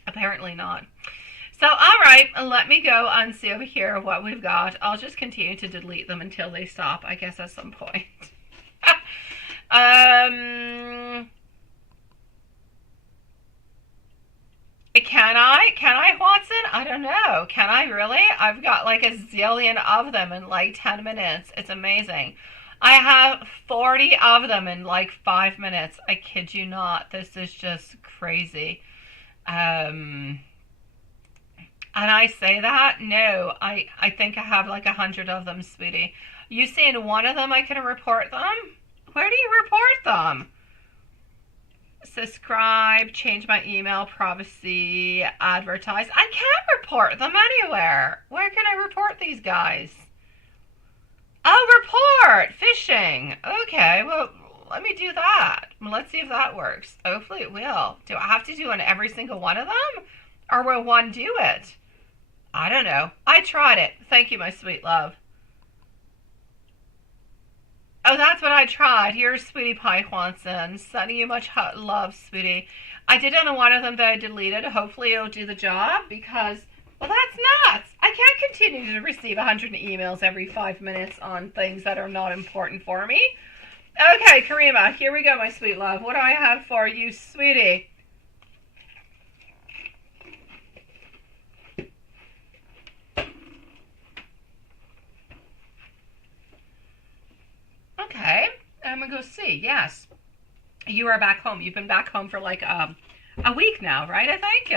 Apparently not. So, all right, let me go and see over here what we've got. I'll just continue to delete them until they stop, I guess, at some point. Can I, Watson? I don't know. Can I really? I've got like a zillion of them in like 10 minutes. It's amazing. I have 40 of them in like 5 minutes. I kid you not. This is just crazy. And I say that? No, I think I have like 100 of them, sweetie. You saying one of them I can report them? Where do you report them? Subscribe, change my email, privacy, advertise. I can't report them anywhere. Where can I report these guys? Oh, report! Phishing. Okay, well, let me do that. Let's see if that works. Hopefully it will. Do I have to do it on every single one of them? Or will one do it? I don't know. I tried it. Thank you, my sweet love. Oh, that's what I tried. Here's Sweetie Pie Watson. Sending you much love, sweetie. I did it on one of them that I deleted. Hopefully it'll do the job because, well, that's nuts. I can't continue to receive 100 emails every 5 minutes on things that are not important for me. Okay, Karima, here we go, my sweet love. What do I have for you, sweetie? Okay, I'm gonna go see. Yes, you are back home. You've been back home for like a week now, right? I think.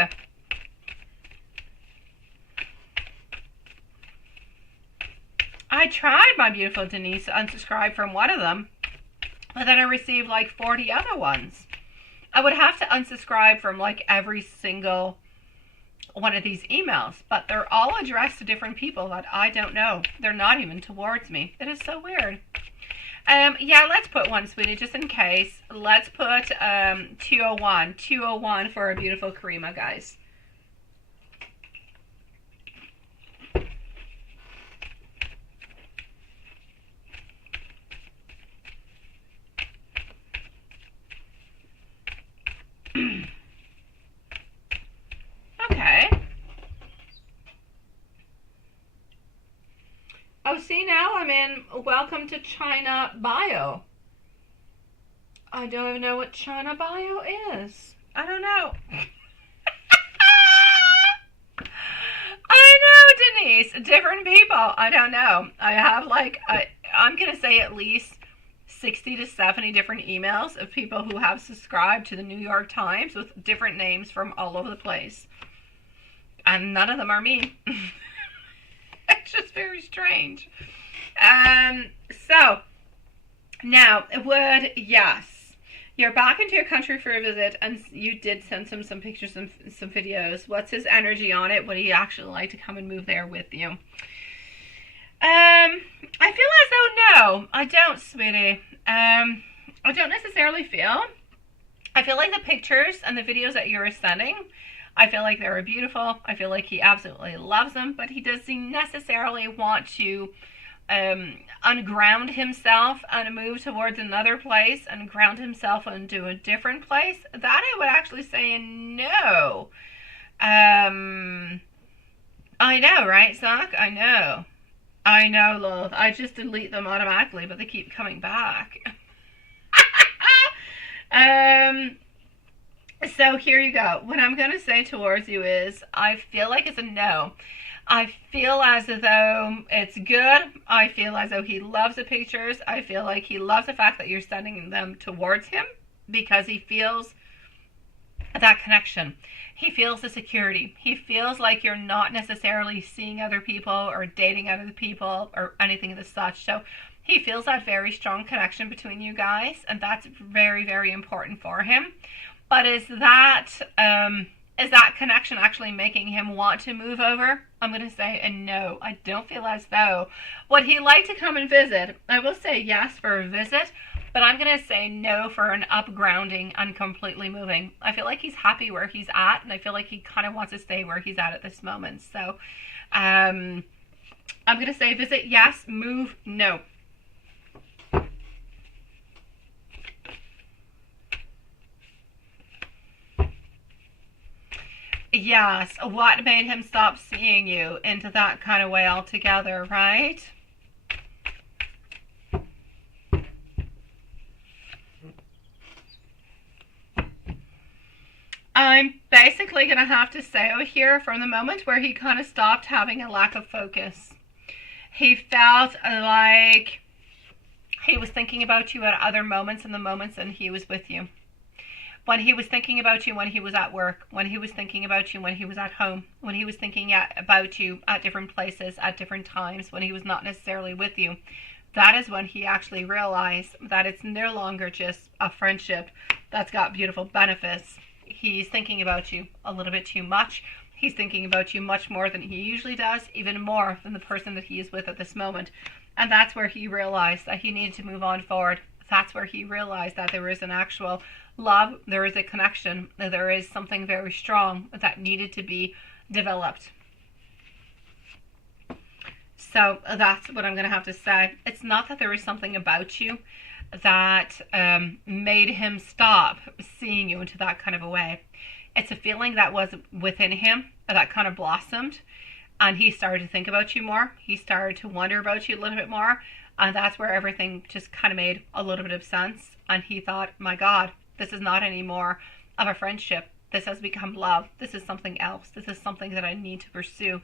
I tried, my beautiful Denise, to unsubscribe from one of them, but then I received like 40 other ones. I would have to unsubscribe from like every single one of these emails, but they're all addressed to different people that I don't know. They're not even towards me. It is so weird. Yeah, let's put one, sweetie, just in case. Let's put 201. 201 for a beautiful Karima, guys. Okay. Oh, see, now I'm in Welcome to China Bio. I don't even know what China Bio is. I don't know. I know, Denise. Different people. I don't know. I have like, I'm going to say at least 60 to 70 different emails of people who have subscribed to the New York Times with different names from all over the place. And none of them are me. It's just very strange. So, now, yes, you're back into your country for a visit, and you did send some pictures and some videos. What's his energy on it? Would he actually like to come and move there with you? I feel as though no, I don't, sweetie. I don't necessarily feel. I feel like the pictures and the videos that you're sending, I feel like they were beautiful. I feel like he absolutely loves them, but he doesn't necessarily want to unground himself and move towards another place and ground himself into a different place. That I would actually say no. I know, right, Zach? I know. I know, love. I just delete them automatically, but they keep coming back. So here you go. What I'm going to say towards you is, I feel like it's a no. I feel as though it's good. I feel as though he loves the pictures. I feel like he loves the fact that you're sending them towards him because he feels that connection. He feels the security. He feels like you're not necessarily seeing other people or dating other people or anything of the such. So he feels that very strong connection between you guys, and that's very, very important for him. But is that connection actually making him want to move over? I'm going to say a no. I don't feel as though. Would he like to come and visit? I will say yes for a visit, but I'm going to say no for an upgrounding and completely moving. I feel like he's happy where he's at, and I feel like he kind of wants to stay where he's at this moment. So I'm going to say visit yes, move no. Yes, what made him stop seeing you into that kind of way altogether, right? I'm basically going to have to say over here, from the moment where he kind of stopped having a lack of focus, he felt like he was thinking about you at other moments, in the moments and he was with you. When he was thinking about you when he was at work, when he was thinking about you when he was at home, when he was thinking about you at different places, at different times, when he was not necessarily with you, that is when he actually realized that it's no longer just a friendship that's got beautiful benefits. He's thinking about you a little bit too much. He's thinking about you much more than he usually does, even more than the person that he is with at this moment. And that's where he realized that he needed to move on forward. That's where he realized that there is an actual love, there is a connection, there is something very strong that needed to be developed. So that's what I'm going to have to say. It's not that there is something about you that made him stop seeing you into that kind of a way. It's a feeling that was within him that kind of blossomed, and he started to think about you more. He started to wonder about you a little bit more, and that's where everything just kind of made a little bit of sense. And he thought, my God, this is not anymore of a friendship. This has become love. This is something else. This is something that I need to pursue.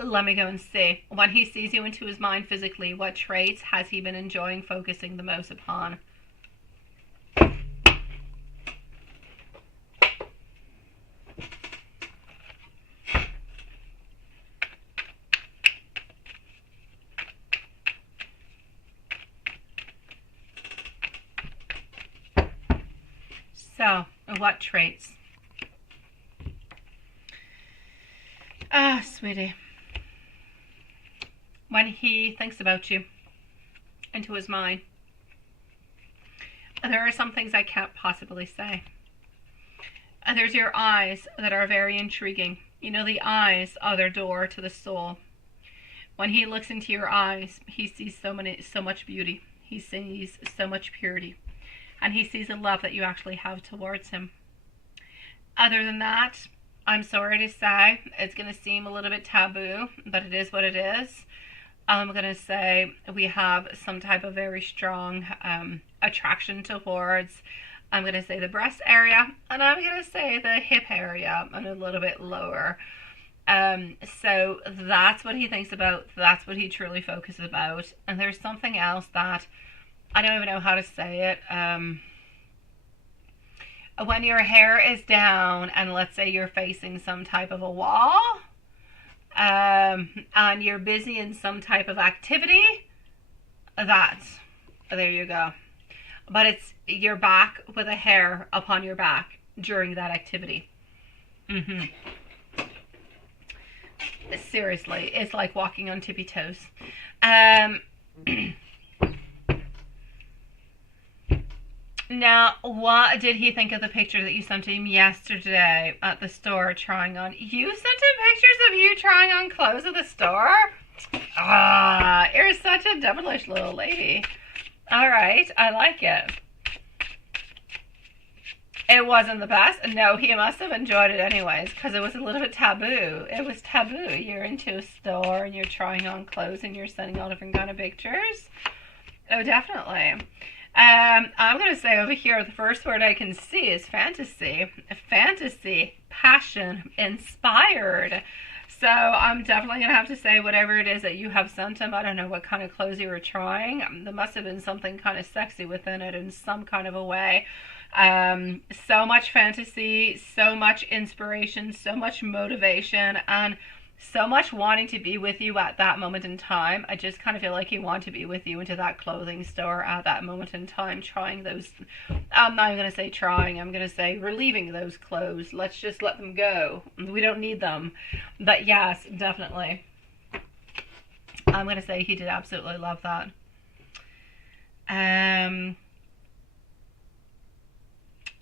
Let me go and see. When he sees you into his mind physically, what traits has he been enjoying focusing the most upon? So, what traits? Ah, sweetie. When he thinks about you into his mind, there are some things I can't possibly say. And there's your eyes that are very intriguing. You know, the eyes are their door to the soul. When he looks into your eyes, he sees so much beauty. He sees so much purity. And he sees the love that you actually have towards him. Other than that, I'm sorry to say, it's going to seem a little bit taboo, but it is what it is. I'm going to say we have some type of very strong attraction towards, I'm going to say the breast area, and I'm going to say the hip area, and a little bit lower. So that's what he thinks about. That's what he truly focuses about. And there's something else that I don't even know how to say it. When your hair is down and let's say you're facing some type of a wall, and you're busy in some type of activity, there you go. But it's your back with a hair upon your back during that activity. Seriously, it's like walking on tippy toes. Now, what did he think of the picture that you sent him yesterday at the store trying on? You sent him pictures of you trying on clothes at the store? Ah, you're such a devilish little lady. All right, I like it. It wasn't the best. No, he must have enjoyed it anyways, because it was a little bit taboo. It was taboo. You're into a store and you're trying on clothes and you're sending all different kind of pictures. Oh, definitely. I'm going to say over here, the first word I can see is fantasy. Fantasy, passion, inspired. So I'm definitely going to have to say whatever it is that you have sent him. I don't know what kind of clothes you were trying. There must have been something kind of sexy within it in some kind of a way. So much fantasy, so much inspiration, so much motivation, and so much wanting to be with you at that moment in time. I just kind of feel like he wanted to be with you into that clothing store at that moment in time, trying those, I'm not going to say trying, I'm going to say relieving those clothes. Let's just let them go. We don't need them. But yes, definitely. I'm going to say he did absolutely love that.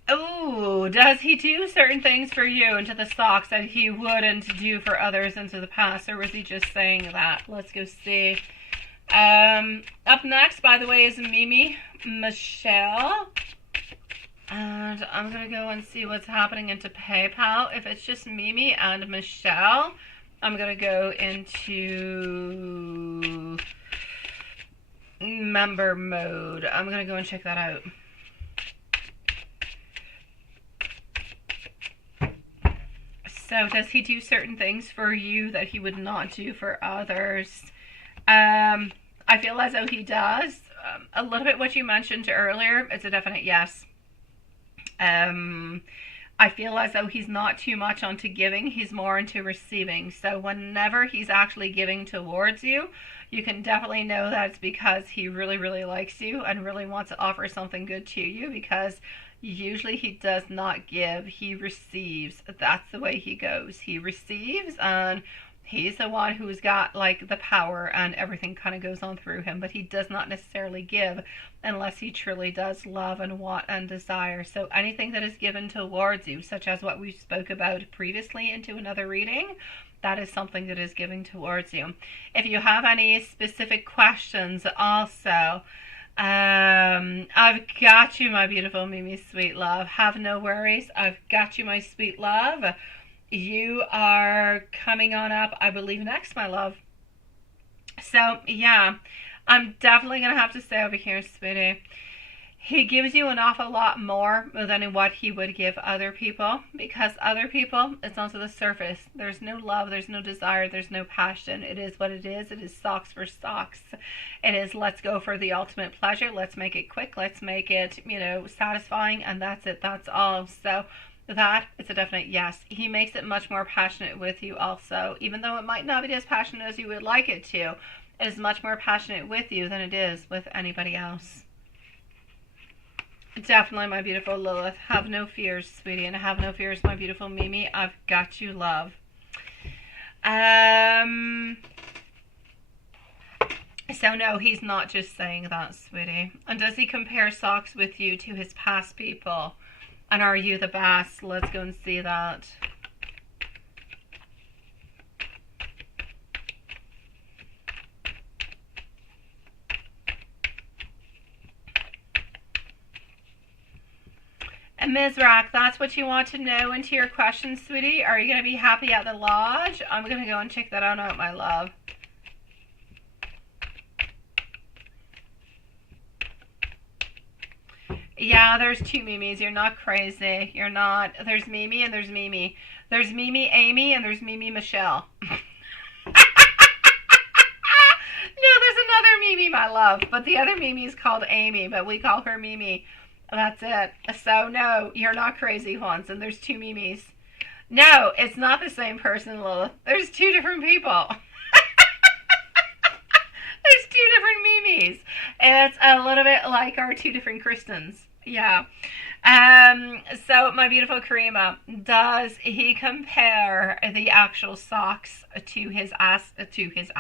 Oh, does he do certain things for you into the socks that he wouldn't do for others into the past, or was he just saying that? Let's go see. Up next, by the way, is Mimi Michelle. And I'm going to go and see what's happening into PayPal. If it's just Mimi and Michelle, I'm going to go into member mode. I'm going to go and check that out. So does he do certain things for you that he would not do for others? I feel as though he does. A little bit what you mentioned earlier, it's a definite yes. I feel as though he's not too much onto giving, he's more into receiving. So whenever he's actually giving towards you, you can definitely know that it's because he really, really likes you and really wants to offer something good to you, because usually he does not give, he receives. That's the way he goes. He receives, and he's the one who's got like the power, and everything kind of goes on through him, but he does not necessarily give unless he truly does love and want and desire. So anything that is given towards you, such as what we spoke about previously into another reading, that is something that is giving towards you. If you have any specific questions also, I've got you, my beautiful Mimi, sweet love. Have no worries. I've got you, my sweet love. You are coming on up, I believe, next, my love. So, yeah, I'm definitely going to have to stay over here, sweetie. He gives you an awful lot more than what he would give other people, because other people, it's onto the surface. There's no love, there's no desire, there's no passion. It is what it is. It is socks for socks. It is, let's go for the ultimate pleasure. Let's make it quick. Let's make it, satisfying, and that's it. That's all. So that, it's a definite yes. He makes it much more passionate with you also, even though it might not be as passionate as you would like it to. It is much more passionate with you than it is with anybody else. Definitely, my beautiful Lilith. Have no fears, sweetie, and have no fears, my beautiful Mimi. I've got you, love. So no, he's not just saying that, sweetie. And does he compare socks with you to his past people? And are you the best? Let's go and see that. And Ms. Rack, that's what you want to know into your question, sweetie. Are you going to be happy at the lodge? I'm going to go and check that out, my love. Yeah, there's two Mimis. You're not crazy. You're not. There's Mimi and there's Mimi. There's Mimi Amy and there's Mimi Michelle. No, there's another Mimi, my love. But the other Mimi is called Amy, but we call her Mimi. That's it. So no, you're not crazy, Hanson. There's two Mimis. No, it's not the same person, Lilith. There's two different people. There's two different Mimis. It's a little bit like our two different Kristens. Yeah. So my beautiful Karima, does he compare the actual socks to his ass, to his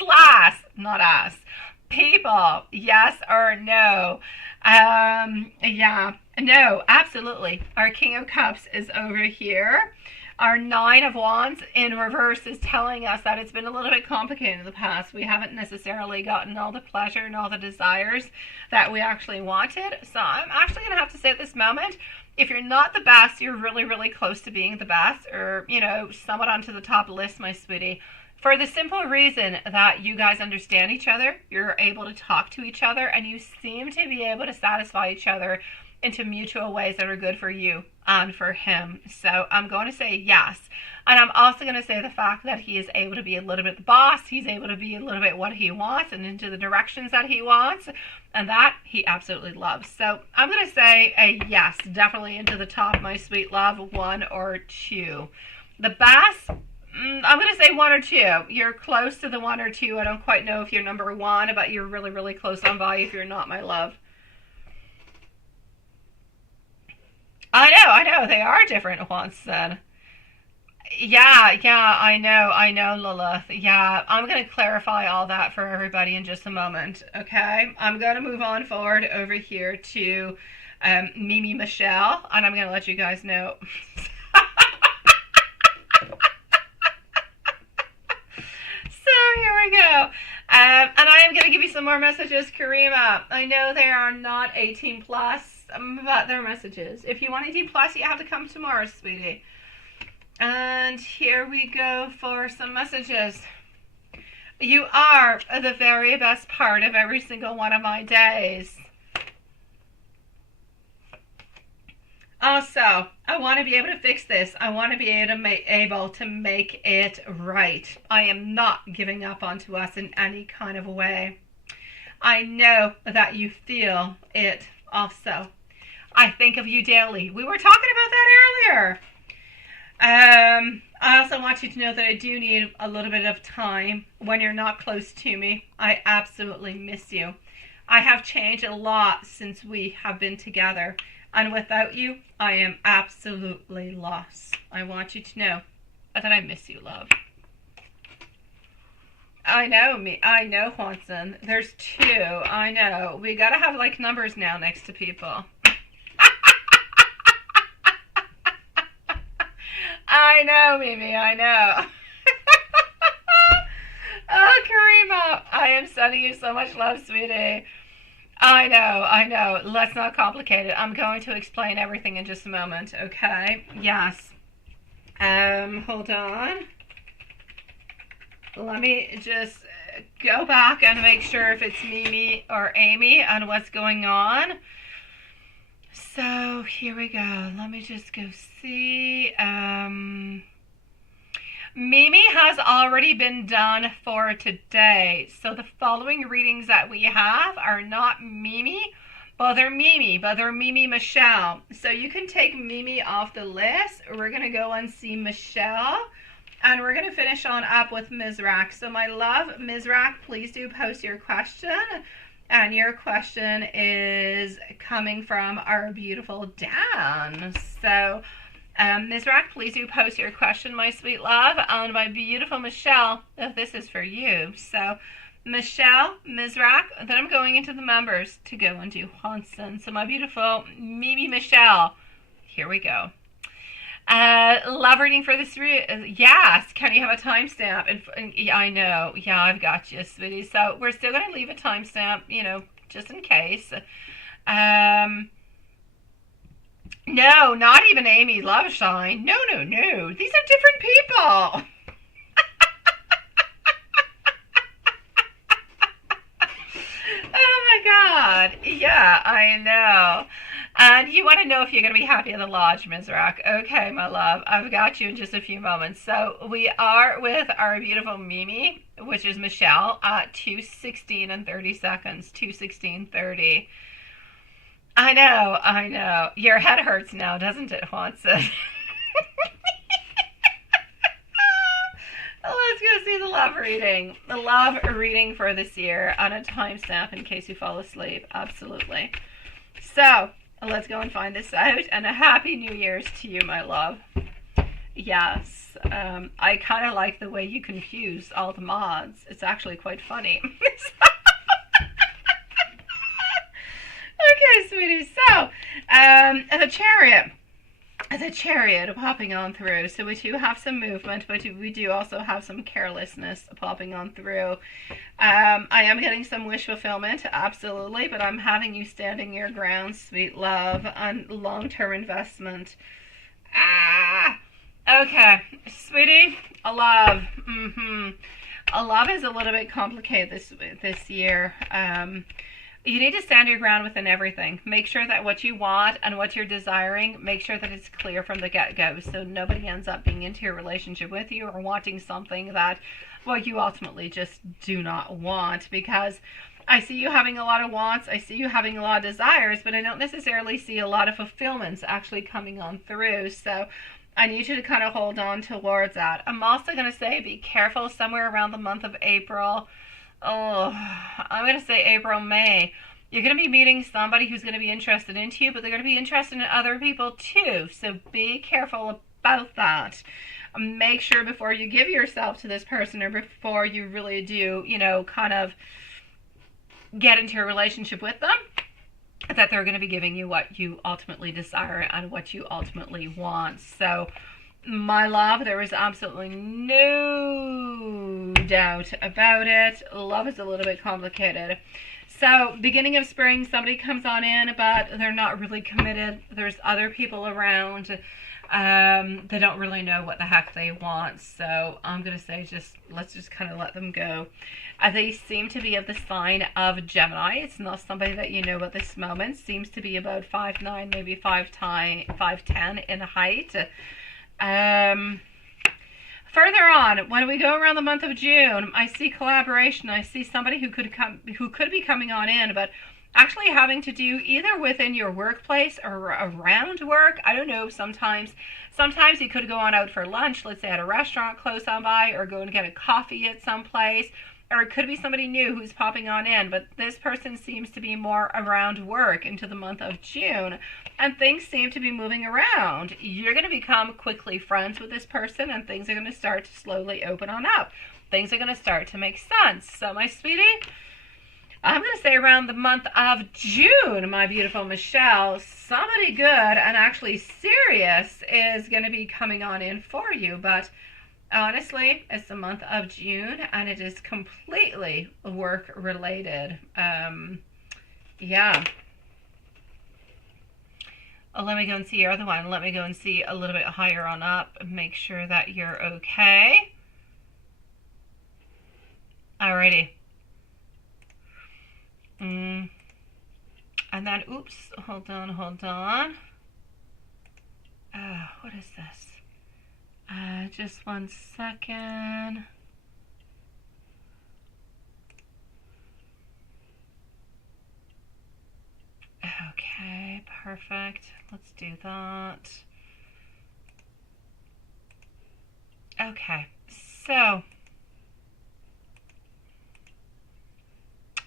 last, not ass, people? Yes or no? Yeah. No, absolutely. Our King of Cups is over here. Our Nine of Wands in reverse is telling us that it's been a little bit complicated in the past. We haven't necessarily gotten all the pleasure and all the desires that we actually wanted. So I'm actually going to have to say at this moment, if you're not the best, you're really, really close to being the best, or, somewhat onto the top list, my sweetie. For the simple reason that you guys understand each other, you're able to talk to each other, and you seem to be able to satisfy each other into mutual ways that are good for you and for him. So I'm going to say yes. And I'm also going to say the fact that he is able to be a little bit the boss. He's able to be a little bit what he wants and into the directions that he wants. And that he absolutely loves. So I'm going to say a yes, definitely into the top, my sweet love, 1 or 2. The best, I'm going to say 1 or 2. You're close to the 1 or 2. I don't quite know if you're number 1, but you're really, really close on by if you're not, my love. I know, they are different ones then. Yeah, I know, Lilith. Yeah, I'm going to clarify all that for everybody in just a moment, okay? I'm going to move on forward over here to Mimi Michelle, and I'm going to let you guys know. So here we go. And I am going to give you some more messages, Karima. I know they are not 18 plus, but they're messages. If you want 18 plus, you have to come tomorrow, sweetie. And here we go for some messages. You are the very best part of every single one of my days. Also, I want to be able to fix this. I want to be able to make it right. I am not giving up onto us in any kind of a way. I know that you feel it also. I think of you daily. We were talking about that earlier. I also want you to know that I do need a little bit of time when you're not close to me. I absolutely miss you. I have changed a lot since we have been together. And without you, I am absolutely lost. I want you to know that I miss you, love. I know, Juanson. There's two. I know. We gotta have, like, numbers now next to people. I know, Mimi, I know. Oh, Karima, I am sending you so much love, sweetie. I know. Let's not complicate it. I'm going to explain everything in just a moment, okay? Yes. Hold on. Let me just go back and make sure if it's Mimi or Amy and what's going on. So, here we go. Let me just go see. Mimi has already been done for today. So the following readings that we have are not Mimi, but they're Mimi Michelle. So you can take Mimi off the list. We're going to go and see Michelle. And we're going to finish on up with Mizrak. So my love, Mizrak, please do post your question. And your question is coming from our beautiful Dan. So Mizrak, please do post your question, my sweet love. And my beautiful Michelle, this is for you. So Michelle, Mizrak, then I'm going into the members to go and do Hanson. So my beautiful Mimi Michelle, here we go. Love reading for this. Yes, can you have a timestamp? And I know. Yeah, I've got you, sweetie. So we're still going to leave a timestamp, you know, just in case. No, not even Amy Loveshine. No. These are different people. Oh my God. Yeah, I know. And you want to know if you're going to be happy in the lodge, Mizrak. Okay, my love. I've got you in just a few moments. So we are with our beautiful Mimi, which is Michelle, at 2:16 and 30 seconds. 2:16:30. I know. Your head hurts now, doesn't it, Juanson? Let's go see the love reading. The love reading for this year on a timestamp in case you fall asleep. Absolutely. So, let's go and find this out. And a happy New Year's to you, my love. Yes. I kind of like the way you confuse all the mods. It's actually quite funny. Okay, sweetie. So, the chariot popping on through. So we do have some movement, but we do also have some carelessness popping on through. I am getting some wish fulfillment, absolutely, but I'm having you standing your ground, sweet love, on long-term investment. Okay, sweetie, a love. A love is a little bit complicated this year. You need to stand your ground within everything. Make sure that what you want and what you're desiring, make sure that it's clear from the get-go, so nobody ends up being into your relationship with you or wanting something that, well, you ultimately just do not want. Because I see you having a lot of wants, I see you having a lot of desires, but I don't necessarily see a lot of fulfillments actually coming on through. So I need you to kind of hold on towards that. I'm also going to say be careful somewhere around the month of April. Oh, I'm going to say April, May. You're going to be meeting somebody who's going to be interested into you, but they're going to be interested in other people too. So be careful about that. Make sure before you give yourself to this person or before you really do, you know, kind of get into a relationship with them, that they're going to be giving you what you ultimately desire and what you ultimately want. So My love, there is absolutely no doubt about it. Love is a little bit complicated. So, beginning of spring, somebody comes on in, but they're not really committed. There's other people around. They don't really know what the heck they want. So, I'm going to say let's just kind of let them go. They seem to be of the sign of Gemini. It's not somebody that you know at this moment. Seems to be about 5'9", maybe 5'10" in height. Further on, when we go around the month of June, I see collaboration. I see somebody who could be coming on in, but actually having to do either within your workplace or around work. I don't know. Sometimes you could go on out for lunch, let's say at a restaurant close on by, or go and get a coffee at some place. Or it could be somebody new who's popping on in, but this person seems to be more around work into the month of June, and things seem to be moving around. You're going to become quickly friends with this person, and things are going to start to slowly open on up. Things are going to start to make sense. So, my sweetie, I'm going to say around the month of June, my beautiful Michelle, somebody good and actually serious is going to be coming on in for you, but honestly, it's the month of June, and it is completely work-related. Yeah. Let me go and see your other one. Let me go and see a little bit higher on up. Make sure that you're okay. Alrighty. And then, oops, hold on. What is this? Just 1 second. Okay, perfect. Let's do that. Okay, so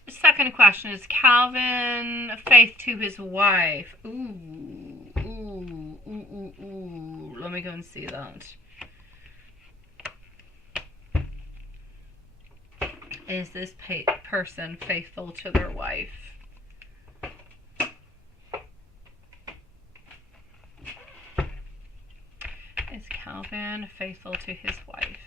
second question is Calvin faith to his wife. Ooh. Let me go and see that. Is this person faithful to their wife? Is Calvin faithful to his wife?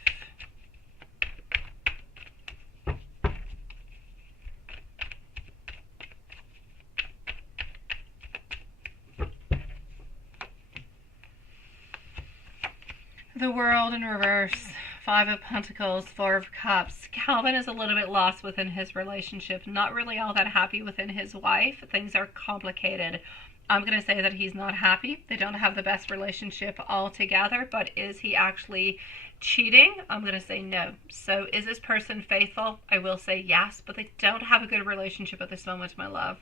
The World in reverse. 5 of Pentacles, 4 of Cups. Calvin is a little bit lost within his relationship. Not really all that happy within his wife. Things are complicated. I'm going to say that he's not happy. They don't have the best relationship altogether. But is he actually cheating? I'm going to say no. So is this person faithful? I will say yes. But they don't have a good relationship at this moment, my love.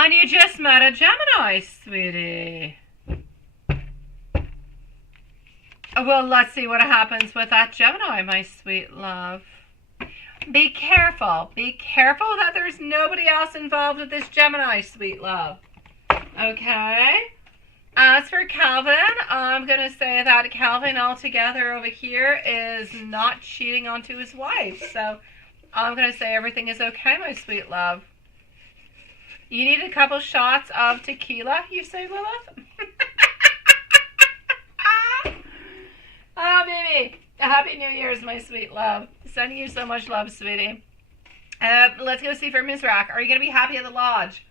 And you just met a Gemini, sweetie. Well, let's see what happens with that Gemini, my sweet love. Be careful. Be careful that there's nobody else involved with this Gemini, sweet love. Okay? As for Calvin, I'm going to say that Calvin altogether over here is not cheating onto his wife. So I'm going to say everything is okay, my sweet love. You need a couple shots of tequila, you say, Lilith? Oh, baby. Happy New Year's, my sweet love. Sending you so much love, sweetie. Let's go see for Mizrak. Are you going to be happy at the lodge?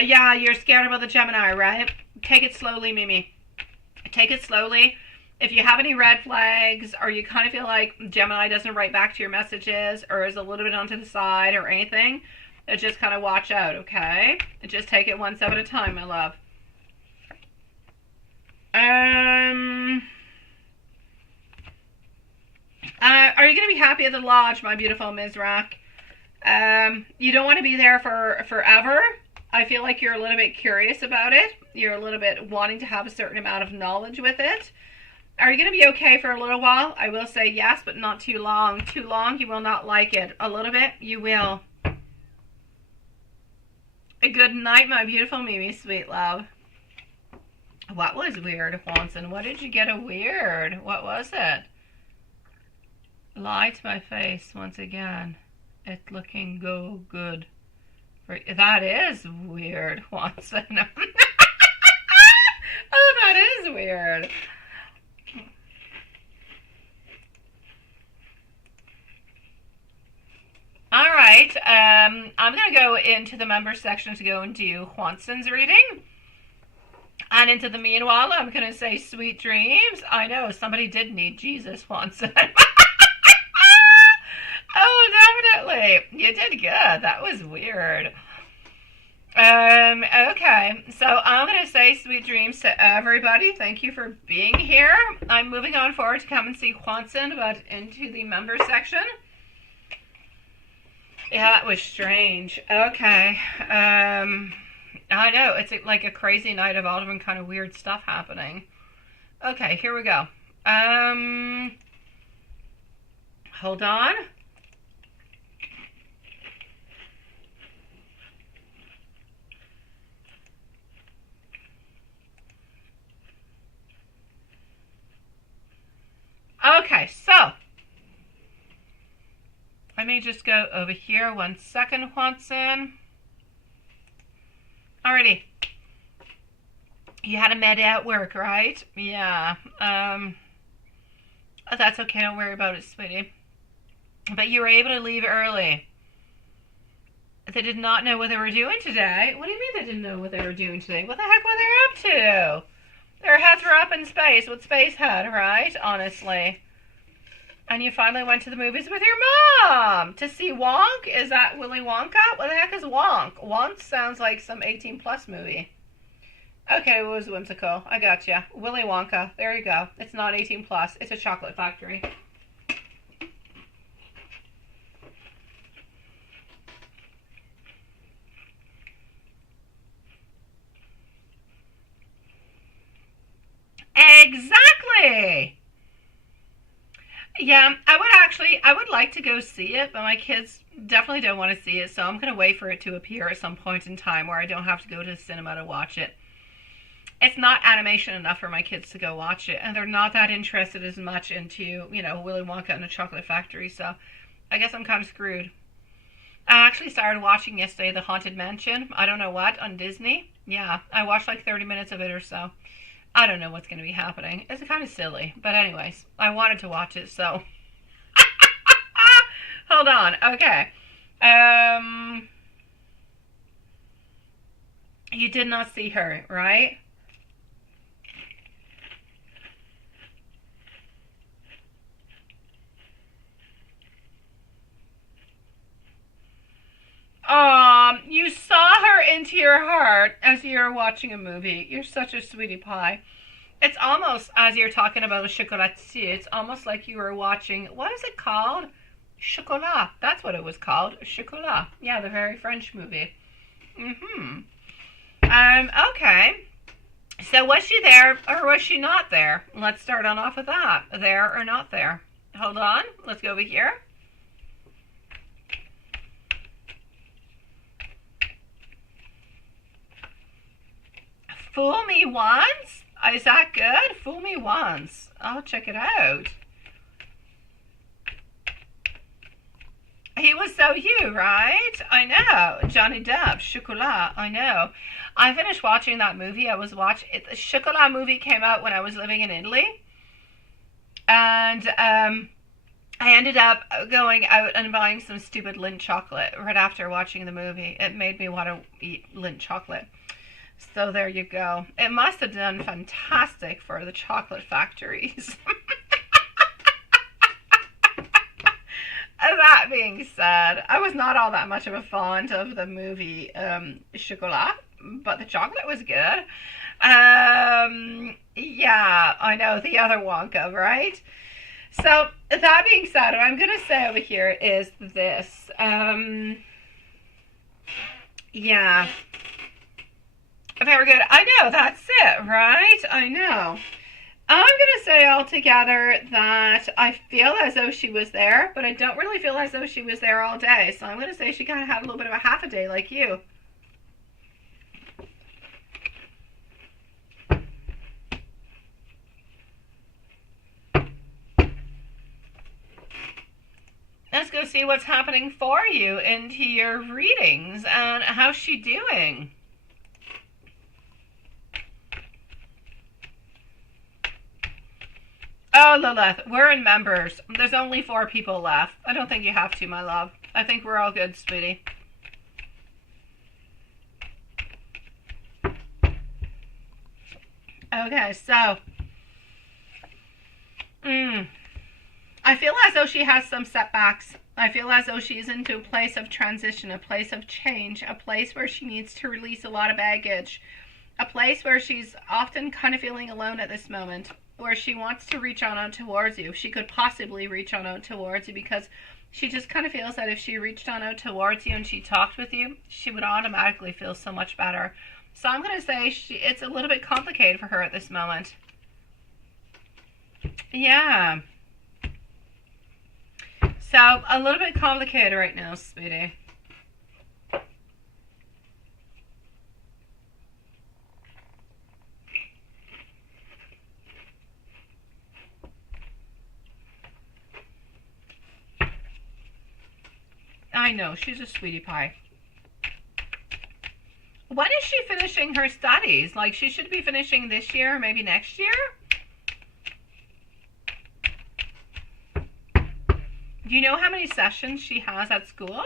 Yeah, you're scared about the Gemini, right? Take it slowly, Mimi. Take it slowly. If you have any red flags, or you kind of feel like Gemini doesn't write back to your messages, or is a little bit onto the side, or anything, just kind of watch out, okay? Just take it one step at a time, my love. Are you going to be happy at the lodge, my beautiful Mizrak? You don't want to be there for forever. I feel like you're a little bit curious about it. You're a little bit wanting to have a certain amount of knowledge with it. Are you going to be okay for a little while? I will say yes, but not too long. Too long, you will not like it. A little bit, you will. A good night, my beautiful Mimi, sweet love. What was weird, Juanson? What did you get a weird? What was it? Lie to my face once again. It's looking good. That is weird, Juanson. Oh, that is weird. All right, I'm going to go into the member section to go and do Juanson's reading. And into the meanwhile, I'm going to say sweet dreams. I know, somebody did need Jesus, Juanson. Oh, definitely. You did good. That was weird. Okay, so I'm going to say sweet dreams to everybody. Thank you for being here. I'm moving on forward to come and see Juanson, but into the member section. Yeah, that was strange. Okay. I know, it's like a crazy night of all different kind of weird stuff happening. Okay, here we go. Hold on. Okay, so let me just go over here 1 second, Juanson. Alrighty. You had a med at work, right? Yeah. That's okay, don't worry about it, sweetie. But you were able to leave early. They did not know what they were doing today. What do you mean they didn't know what they were doing today? What the heck were they up to? Their heads were up in space with Space Head, right? Honestly. And you finally went to the movies with your mom to see Wonk? Is that Willy Wonka? What the heck is Wonk? Wonk sounds like some 18+ movie. Okay, it was whimsical. I gotcha. Willy Wonka. There you go. It's not 18+. It's a chocolate factory. Exactly. Yeah, I would like to go see it, but my kids definitely don't want to see it, so I'm going to wait for it to appear at some point in time where I don't have to go to the cinema to watch it. It's not animation enough for my kids to go watch it, and they're not that interested as much into, Willy Wonka and the Chocolate Factory, so I guess I'm kind of screwed. I actually started watching yesterday The Haunted Mansion, I don't know what, on Disney. Yeah, I watched like 30 minutes of it or so. I don't know what's going to be happening. It's kind of silly. But anyways, I wanted to watch it, so. Hold on. Okay. You did not see her, right? You saw her into your heart as you were watching a movie. You're such a sweetie pie. It's almost, as you're talking about a chocolatier, it's almost like you were watching, what is it called? Chocolat. That's what it was called. Chocolat. Yeah, the very French movie. Okay. So was she there or was she not there? Let's start on off with that. There or not there? Hold on. Let's go over here. Fool me once? Is that good? Fool me once. I'll check it out. He was so you, right? I know. Johnny Depp, Chocolat, I know. I finished watching that movie. I was watching it. The Chocolat movie came out when I was living in Italy. And I ended up going out and buying some stupid Lindt chocolate right after watching the movie. It made me want to eat Lindt chocolate. So there you go. It must have done fantastic for the chocolate factories. That being said, I was not all that much of a fond of the movie Chocolat, but the chocolate was good. Yeah, I know, the other Wonka, right? So, that being said, what I'm going to say over here is this. Yeah. Very good. I know, that's it, right? I know. I'm going to say altogether that I feel as though she was there, but I don't really feel as though she was there all day. So I'm going to say she kind of had a little bit of a half a day like you. let's go see what's happening for you into your readings. And how's she doing? Oh, Lilith, we're in members. There's only 4 people left. I don't think you have to, my love. I think we're all good, sweetie. Okay, so I feel as though she has some setbacks. I feel as though she's into a place of transition, a place of change, a place where she needs to release a lot of baggage, a place where she's often kind of feeling alone at this moment, where she wants to reach on out towards you. She could possibly reach on out towards you because she just kind of feels that if she reached on out towards you and she talked with you, she would automatically feel so much better. So I'm going to say it's a little bit complicated for her at this moment. Yeah. So, a little bit complicated right now, sweetie. I know, she's a sweetie pie. When is she finishing her studies? Like, she should be finishing this year or maybe next year? Do you know how many sessions she has at school?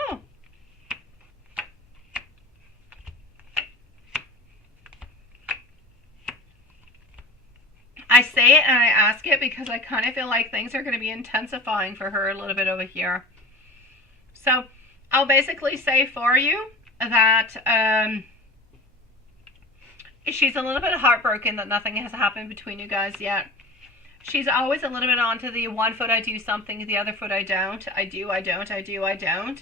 I say it and I ask it because I kind of feel like things are going to be intensifying for her a little bit over here. So I'll basically say for you that she's a little bit heartbroken that nothing has happened between you guys yet. She's always a little bit onto the one foot I do something, the other foot I don't. I do, I don't, I do, I don't.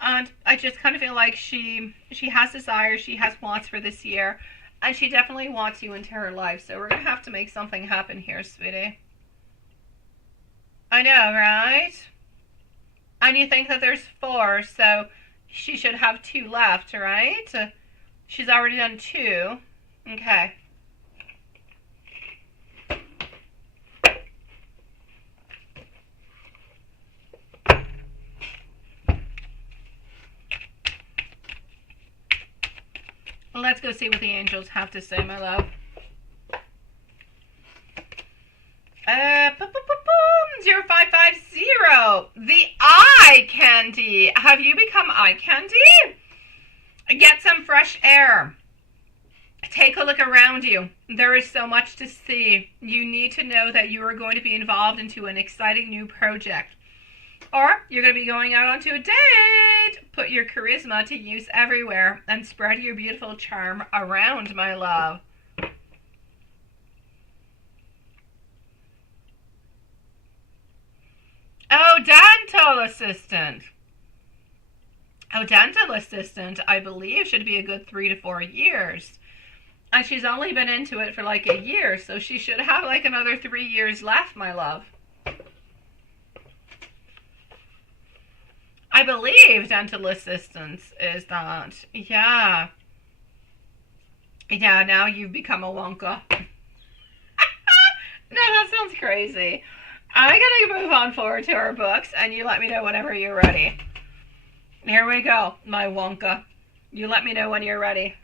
And I just kind of feel like she has desires, she has wants for this year. And she definitely wants you into her life. So we're going to have to make something happen here, sweetie. I know, right? And you think that there's 4, so she should have 2 left, right? She's already done 2. Okay. Let's go see what the angels have to say, my love. 0550. The eye candy. Have you become eye candy? Get some fresh air. Take a look around you. There is so much to see. You need to know that you are going to be involved into an exciting new project. Or you're going to be going out onto a date. Put your charisma to use everywhere and spread your beautiful charm around, my love. Oh, dental assistant. Oh, dental assistant, I believe, should be a good 3 to 4 years. And she's only been into it for like a year, so she should have like another 3 years left, my love. I believe dental assistance is that. Yeah. Yeah, now you've become a Wonka. No, that sounds crazy. I'm going to move on forward to our books, and you let me know whenever you're ready. Here we go, my Wonka. You let me know when you're ready.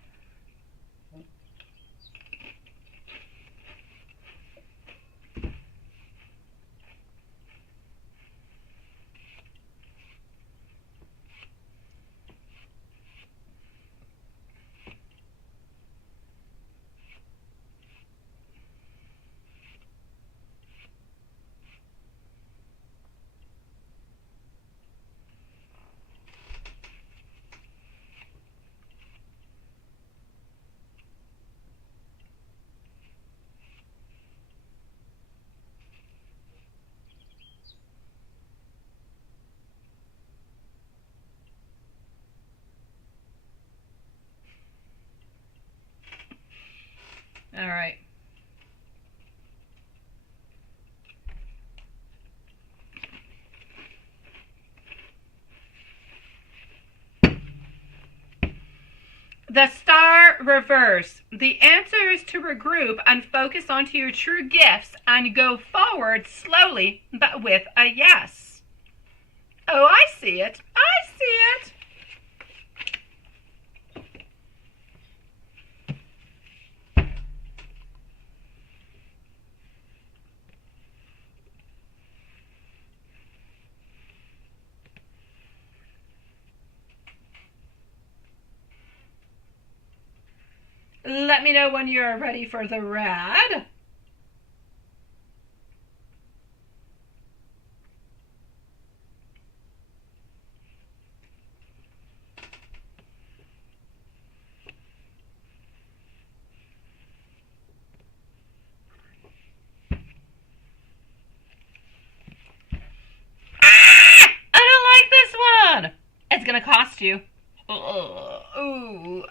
All right. The star reverse. The answer is to regroup and focus onto your true gifts and go forward slowly, but with a yes. Oh, I see it. I see it. Let me know when you're ready for the red. It's gonna cost you. Ooh,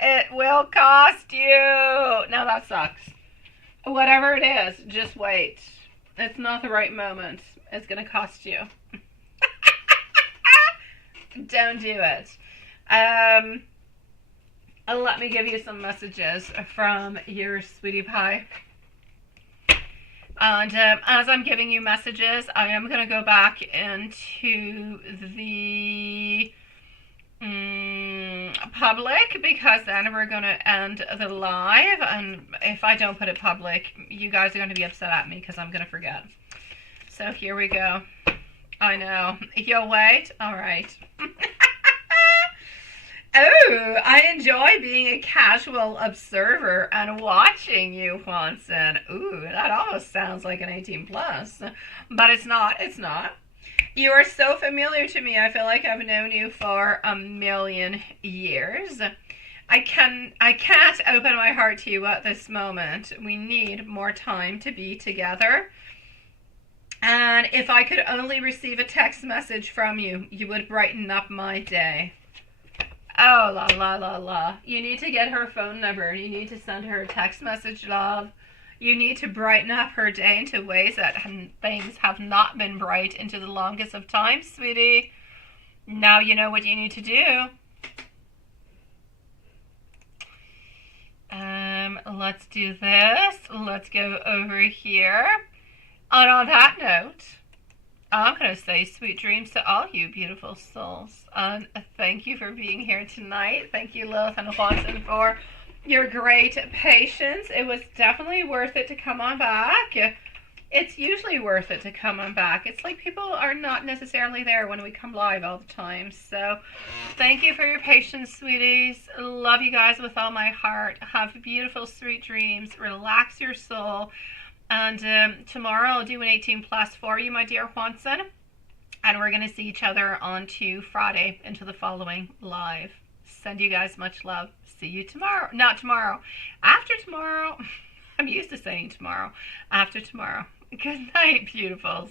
it will cost you. Now that sucks. Whatever it is, just wait. It's not the right moment. It's gonna cost you. Don't do it. Let me give you some messages from your sweetie pie. And as I'm giving you messages, I am going to go back into the public, because then we're going to end the live. And if I don't put it public, you guys are going to be upset at me because I'm going to forget. So here we go. I know. You'll wait? All right. Oh, I enjoy being a casual observer and watching you, Juanson. Ooh, that almost sounds like an 18 plus, but it's not. It's not. You are so familiar to me. I feel like I've known you for a million years. I can't open my heart to you at this moment. We need more time to be together. And if I could only receive a text message from you, you would brighten up my day. Oh, la, la, la, la. You need to get her phone number. You need to send her a text message, love. You need to brighten up her day into ways that things have not been bright into the longest of times, sweetie. Now you know what you need to do. Let's do this. Let's go over here. And on that note, I'm going to say sweet dreams to all you beautiful souls. And thank you for being here tonight. Thank you, Lilith and Juanson, for your great patience. It was definitely worth it to come on back. It's usually worth it to come on back. It's like people are not necessarily there when we come live all the time. So thank you for your patience, sweeties. Love you guys with all my heart. Have beautiful, sweet dreams. Relax your soul. And tomorrow I'll do an 18 plus for you, my dear Juanson. And we're going to see each other on to Friday into the following live. Send you guys much love. See you tomorrow. Not tomorrow. After tomorrow. I'm used to saying tomorrow. After tomorrow. Good night, beautifuls.